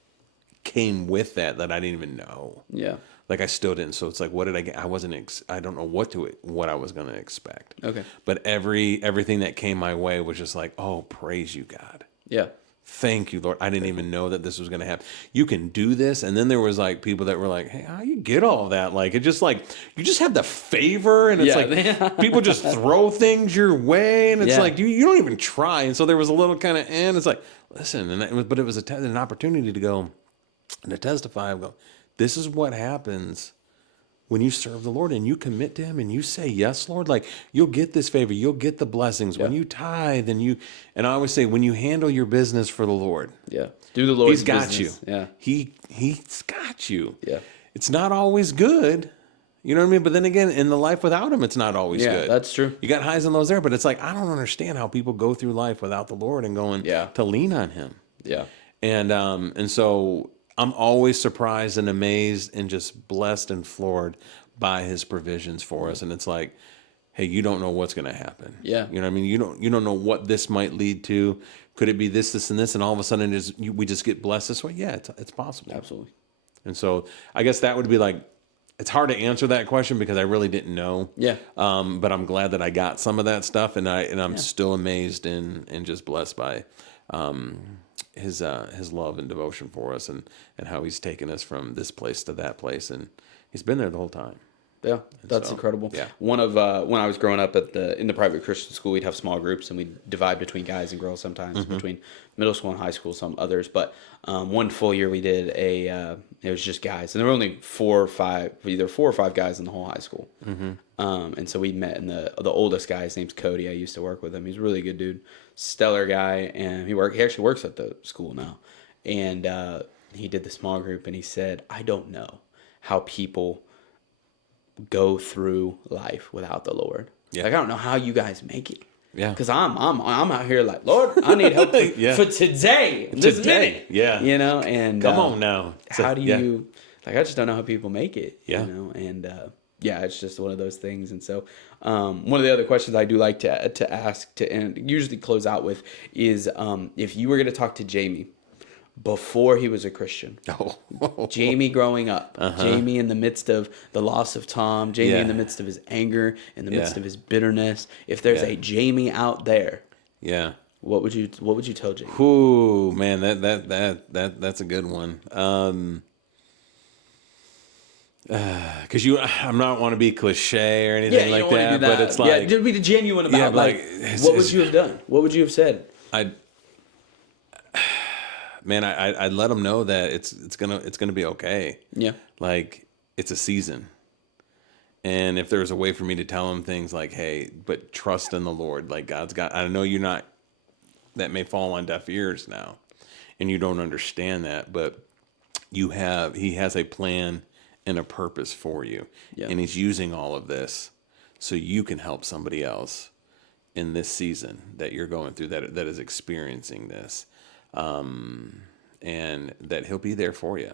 came with that I didn't even know. Yeah. Like I still didn't. So it's like, what did I get? I don't know what I was going to expect. Okay. But everything that came my way was just like, oh, praise you, God. Yeah. Thank you, Lord. I didn't even know that this was going to happen. You can do this. And then there was like people that were like, hey, how you get all that? Like, it just like, you just have the favor. And it's like, people just throw things your way. And it's like, you don't even try. And so there was a little kind of, and it's like, listen, but it was an opportunity to go and to testify. Go, this is what happens when you serve the Lord and you commit to him and you say, yes, Lord, like you'll get this favor, you'll get the blessings. When you tithe and I always say, when you handle your business for the Lord, do the Lord's he's got business. you. Yeah. He's got you. Yeah. It's not always good. You know what I mean? But then again, in the life without him, it's not always good. Yeah, that's true. You got highs and lows there, but it's like, I don't understand how people go through life without the Lord and going to lean on him. Yeah. And so I'm always surprised and amazed and just blessed and floored by his provisions for us. And it's like, hey, you don't know what's going to happen. Yeah. You know what I mean? You don't know what this might lead to. Could it be this, this, and this? And all of a sudden we just get blessed this way? Yeah, it's possible. Absolutely. And so I guess that would be like, it's hard to answer that question because I really didn't know. Yeah. But I'm glad that I got some of that stuff, and I'm still amazed and just blessed by his love and devotion for us, and how he's taken us from this place to that place, and he's been there the whole time. Yeah, that's incredible. Yeah. One of when I was growing up in the private Christian school, we'd have small groups and we'd divide between guys and girls sometimes, between middle school and high school, some others. But one full year we did it was just guys, and there were only either 4 or 5 guys in the whole high school. And so we met, and the oldest guy, his name's Cody. I used to work with him. He's a really good dude, stellar guy, and he actually works at the school now. And he did the small group, and he said, I don't know how people go through life without the Lord. Yeah. Like, I don't know how you guys make it. Yeah. Because I'm out here like, Lord, I need help for today. This minute. Yeah. You know, and come on now. How do you like, I just don't know how people make it. Yeah. You know, and it's just one of those things. And so one of the other questions I do like to ask and usually close out with is if you were going to talk to Jamey before he was a Christian. Jamey growing up. Jamey in the midst of the loss of Tom. Jamey in the midst of his anger, in the midst of his bitterness. If there's a Jamey out there, what would you tell Jamey? Ooh, man, that's a good one. Because I'm not want to be cliche or anything like that, but it's like, just be genuine about what would you have done? What would you have said? I'd let them know that it's gonna be okay. Yeah, like it's a season, and if there's a way for me to tell them things like, hey, but trust in the Lord, like God's got. I know you're not. that may fall on deaf ears now, and you don't understand that, but he has a plan and a purpose for you, and he's using all of this so you can help somebody else in this season that you're going through, that is experiencing this, and that he'll be there for you.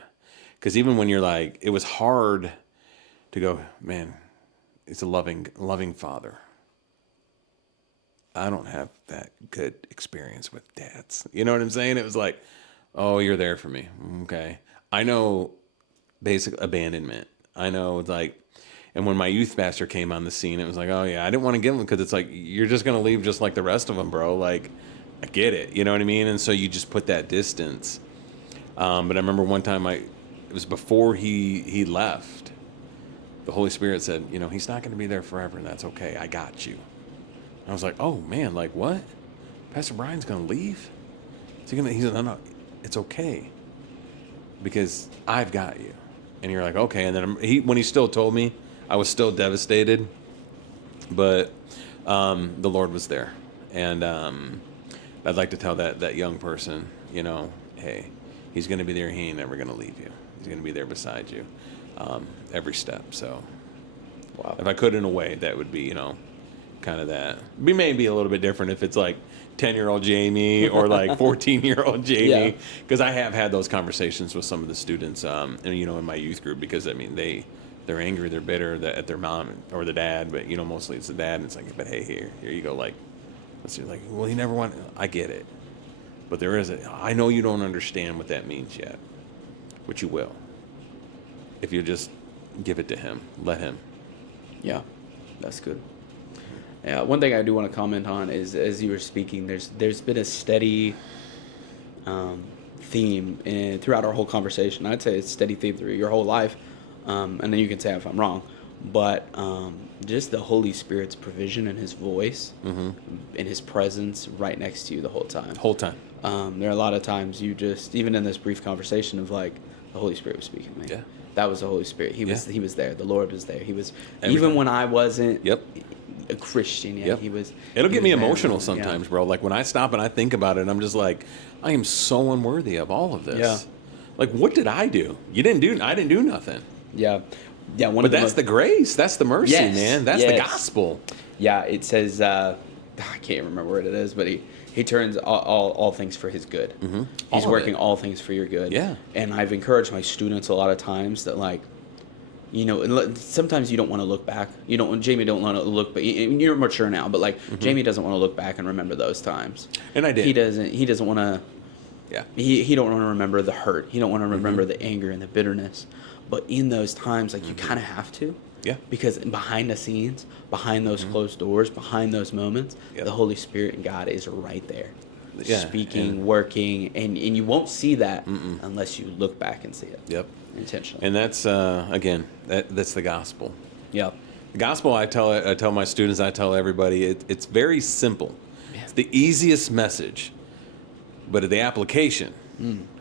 Because even when you're like, it was hard to go, man, it's a loving father. I don't have that good experience with dads. You know what I'm saying? It was like, oh, you're there for me. Okay. I know basic abandonment. I know, like, and when my youth pastor came on the scene, it was like, oh yeah, I didn't want to give him, because it's like, you're just going to leave just like the rest of them, bro. Like, I get it. You know what I mean? And so you just put that distance. But I remember one time it was before he left, the Holy Spirit said, he's not going to be there forever, and that's okay. I got you. I was like, oh man, like what? Pastor Brian's gonna leave? He's like, no, it's okay, because I've got you. And you're like, okay. And then when he still told me, I was still devastated, but the Lord was there. And I'd like to tell that young person, hey, he's gonna be there. He ain't never gonna leave you. He's gonna be there beside you every step. So, wow. If I could, in a way, that would be, kind of that. We may be a little bit different if it's like 10-year-old Jamey or like 14-year-old Jamey, because I have had those conversations with some of the students, and in my youth group, because I mean they're angry, they're bitter at their mom or the dad, but mostly it's the dad, and it's like, but hey, here you go, like, let's like, well, he never wanted. I get it, but I know you don't understand what that means yet, but you will if you just give it to him, let him. Yeah, that's good. Yeah, one thing I do want to comment on is, as you were speaking, there's been a steady theme throughout our whole conversation. I'd say it's a steady theme through your whole life, and then you can say if I'm wrong, but just the Holy Spirit's provision and His voice, and His presence right next to you the whole time. There are a lot of times you just, even in this brief conversation of like, the Holy Spirit was speaking to me. Yeah. That was the Holy Spirit. He was there. The Lord was there. He was, even when I wasn't a Christian yet, he was. It'll get me emotional sometimes, bro. Like when I stop and I think about it, and I'm just like, I am so unworthy of all of this. Yeah. Like, what did I do? I didn't do nothing. Yeah. Yeah. But that's the grace. That's the mercy, man. That's the gospel. Yeah. It says, I can't remember what it is, but he turns all things for his good. Mm-hmm. He's working all things for your good. Yeah. And I've encouraged my students a lot of times that, like, sometimes you don't want to look back. Jamey don't want to look, but you're mature now. But like, Jamey doesn't want to look back and remember those times. And I did. He doesn't want to. Yeah. He don't want to remember the hurt. He don't want to remember the anger and the bitterness. But in those times, like, you kind of have to. Yeah. Because behind the scenes, behind those closed doors, behind those moments, the Holy Spirit and God is right there. Yeah, speaking, working, and you won't see that unless you look back and see it. Yep. Intentionally. And that's again, that's the gospel. Yep. The gospel, I tell my students, I tell everybody, it's very simple. Yeah. It's the easiest message, but the application,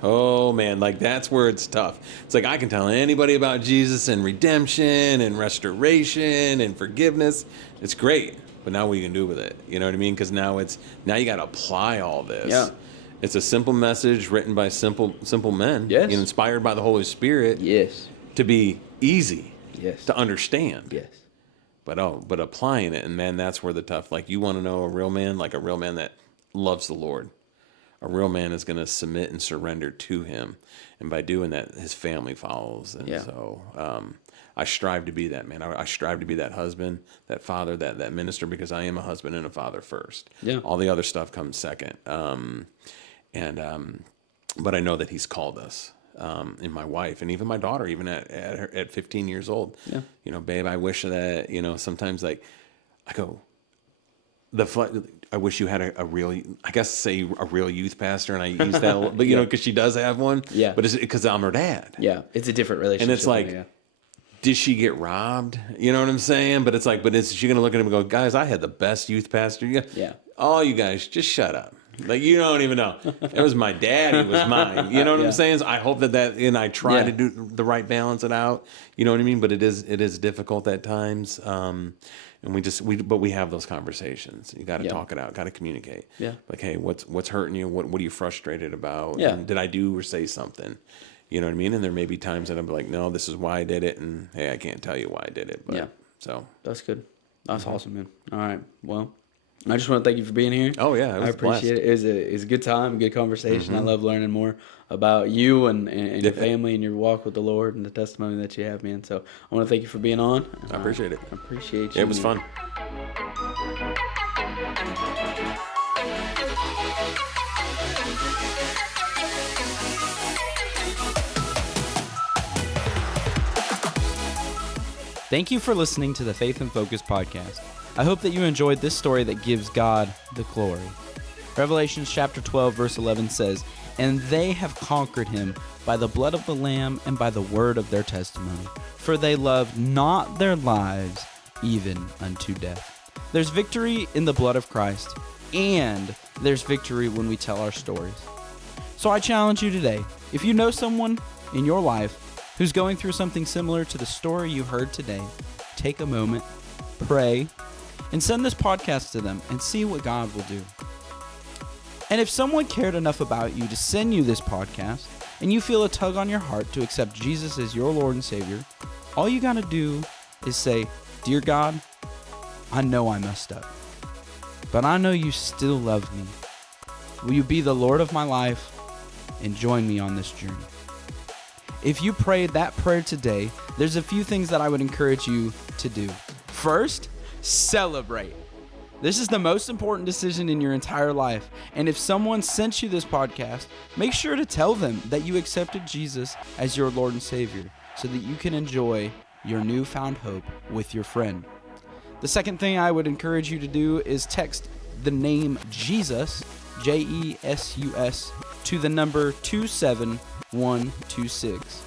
oh man, like that's where it's tough. It's like, I can tell anybody about Jesus and redemption and restoration and forgiveness. It's great. But now what are you going to do with it? You know what I mean? Because now you got to apply all this. Yeah. It's a simple message written by simple men. Yes. Inspired by the Holy Spirit. Yes. To be easy. Yes. To understand. Yes. But applying it, and man, that's where the tough. Like, you want to know a real man, like a real man that loves the Lord. A real man is going to submit and surrender to Him, and by doing that, his family follows. And so, I strive to be that man. I strive to be that husband, that father, that minister, because I am a husband and a father first. Yeah. All the other stuff comes second. But I know that He's called us, and my wife, and even my daughter, even at 15 years old. Yeah. Babe, I wish that, sometimes, like, I go, I wish you had a real, I guess, say a real youth pastor, and I use that, but because she does have one. Yeah. But it's because I'm her dad. Yeah. It's a different relationship. And it's like, did she get robbed? You know what I'm saying? But it's like, is she going to look at him and go, guys, I had the best youth pastor. Yeah. All you guys, just shut up. Like, you don't even know. It was my daddy, it was mine. You know what I'm saying? So I hope that, and I try to do the right balance it out. You know what I mean? But it is difficult at times. And And but we have those conversations. You got to Yeah. talk it out, got to communicate. Yeah. Like, hey, what's hurting you? What are you frustrated about? Yeah. And did I do or say something? You know what I mean? And there may be times that I'm like, no, this is why I did it. And hey, I can't tell you why I did it. But, Yeah. So. That's good. That's awesome, man. All right. Well, I just want to thank you for being here. Oh, yeah. I appreciate it. It was a good time, good conversation. I love learning more about you and your family and your walk with the Lord and the testimony that you have, man. So I want to thank you for being on. I appreciate it. I appreciate you. Yeah, it was fun. Thank you for listening to the Faith and Focus podcast. I hope that you enjoyed this story that gives God the glory. Revelation chapter 12 verse 11 says, "And they have conquered him by the blood of the Lamb and by the word of their testimony. For they loved not their lives even unto death." There's victory in the blood of Christ, and there's victory when we tell our stories. So I challenge you today, if you know someone in your life who's going through something similar to the story you heard today, take a moment, pray, and send this podcast to them and see what God will do. And if someone cared enough about you to send you this podcast and you feel a tug on your heart to accept Jesus as your Lord and Savior, all you got to do is say, "Dear God, I know I messed up, but I know you still love me. Will you be the Lord of my life and join me on this journey?" If you prayed that prayer today, there's a few things that I would encourage you to do. First, celebrate. This is the most important decision in your entire life. And if someone sent you this podcast, make sure to tell them that you accepted Jesus as your Lord and Savior so that you can enjoy your newfound hope with your friend. The second thing I would encourage you to do is text the name Jesus, Jesus, to the number 27126.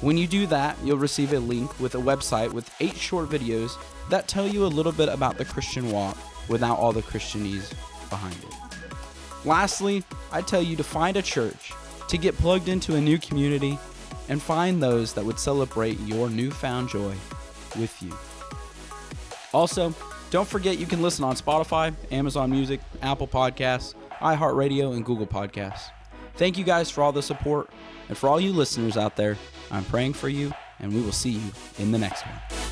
When you do that, you'll receive a link with a website with 8 short videos that tell you a little bit about the Christian walk without all the Christianese behind it. Lastly, I tell you to find a church, to get plugged into a new community, and find those that would celebrate your newfound joy with you. Also, don't forget you can listen on Spotify, Amazon Music, Apple Podcasts, iHeartRadio, and Google Podcasts. Thank you guys for all the support, and for all you listeners out there, I'm praying for you, and we will see you in the next one.